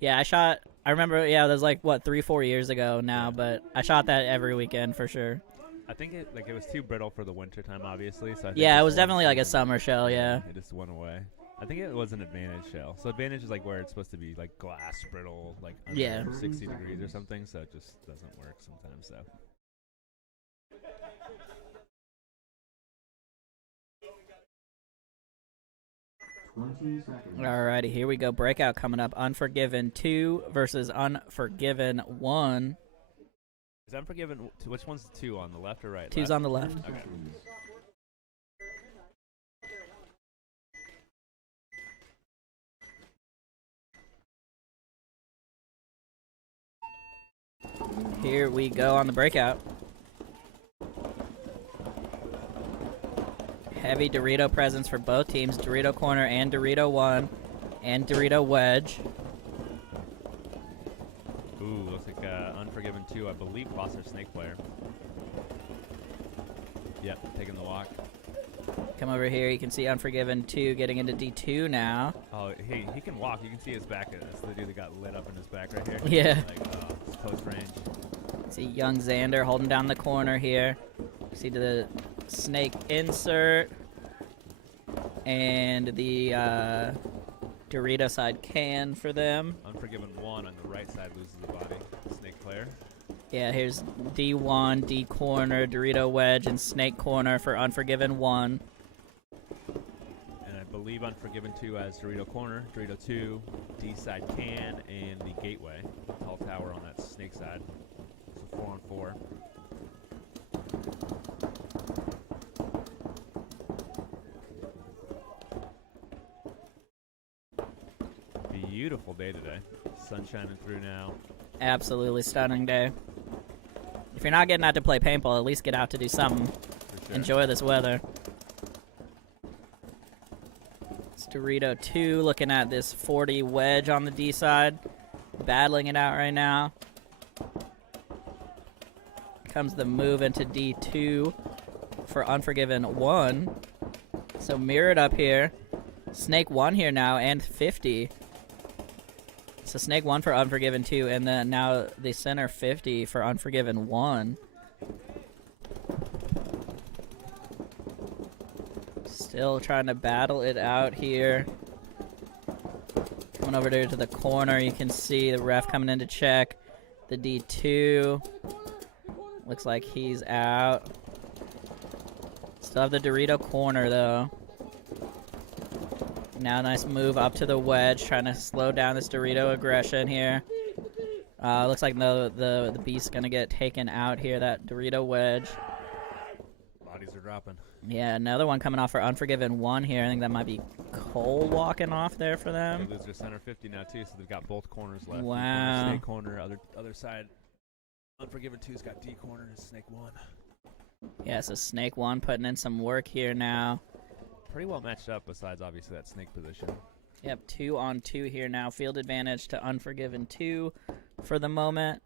Yeah. Yeah, I remember, yeah, that was like, what, 3-4 years ago now, Yeah. but I shot that every weekend for sure. I think it was too brittle for the winter time, obviously. So I think Yeah, it this was one definitely like a season- summer shell, yeah. It just went away. I think it was an advantage shell. So advantage is like where it's supposed to be like glass brittle, like under Yeah. 60 degrees or something. So it just doesn't work sometimes. So. Alrighty, here we go. Breakout coming up. Unforgiven 2 versus Unforgiven 1. Is Unforgiven? Which one's the 2 on the left or right? 2's on the left. Okay. Here we go on the breakout. Heavy Dorito presence for both teams. Dorito corner and Dorito 1 and Dorito wedge. Ooh, looks like Unforgiven 2, I believe, lost their snake player. Yep, taking the walk. Come over here. You can see Unforgiven 2 getting into D2 now. Oh, hey, he can walk. You can see his back. That's the dude that got lit up in his back right here. Yeah. Like, it's close range. See young Xander holding down the corner here. See the snake insert. And the Dorito side can for them. Unforgiven 1 on the right side loses the body. Snake player. Yeah, here's D1, D corner, Dorito wedge, and snake corner for Unforgiven 1. And I believe Unforgiven 2 has Dorito corner, Dorito 2, D side can, and the gateway. Tall tower on that snake side. So 4 on 4. Beautiful day today. Sun shining through now. Absolutely stunning day. If you're not getting out to play paintball, at least get out to do something. For sure. Enjoy this weather. It's Dorito 2 looking at this 40 wedge on the D side. Battling it out right now. comes the move into D2 for Unforgiven 1. So mirrored up here. Snake 1 here now and 50. So Snake 1 for Unforgiven 2, and then now the center 50 for Unforgiven 1. Still trying to battle it out here. Coming over there to the corner, you can see the ref coming in to check the D2. Looks like he's out. Still have the Dorito corner though. Now nice move up to the wedge, trying to slow down this Dorito aggression here. Looks like the beast's gonna get taken out here, that Dorito wedge. Bodies are dropping. Yeah, another one coming off for Unforgiven 1 here. I think that might be Cole walking off there for them. They lose their center 50 now too, so they've got both corners left. Wow. Snake corner, other side. Unforgiven 2's got D corner and Snake 1. Yeah, so Snake 1 putting in some work here now. Pretty well matched up besides obviously that snake position. Yep, 2 on 2 here now. Field advantage to Unforgiven 2 for the moment.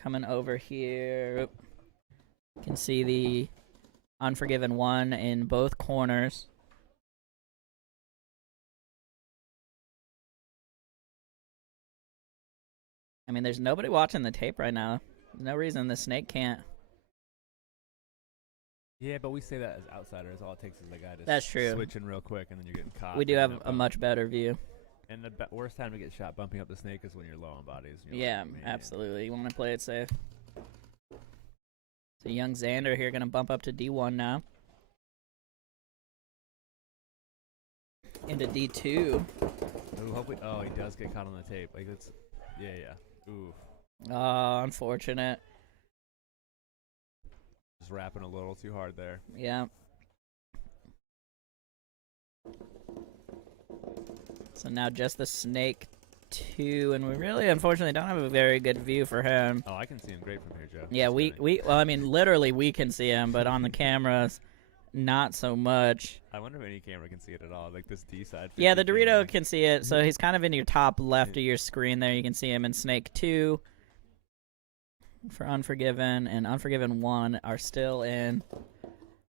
Coming over here. You can see the Unforgiven 1 in both corners. I mean, there's nobody watching the tape right now. There's no reason the snake can't. Yeah, but we say that as outsiders. All it takes is the guy to That's true. switch in real quick, and then you're getting caught. We do have a much better view. And the worst time to get shot bumping up the snake is when you're low on bodies. You're Yeah, like, man. absolutely. You want to play it safe. So young Xander here going to bump up to D1 now. Into D2. Ooh, hopefully, oh, he does get caught on the tape. Like it's, yeah. Ooh, Oh, unfortunate. just rapping a little too hard there. Yeah. So now just the Snake 2, and we really, unfortunately, don't have a very good view for him. Oh, I can see him great from here, Joe. Yeah, well, I mean, literally we can see him, but on the cameras, not so much. I wonder if any camera can see it at all. Like this D side. Yeah, the Dorito can see it, so he's kind of in your top left of your screen there. You can see him in Snake 2 for Unforgiven, and Unforgiven 1 are still in.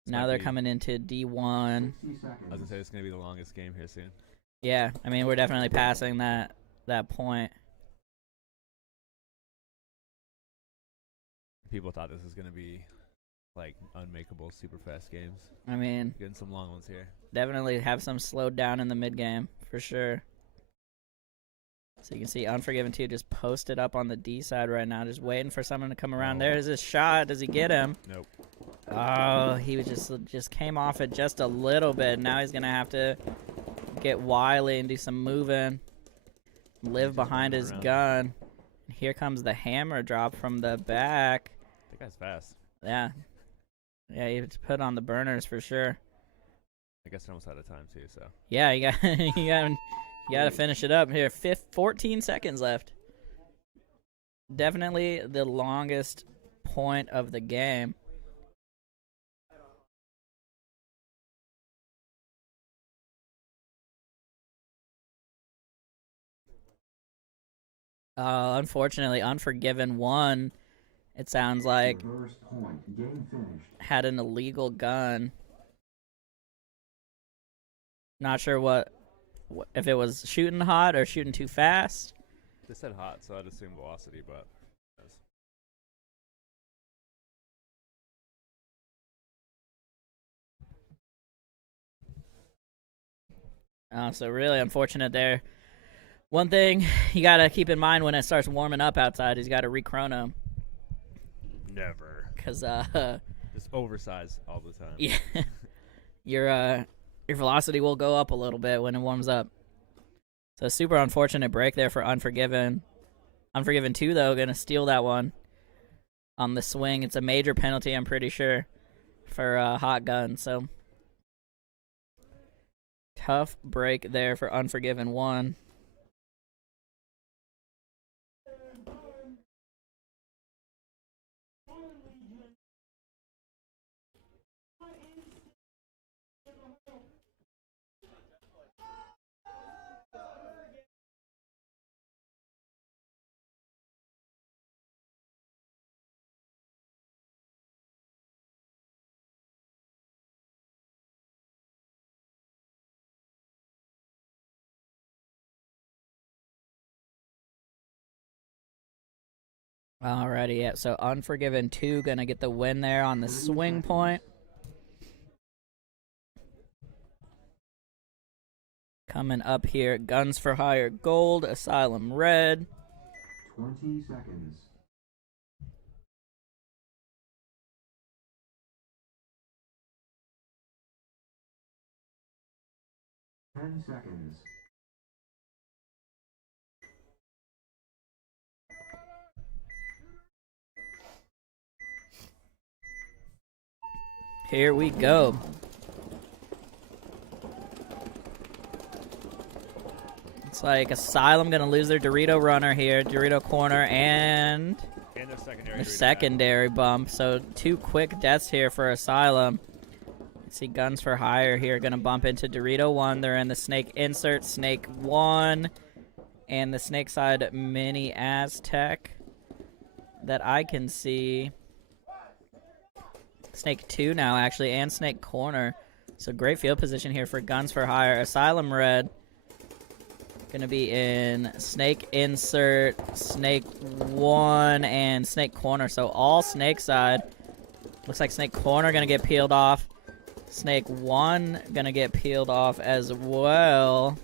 Now they're coming into D1. 60 seconds. I was gonna say it's gonna be the longest game here soon. Yeah, I mean, we're definitely passing that point. People thought this was gonna be like unmakeable, super fast games. I mean, Getting some long ones here. definitely have some slowed down in the mid game for sure. So you can see Unforgiven 2 just posted up on the D side right now, just waiting for someone to come around. Oh. There's his shot. Does he get him? Nope. Oh, he was just came off it just a little bit. Now he's gonna have to get wily and do some moving. Live behind his gun. Here comes the hammer drop from the back. That guy's fast. Yeah. Yeah, you have to put on the burners for sure. I guess they're almost out of time too. So Yeah, you got you got to finish it up here. 14 seconds left. Definitely the longest point of the game. Unfortunately, Unforgiven 1, it sounds like, Reverse point. Game finished. had an illegal gun. Not sure what if it was shooting hot or shooting too fast. they said hot, so I'd assume velocity, but. So really unfortunate there. One thing you got to keep in mind when it starts warming up outside is you got to re-chrono. Never. Because, Just oversized all the time. yeah, your velocity will go up a little bit when it warms up. So super unfortunate break there for Unforgiven. Unforgiven 2, though, going to steal that one on the swing. It's a major penalty, I'm pretty sure, for hot gun. So tough break there for Unforgiven 1. Alrighty, yeah. So Unforgiven 2 gonna get the win there on the swing point. Coming up here, Guns for Hire Gold, Asylum Red. 20 seconds. 10 seconds. Here we go. It's like Asylum gonna lose their Dorito runner here, Dorito corner, and their a secondary bump. So 2 quick deaths here for Asylum. See Guns for Hire here gonna bump into Dorito 1. They're in the Snake insert, Snake 1, and the Snake side mini Aztec that I can see. Snake 2 now, actually, and Snake corner. So great field position here for Guns for Hire. Asylum Red gonna be in Snake insert, Snake 1, and Snake corner. So all Snake side. Looks like Snake corner gonna get peeled off. Snake 1 gonna get peeled off as well.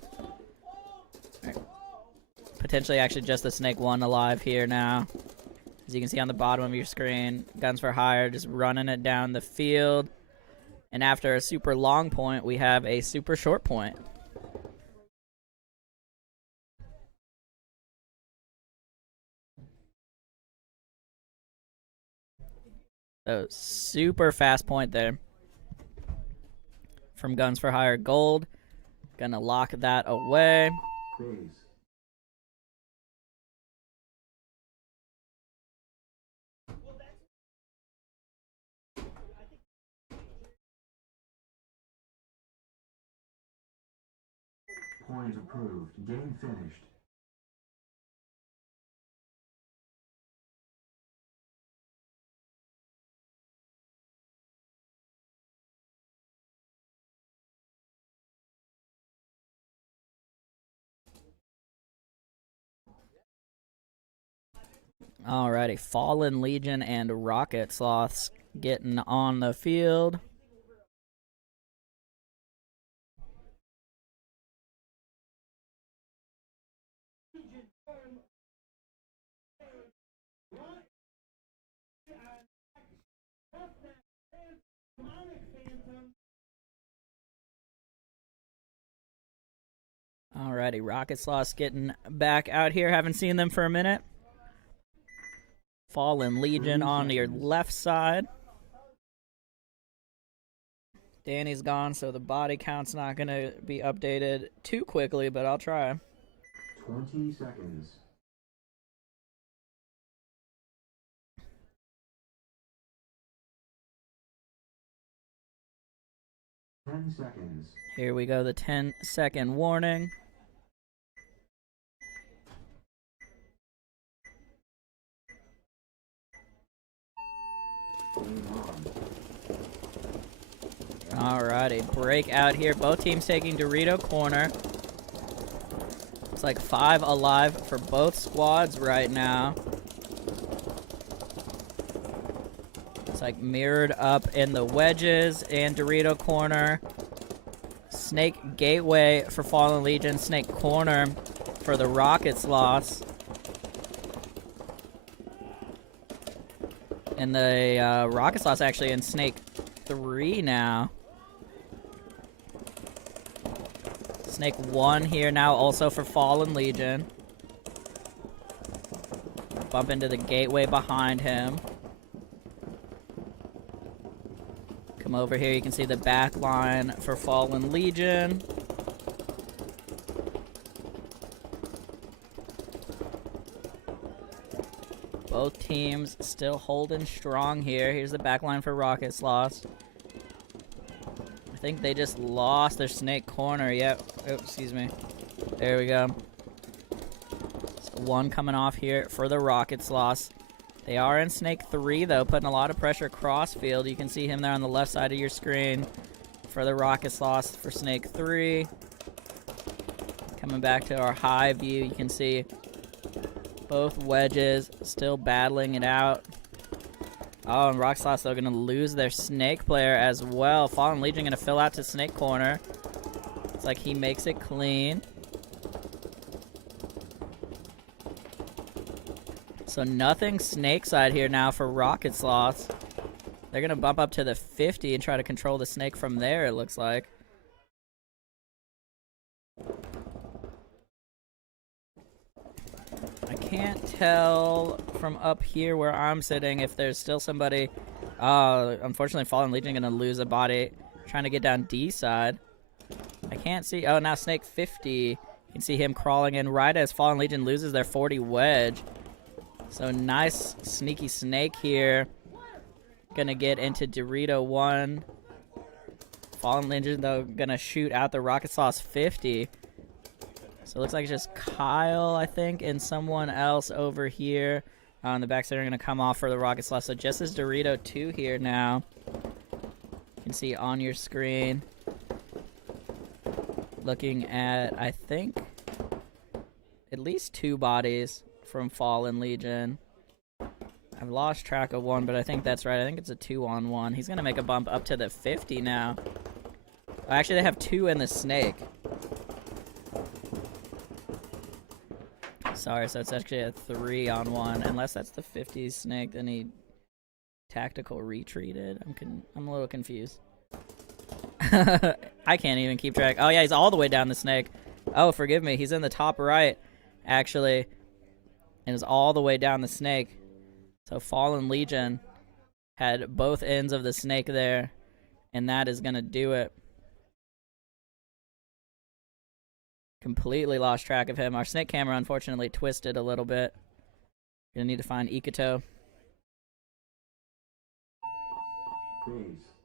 Potentially actually just the Snake 1 alive here now. As you can see on the bottom of your screen, Guns for Hire just running it down the field. And after a super long point, we have a super short point. So super fast point there from Guns for Hire Gold. Gonna lock that away. Base. Point approved. Game finished. Alrighty, Fallen Legion and Rocket Sloths getting on the field. Alrighty, Rocket Sloths getting back out here. Haven't seen them for a minute. Fallen Legion on your left side. Danny's gone, so the body count's not going to be updated too quickly, but I'll try. 20 seconds. 10 seconds. Here we go, the 10-second warning. Alrighty, break out here. Both teams taking Dorito corner. It's like 5 alive for both squads right now. It's like mirrored up in the wedges and Dorito corner. Snake gateway for Fallen Legion. Snake corner for the Rocket Sloths. And the Rocket Sloths actually in Snake 3 now. Snake 1 here now also for Fallen Legion. Bump into the gateway behind him. Come over here, you can see the back line for Fallen Legion. Both teams still holding strong here. Here's the back line for Rocket Sloths. I think they just lost their Snake corner. Yep. Oh, excuse me. There we go. So 1 coming off here for the Rocket Sloths. They are in Snake 3, though, putting a lot of pressure cross field. You can see him there on the left side of your screen for the Rocket Sloths for Snake 3. Coming back to our high view, you can see Both wedges still battling it out. Oh, and Rockslot's though gonna lose their snake player as well. Fallen Legion gonna fill out to snake corner. It's like he makes it clean. So nothing snake side here now for Rocket Sloths. They're gonna bump up to the 50 and try to control the snake from there, it looks like. I can't tell from up here where I'm sitting if there's still somebody. Unfortunately, Fallen Legion gonna lose a body trying to get down D side. I can't see. Oh, now Snake 50. You can see him crawling in right as Fallen Legion loses their 40 wedge. So nice sneaky snake here. Gonna get into Dorito 1. Fallen Legion though gonna shoot out the Rocket Sauce 50. So it looks like it's just Kyle, I think, and someone else over here on the back side are gonna come off for the Rocket Sauce. So just as Dorito 2 here now. You can see on your screen. Looking at, I think, at least 2 bodies from Fallen Legion. I've lost track of one, but I think that's right. I think it's a 2-on-1. He's going to make a bump up to the 50 now. Actually, they have 2 in the snake. Sorry, so it's actually a 3-on-1. Unless that's the 50 snake, then he tactical retreated. I'm a little confused. I can't even keep track. Oh, yeah, he's all the way down the snake. Oh, forgive me. He's in the top right, actually. And is all the way down the snake. So Fallen Legion had both ends of the snake there. And that is going to do it. Completely lost track of him. Our snake camera, unfortunately, twisted a little bit. Gonna need to find Ikato. Base.